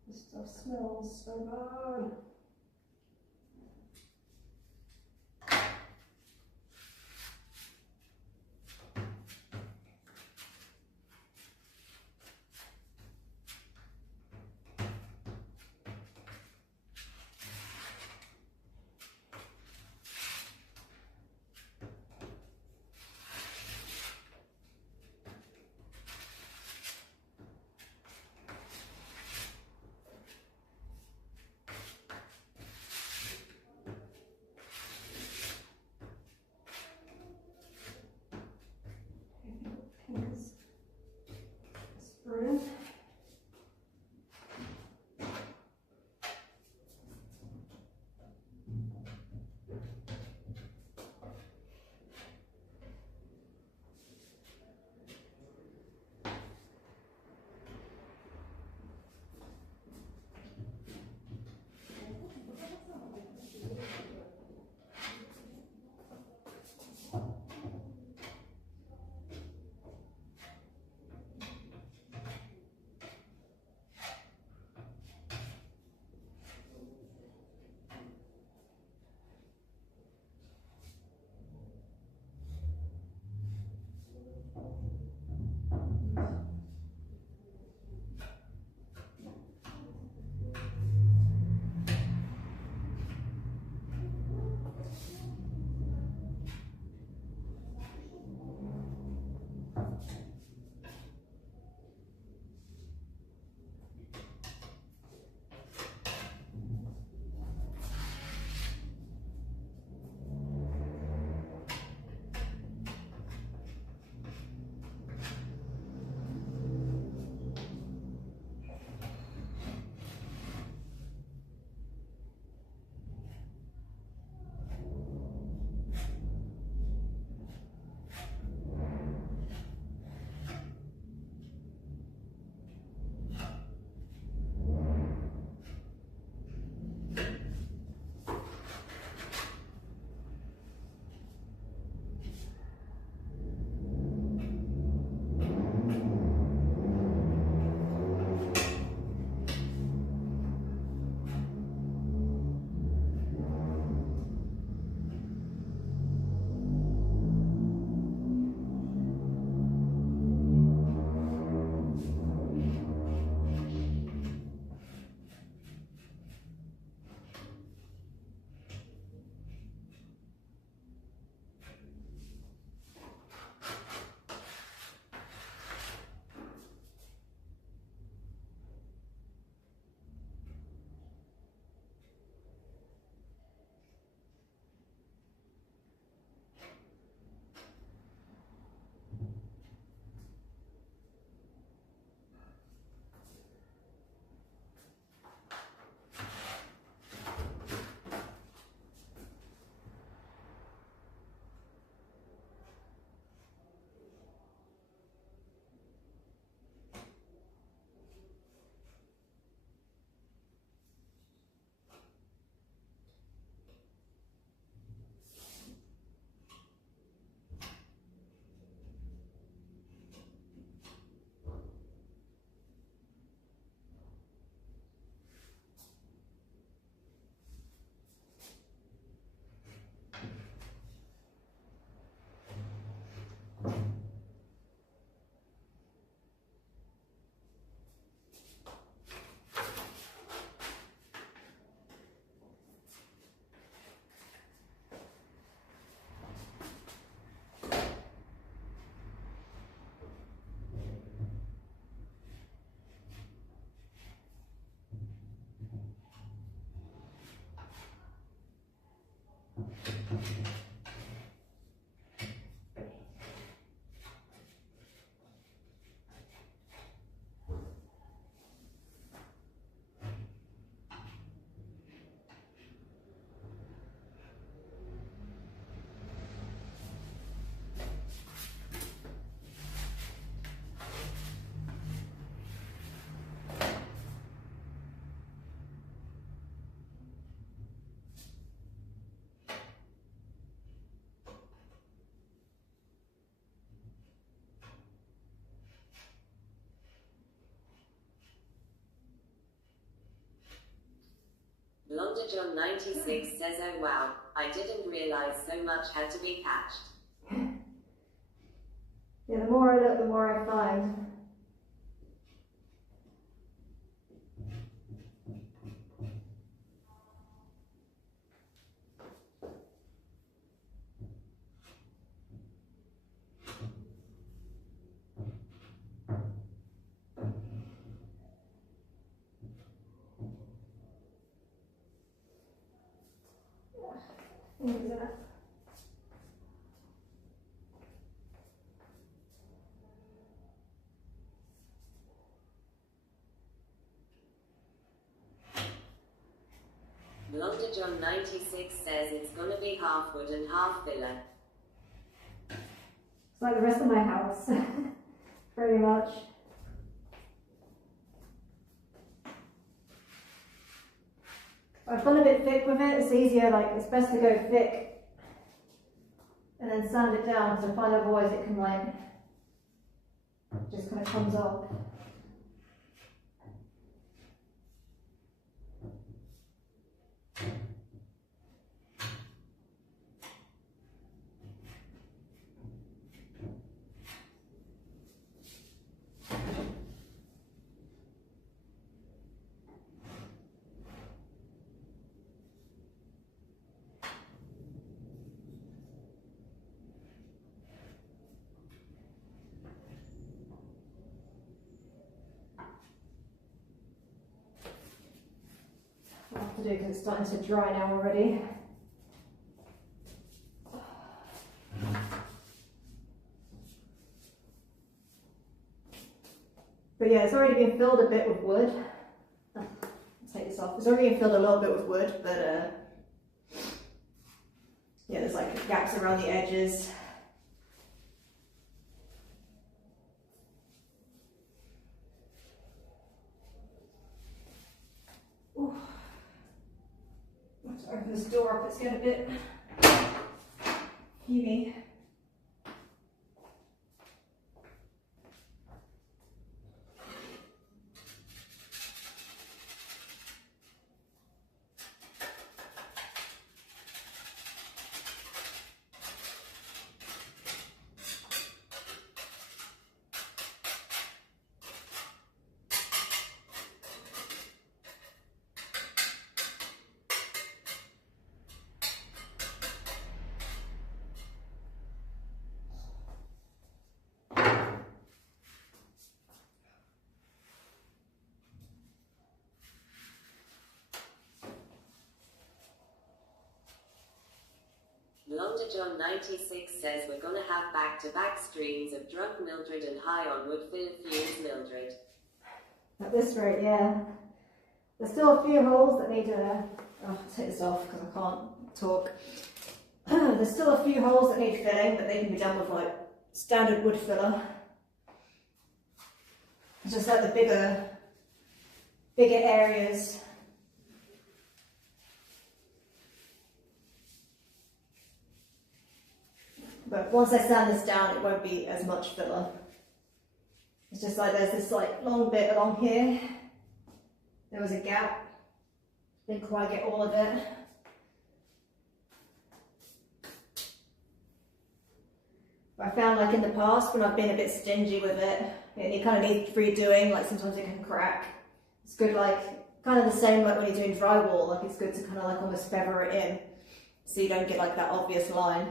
This stuff smells so bad. Blonder John 96 says, oh wow, I didn't realize so much had to be patched. Yeah, the more I look, the more I find. What is that? Blonder John 96 says it's gonna be half wood and half filler. It's like the rest of my house, pretty much. I've gone a bit thick with it. It's easier, like it's best to go thick and then sand it down, because I find otherwise it can like just kind of comes off. I'll have to do because it's starting to dry now already. But yeah, it's already been filled a bit with wood. I'll take this off. It's already been filled a little bit with wood, but yeah, there's like gaps around the edges. Ooh. I have to open this door up, it's getting a bit humid. Blonder John 96 says we're gonna have back-to-back streams of drunk Mildred and high on wood fumes Mildred. At this rate, yeah. There's still a few holes that need to... I'll take this off because I can't talk. There's still a few holes that need filling, but they can be done with like standard wood filler. It's just like the bigger areas. But once I sand this down, it won't be as much filler. It's just like there's this like long bit along here. There was a gap. Didn't quite get all of it. But I found like in the past when I've been a bit stingy with it, it kind of needs redoing, like sometimes it can crack. It's good like, kind of the same like when you're doing drywall, like it's good to kind of like almost feather it in so you don't get like that obvious line.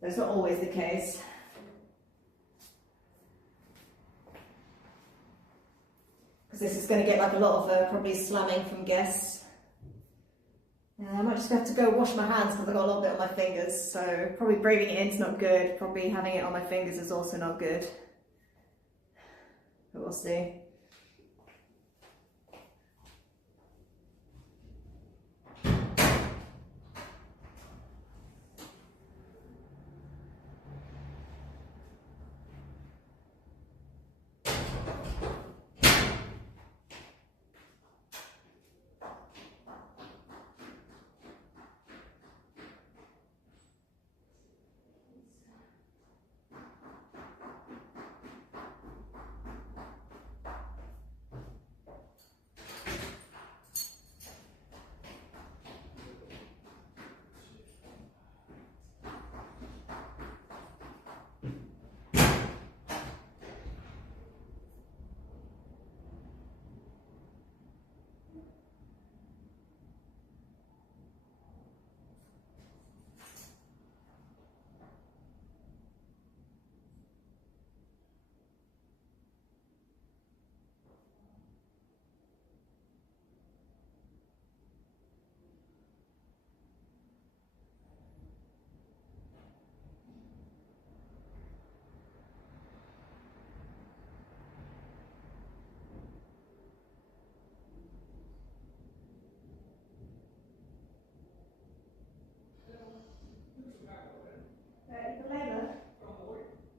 That's not always the case. Because this is going to get like a lot of probably slamming from guests. I might just have to go wash my hands because I've got a little bit on my fingers, so probably breathing it in's not good, probably having it on my fingers is also not good. But we'll see.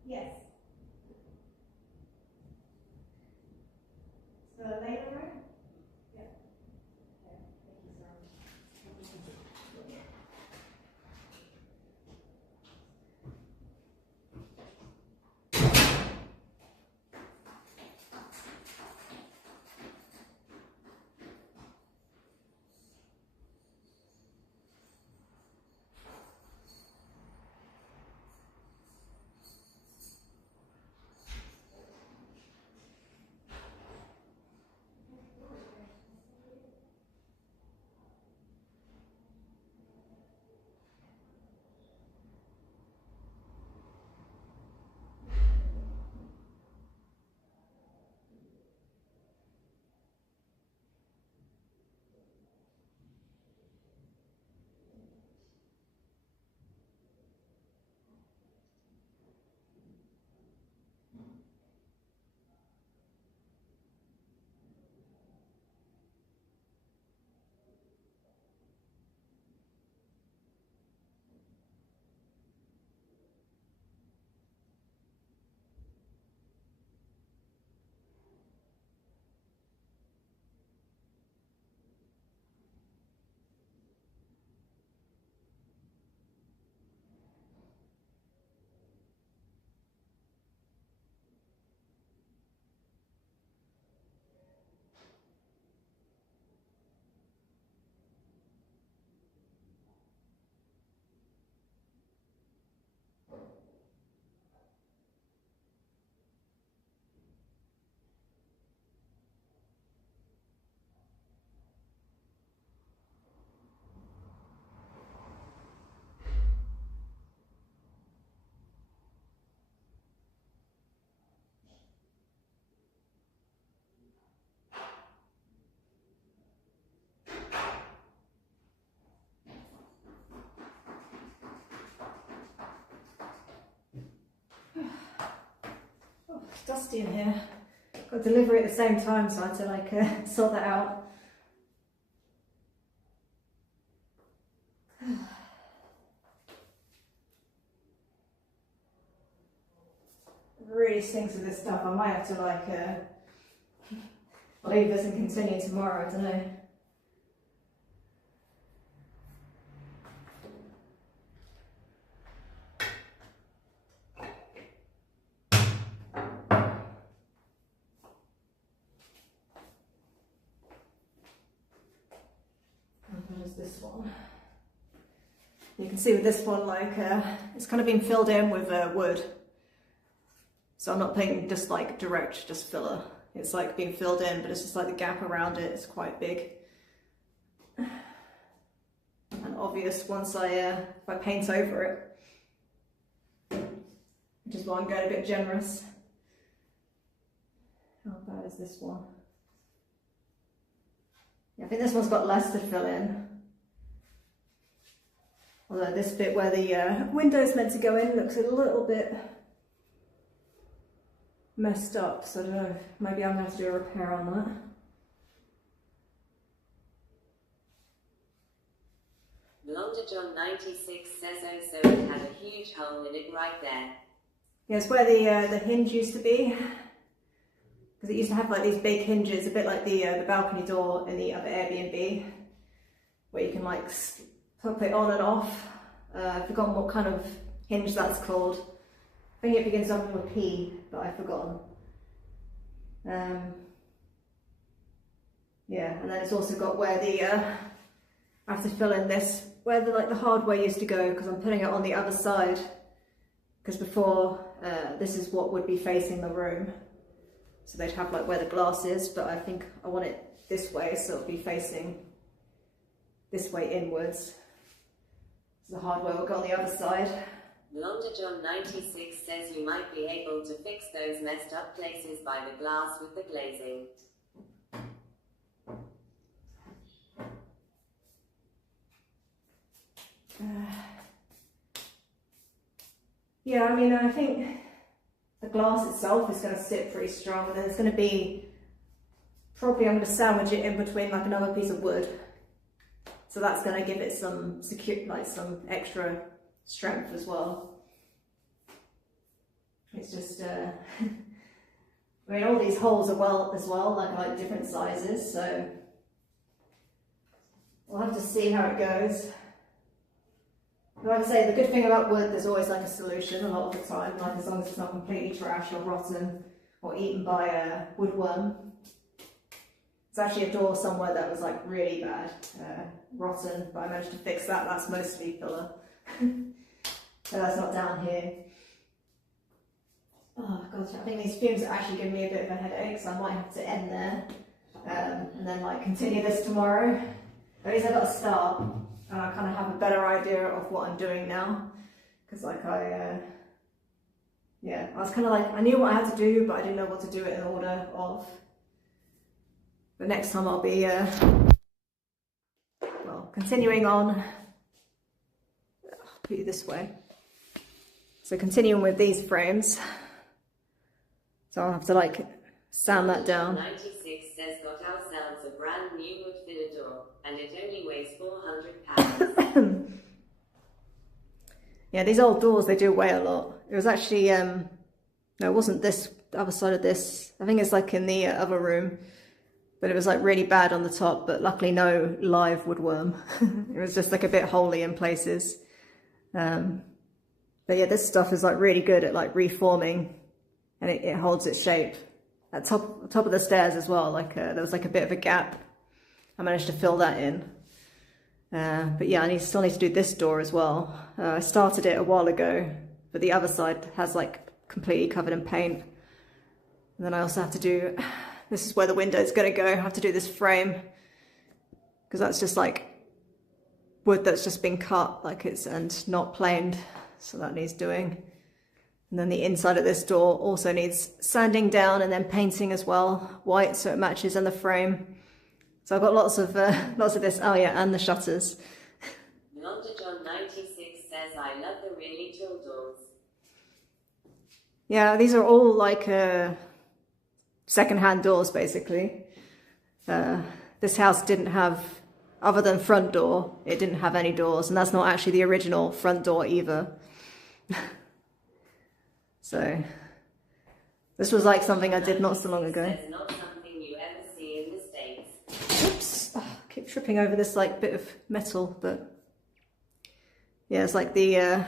Yes. The later room? Yeah. Okay. Thank you, sir. It's dusty in here. Got delivery at the same time, so I had to like sort that out. It really stinks of this stuff. I might have to like leave this and continue tomorrow. I don't know. This one. You can see with this one, like it's kind of been filled in with wood, so I'm not putting just like direct, just filler. It's like being filled in, but it's just like the gap around it is quite big and obvious once if I paint over it, which is why I'm going a bit generous. How bad is this one? Yeah, I think this one's got less to fill in. Although this bit where the window's meant to go in looks a little bit messed up, so I don't know, maybe I'm going to have to do a repair on that. Blonder John 96 says oh so it had a huge hole in it right there. Yeah, it's where the hinge used to be, because it used to have like these big hinges, a bit like the balcony door in the other Airbnb, where you can like pop it on and off. I've forgotten what kind of hinge that's called. I think it begins up with a P, but I've forgotten. Yeah, and then it's also got where I have to fill in this, where the hardware used to go, because I'm putting it on the other side. Because before, this is what would be facing the room. So they'd have like where the glass is, but I think I want it this way, so it'll be facing this way inwards. So the hardware will go on the other side. Blonder John 96 says you might be able to fix those messed up places by the glass with the glazing. Yeah, I mean, I think the glass itself is going to sit pretty strong, and then it's going to be, probably I'm going to sandwich it in between like another piece of wood. So that's going to give it some some extra strength as well. It's just, I mean, all these holes are as well, like different sizes, so we'll have to see how it goes. Like I say, the good thing about wood, there's always like a solution a lot of the time, like as long as it's not completely trash or rotten or eaten by a woodworm. There's actually a door somewhere that was like really bad, rotten, but I managed to fix that. That's mostly filler. So that's not down here. Oh gosh, I think these fumes are actually giving me a bit of a headache, so I might have to end there and then like continue this tomorrow. At least I got a start, and I kind of have a better idea of what I'm doing now, because like I was kind of like, I knew what I had to do, but I didn't know what to do it in order of. But next time I'll be well, continuing on. I'll put you this way. So continuing with these frames. So I'll have to like sand that down. 96 says got ourselves a brand new wood filler door, and it only weighs 400 pounds. Yeah, these old doors, they do weigh a lot. It was actually, no, it wasn't this, the other side of this. I think it's like in the other room, but it was like really bad on the top, but luckily no live woodworm. It was just like a bit holy in places. But yeah, this stuff is like really good at like reforming, and it holds its shape. At top of the stairs as well, like there was like a bit of a gap. I managed to fill that in. But yeah, I still need to do this door as well. I started it a while ago, but the other side has like completely covered in paint. And then I also have to do, this is where the window is going to go. I have to do this frame, because that's just like wood that's just been cut, like and not planed. So that needs doing. And then the inside of this door also needs sanding down and then painting as well, white, so it matches in the frame. So I've got lots of this. Oh yeah, and the shutters. Blonder John 96 says I love the really tall doors. Yeah, these are all like second-hand doors, basically. This house didn't have, other than front door, it didn't have any doors, and that's not actually the original front door either. So this was like something I did not so long ago. It's not something you ever see in the States. Oops, oh, I keep tripping over this like bit of metal, but yeah, it's like the I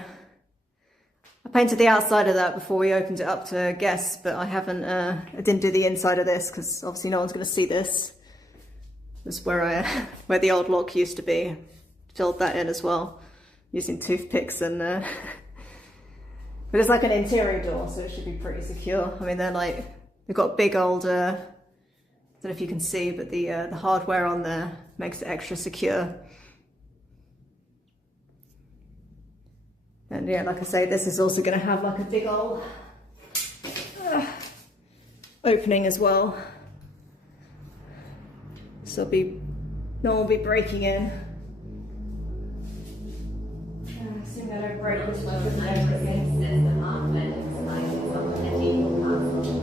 painted the outside of that before we opened it up to guests, but I haven't I didn't do the inside of this because obviously no one's going to see this. This is where where the old lock used to be. Filled that in as well using toothpicks and but it's like an interior door, so it should be pretty secure. I mean, they're like, they've got big old, I don't know if you can see, but the hardware on there makes it extra secure. And yeah, like I say, this is also going to have like a big old opening as well. So no one will be breaking in. very close to my foot. Says the hard landing slide is on the medieval castle.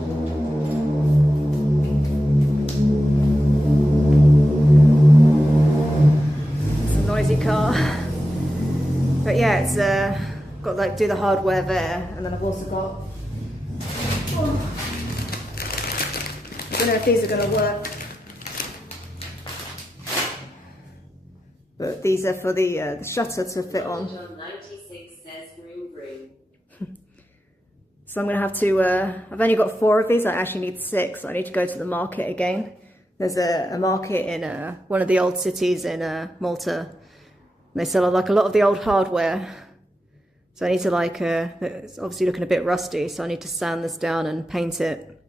It's a noisy car. But yeah, it's got like do the hardware there, and then I've also got. Oh, I don't know if these are going to work, but these are for the shutter to fit on. John 96 says vroom vroom. So I'm going to have to. I've only got 4 of these. I actually need 6. So I need to go to the market again. There's a market in one of the old cities in Malta. They sell like a lot of the old hardware. So I need to like, it's obviously looking a bit rusty, so I need to sand this down and paint it,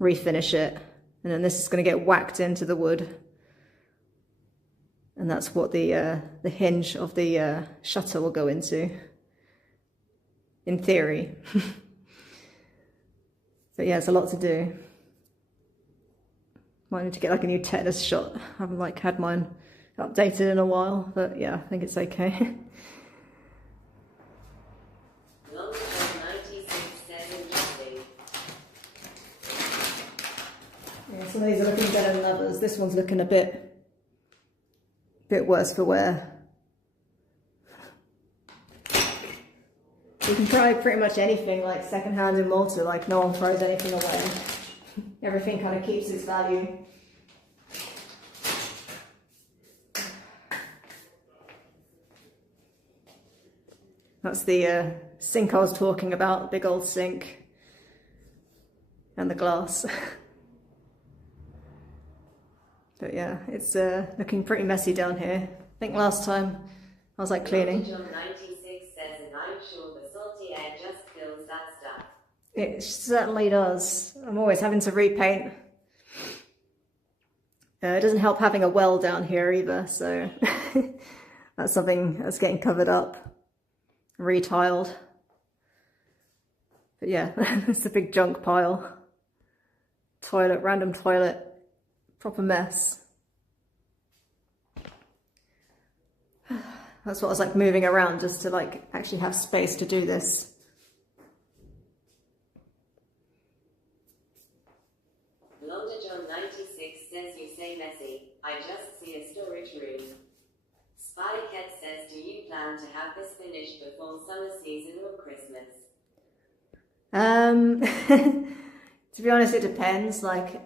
refinish it. And then this is going to get whacked into the wood. And that's what the hinge of the shutter will go into, in theory. But yeah, it's a lot to do. Might need to get like a new tetanus shot. I haven't like had mine updated in a while, but yeah, I think it's okay. Long John 96 says interesting. Yeah, some of these are looking better than others. This one's looking a bit worse for wear. You can try pretty much anything like secondhand in Malta, like no one throws anything away. Everything kind of keeps its value. That's the sink I was talking about, the big old sink and the glass. But yeah, it's looking pretty messy down here. I think last time I was like cleaning. John 96 says, and I'm sure the salty air just kills that stuff. It certainly does. I'm always having to repaint. It doesn't help having a well down here either, so that's something that's getting covered up, retiled. But yeah, it's a big junk pile. Toilet, random toilet, proper mess. That's what I was like moving around just to like actually have space to do this. Londa John 96 says you say messy. I just see a storage room. Spycat says, do you plan to have this finished before summer season or Christmas? To be honest, it depends. Like,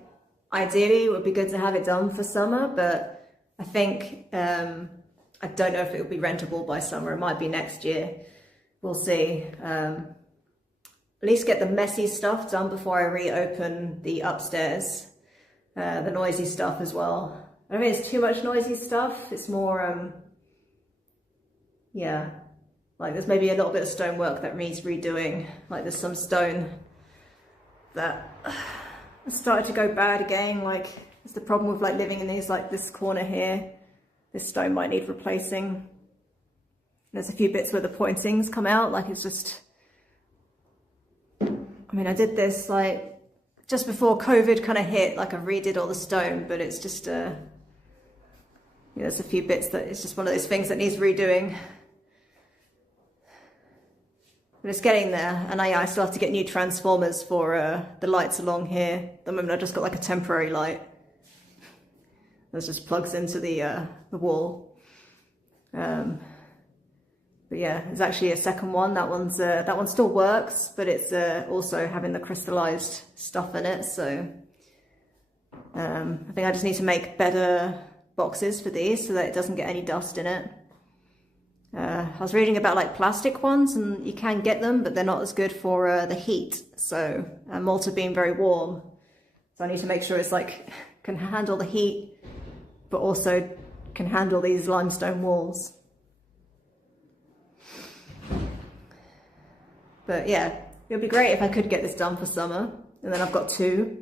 ideally, it would be good to have it done for summer, but I think I don't know if it will be rentable by summer. It might be next year. We'll see. At least get the messy stuff done before I reopen the upstairs. The noisy stuff as well. I don't think it's too much noisy stuff. It's more, yeah, like there's maybe a little bit of stonework that needs redoing. Like there's some stone that started to go bad again. Like it's the problem with like living in these, like this corner here. This stone might need replacing. There's a few bits where the pointings come out. Like it's just, I mean, I did this like just before COVID kind of hit, like I redid all the stone, but it's just, you know, there's a few bits that it's just one of those things that needs redoing. But it's getting there, and I still have to get new transformers for the lights along here. At the moment I've just got like a temporary light. That just plugs into the wall. But yeah, there's actually a second one. That one still works, but it's also having the crystallized stuff in it. So I think I just need to make better boxes for these so that it doesn't get any dust in it. I was reading about like plastic ones, and you can get them, but they're not as good for the heat. So Malta being very warm, so I need to make sure it's like can handle the heat, but also can handle these limestone walls. But yeah, it would be great if I could get this done for summer, and then I've got 2,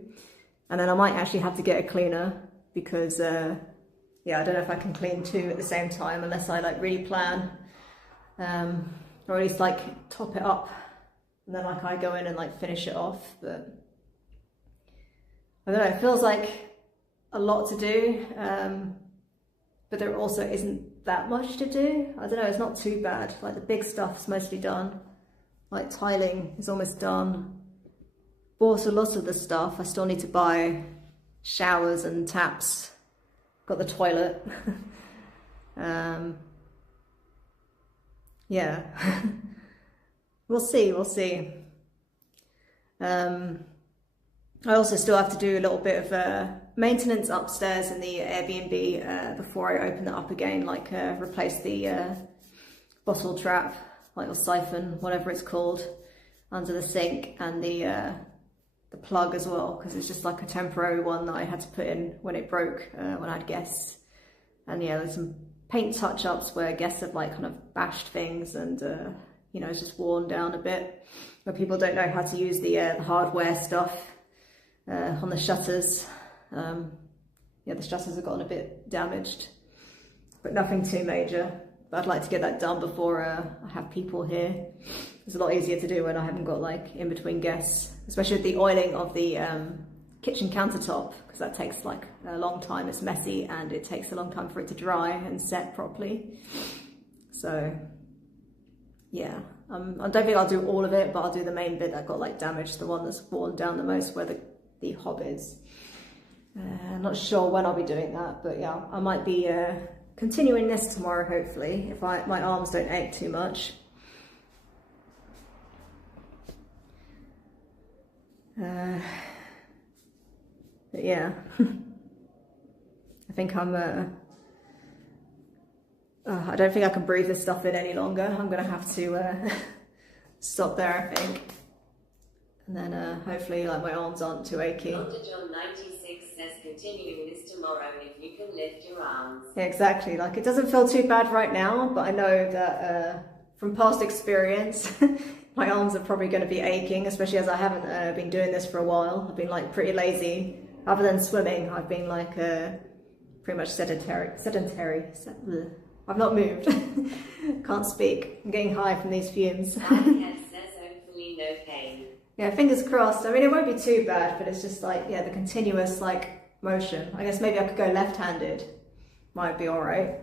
and then I might actually have to get a cleaner because yeah, I don't know if I can clean 2 at the same time unless I like really plan, or at least like top it up, and then like I go in and like finish it off. But I don't know, it feels like a lot to do, but there also isn't that much to do. I don't know, it's not too bad. Like the big stuff's mostly done. Like tiling is almost done. Bought a lot of the stuff. I still need to buy showers and taps. Got the toilet. Yeah. We'll see. I also still have to do a little bit of maintenance upstairs in the Airbnb before I open it up again, like replace the bottle trap, like or siphon, whatever it's called, under the sink, and the plug as well, because it's just like a temporary one that I had to put in when it broke when I had guests. And yeah, there's some paint touch-ups where guests have like kind of bashed things, and you know, it's just worn down a bit, where people don't know how to use the hardware stuff on the shutters. Yeah, the shutters have gotten a bit damaged, but nothing too major. But I'd like to get that done before I have people here. It's a lot easier to do when I haven't got like in between guests, especially with the oiling of the kitchen countertop, because that takes like a long time. It's messy and it takes a long time for it to dry and set properly. So yeah, I don't think I'll do all of it, but I'll do the main bit that got like damaged, the one that's worn down the most, where the hob is. I'm not sure when I'll be doing that, but yeah, I might be continuing this tomorrow, hopefully, if my arms don't ache too much. But yeah, I think I'm I don't think I can breathe this stuff in any longer. I'm gonna have to stop there, I think. And then hopefully like my arms aren't too achy. Dr. John 96 says continuing this tomorrow if you can lift your arms. Yeah, exactly. Like it doesn't feel too bad right now, but I know that from past experience, my arms are probably going to be aching, especially as I haven't been doing this for a while. I've been like pretty lazy. Other than swimming, I've been like pretty much sedentary. I've not moved. Can't speak. I'm getting high from these fumes. Says hopefully no pain. Yeah, fingers crossed. I mean, it won't be too bad, but it's just like, yeah, the continuous like motion. I guess maybe I could go left-handed. Might be all right.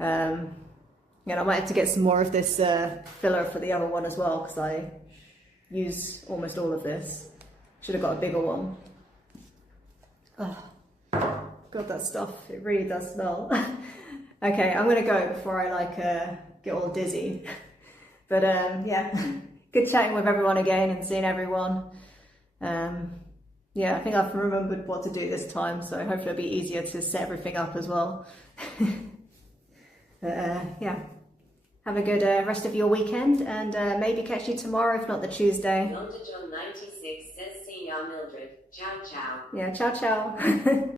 Yeah, I might have to get some more of this filler for the other one as well, because I use almost all of this. Should have got a bigger one. Oh, God, that stuff, it really does smell. Okay, I'm gonna go before I like get all dizzy. But yeah, good chatting with everyone again and seeing everyone. Yeah, I think I've remembered what to do this time, so hopefully it'll be easier to set everything up as well. Yeah, have a good rest of your weekend, and maybe catch you tomorrow, if not the Tuesday. Dr. John 96 says see ya, Mildred. Ciao, ciao. Yeah, ciao, ciao.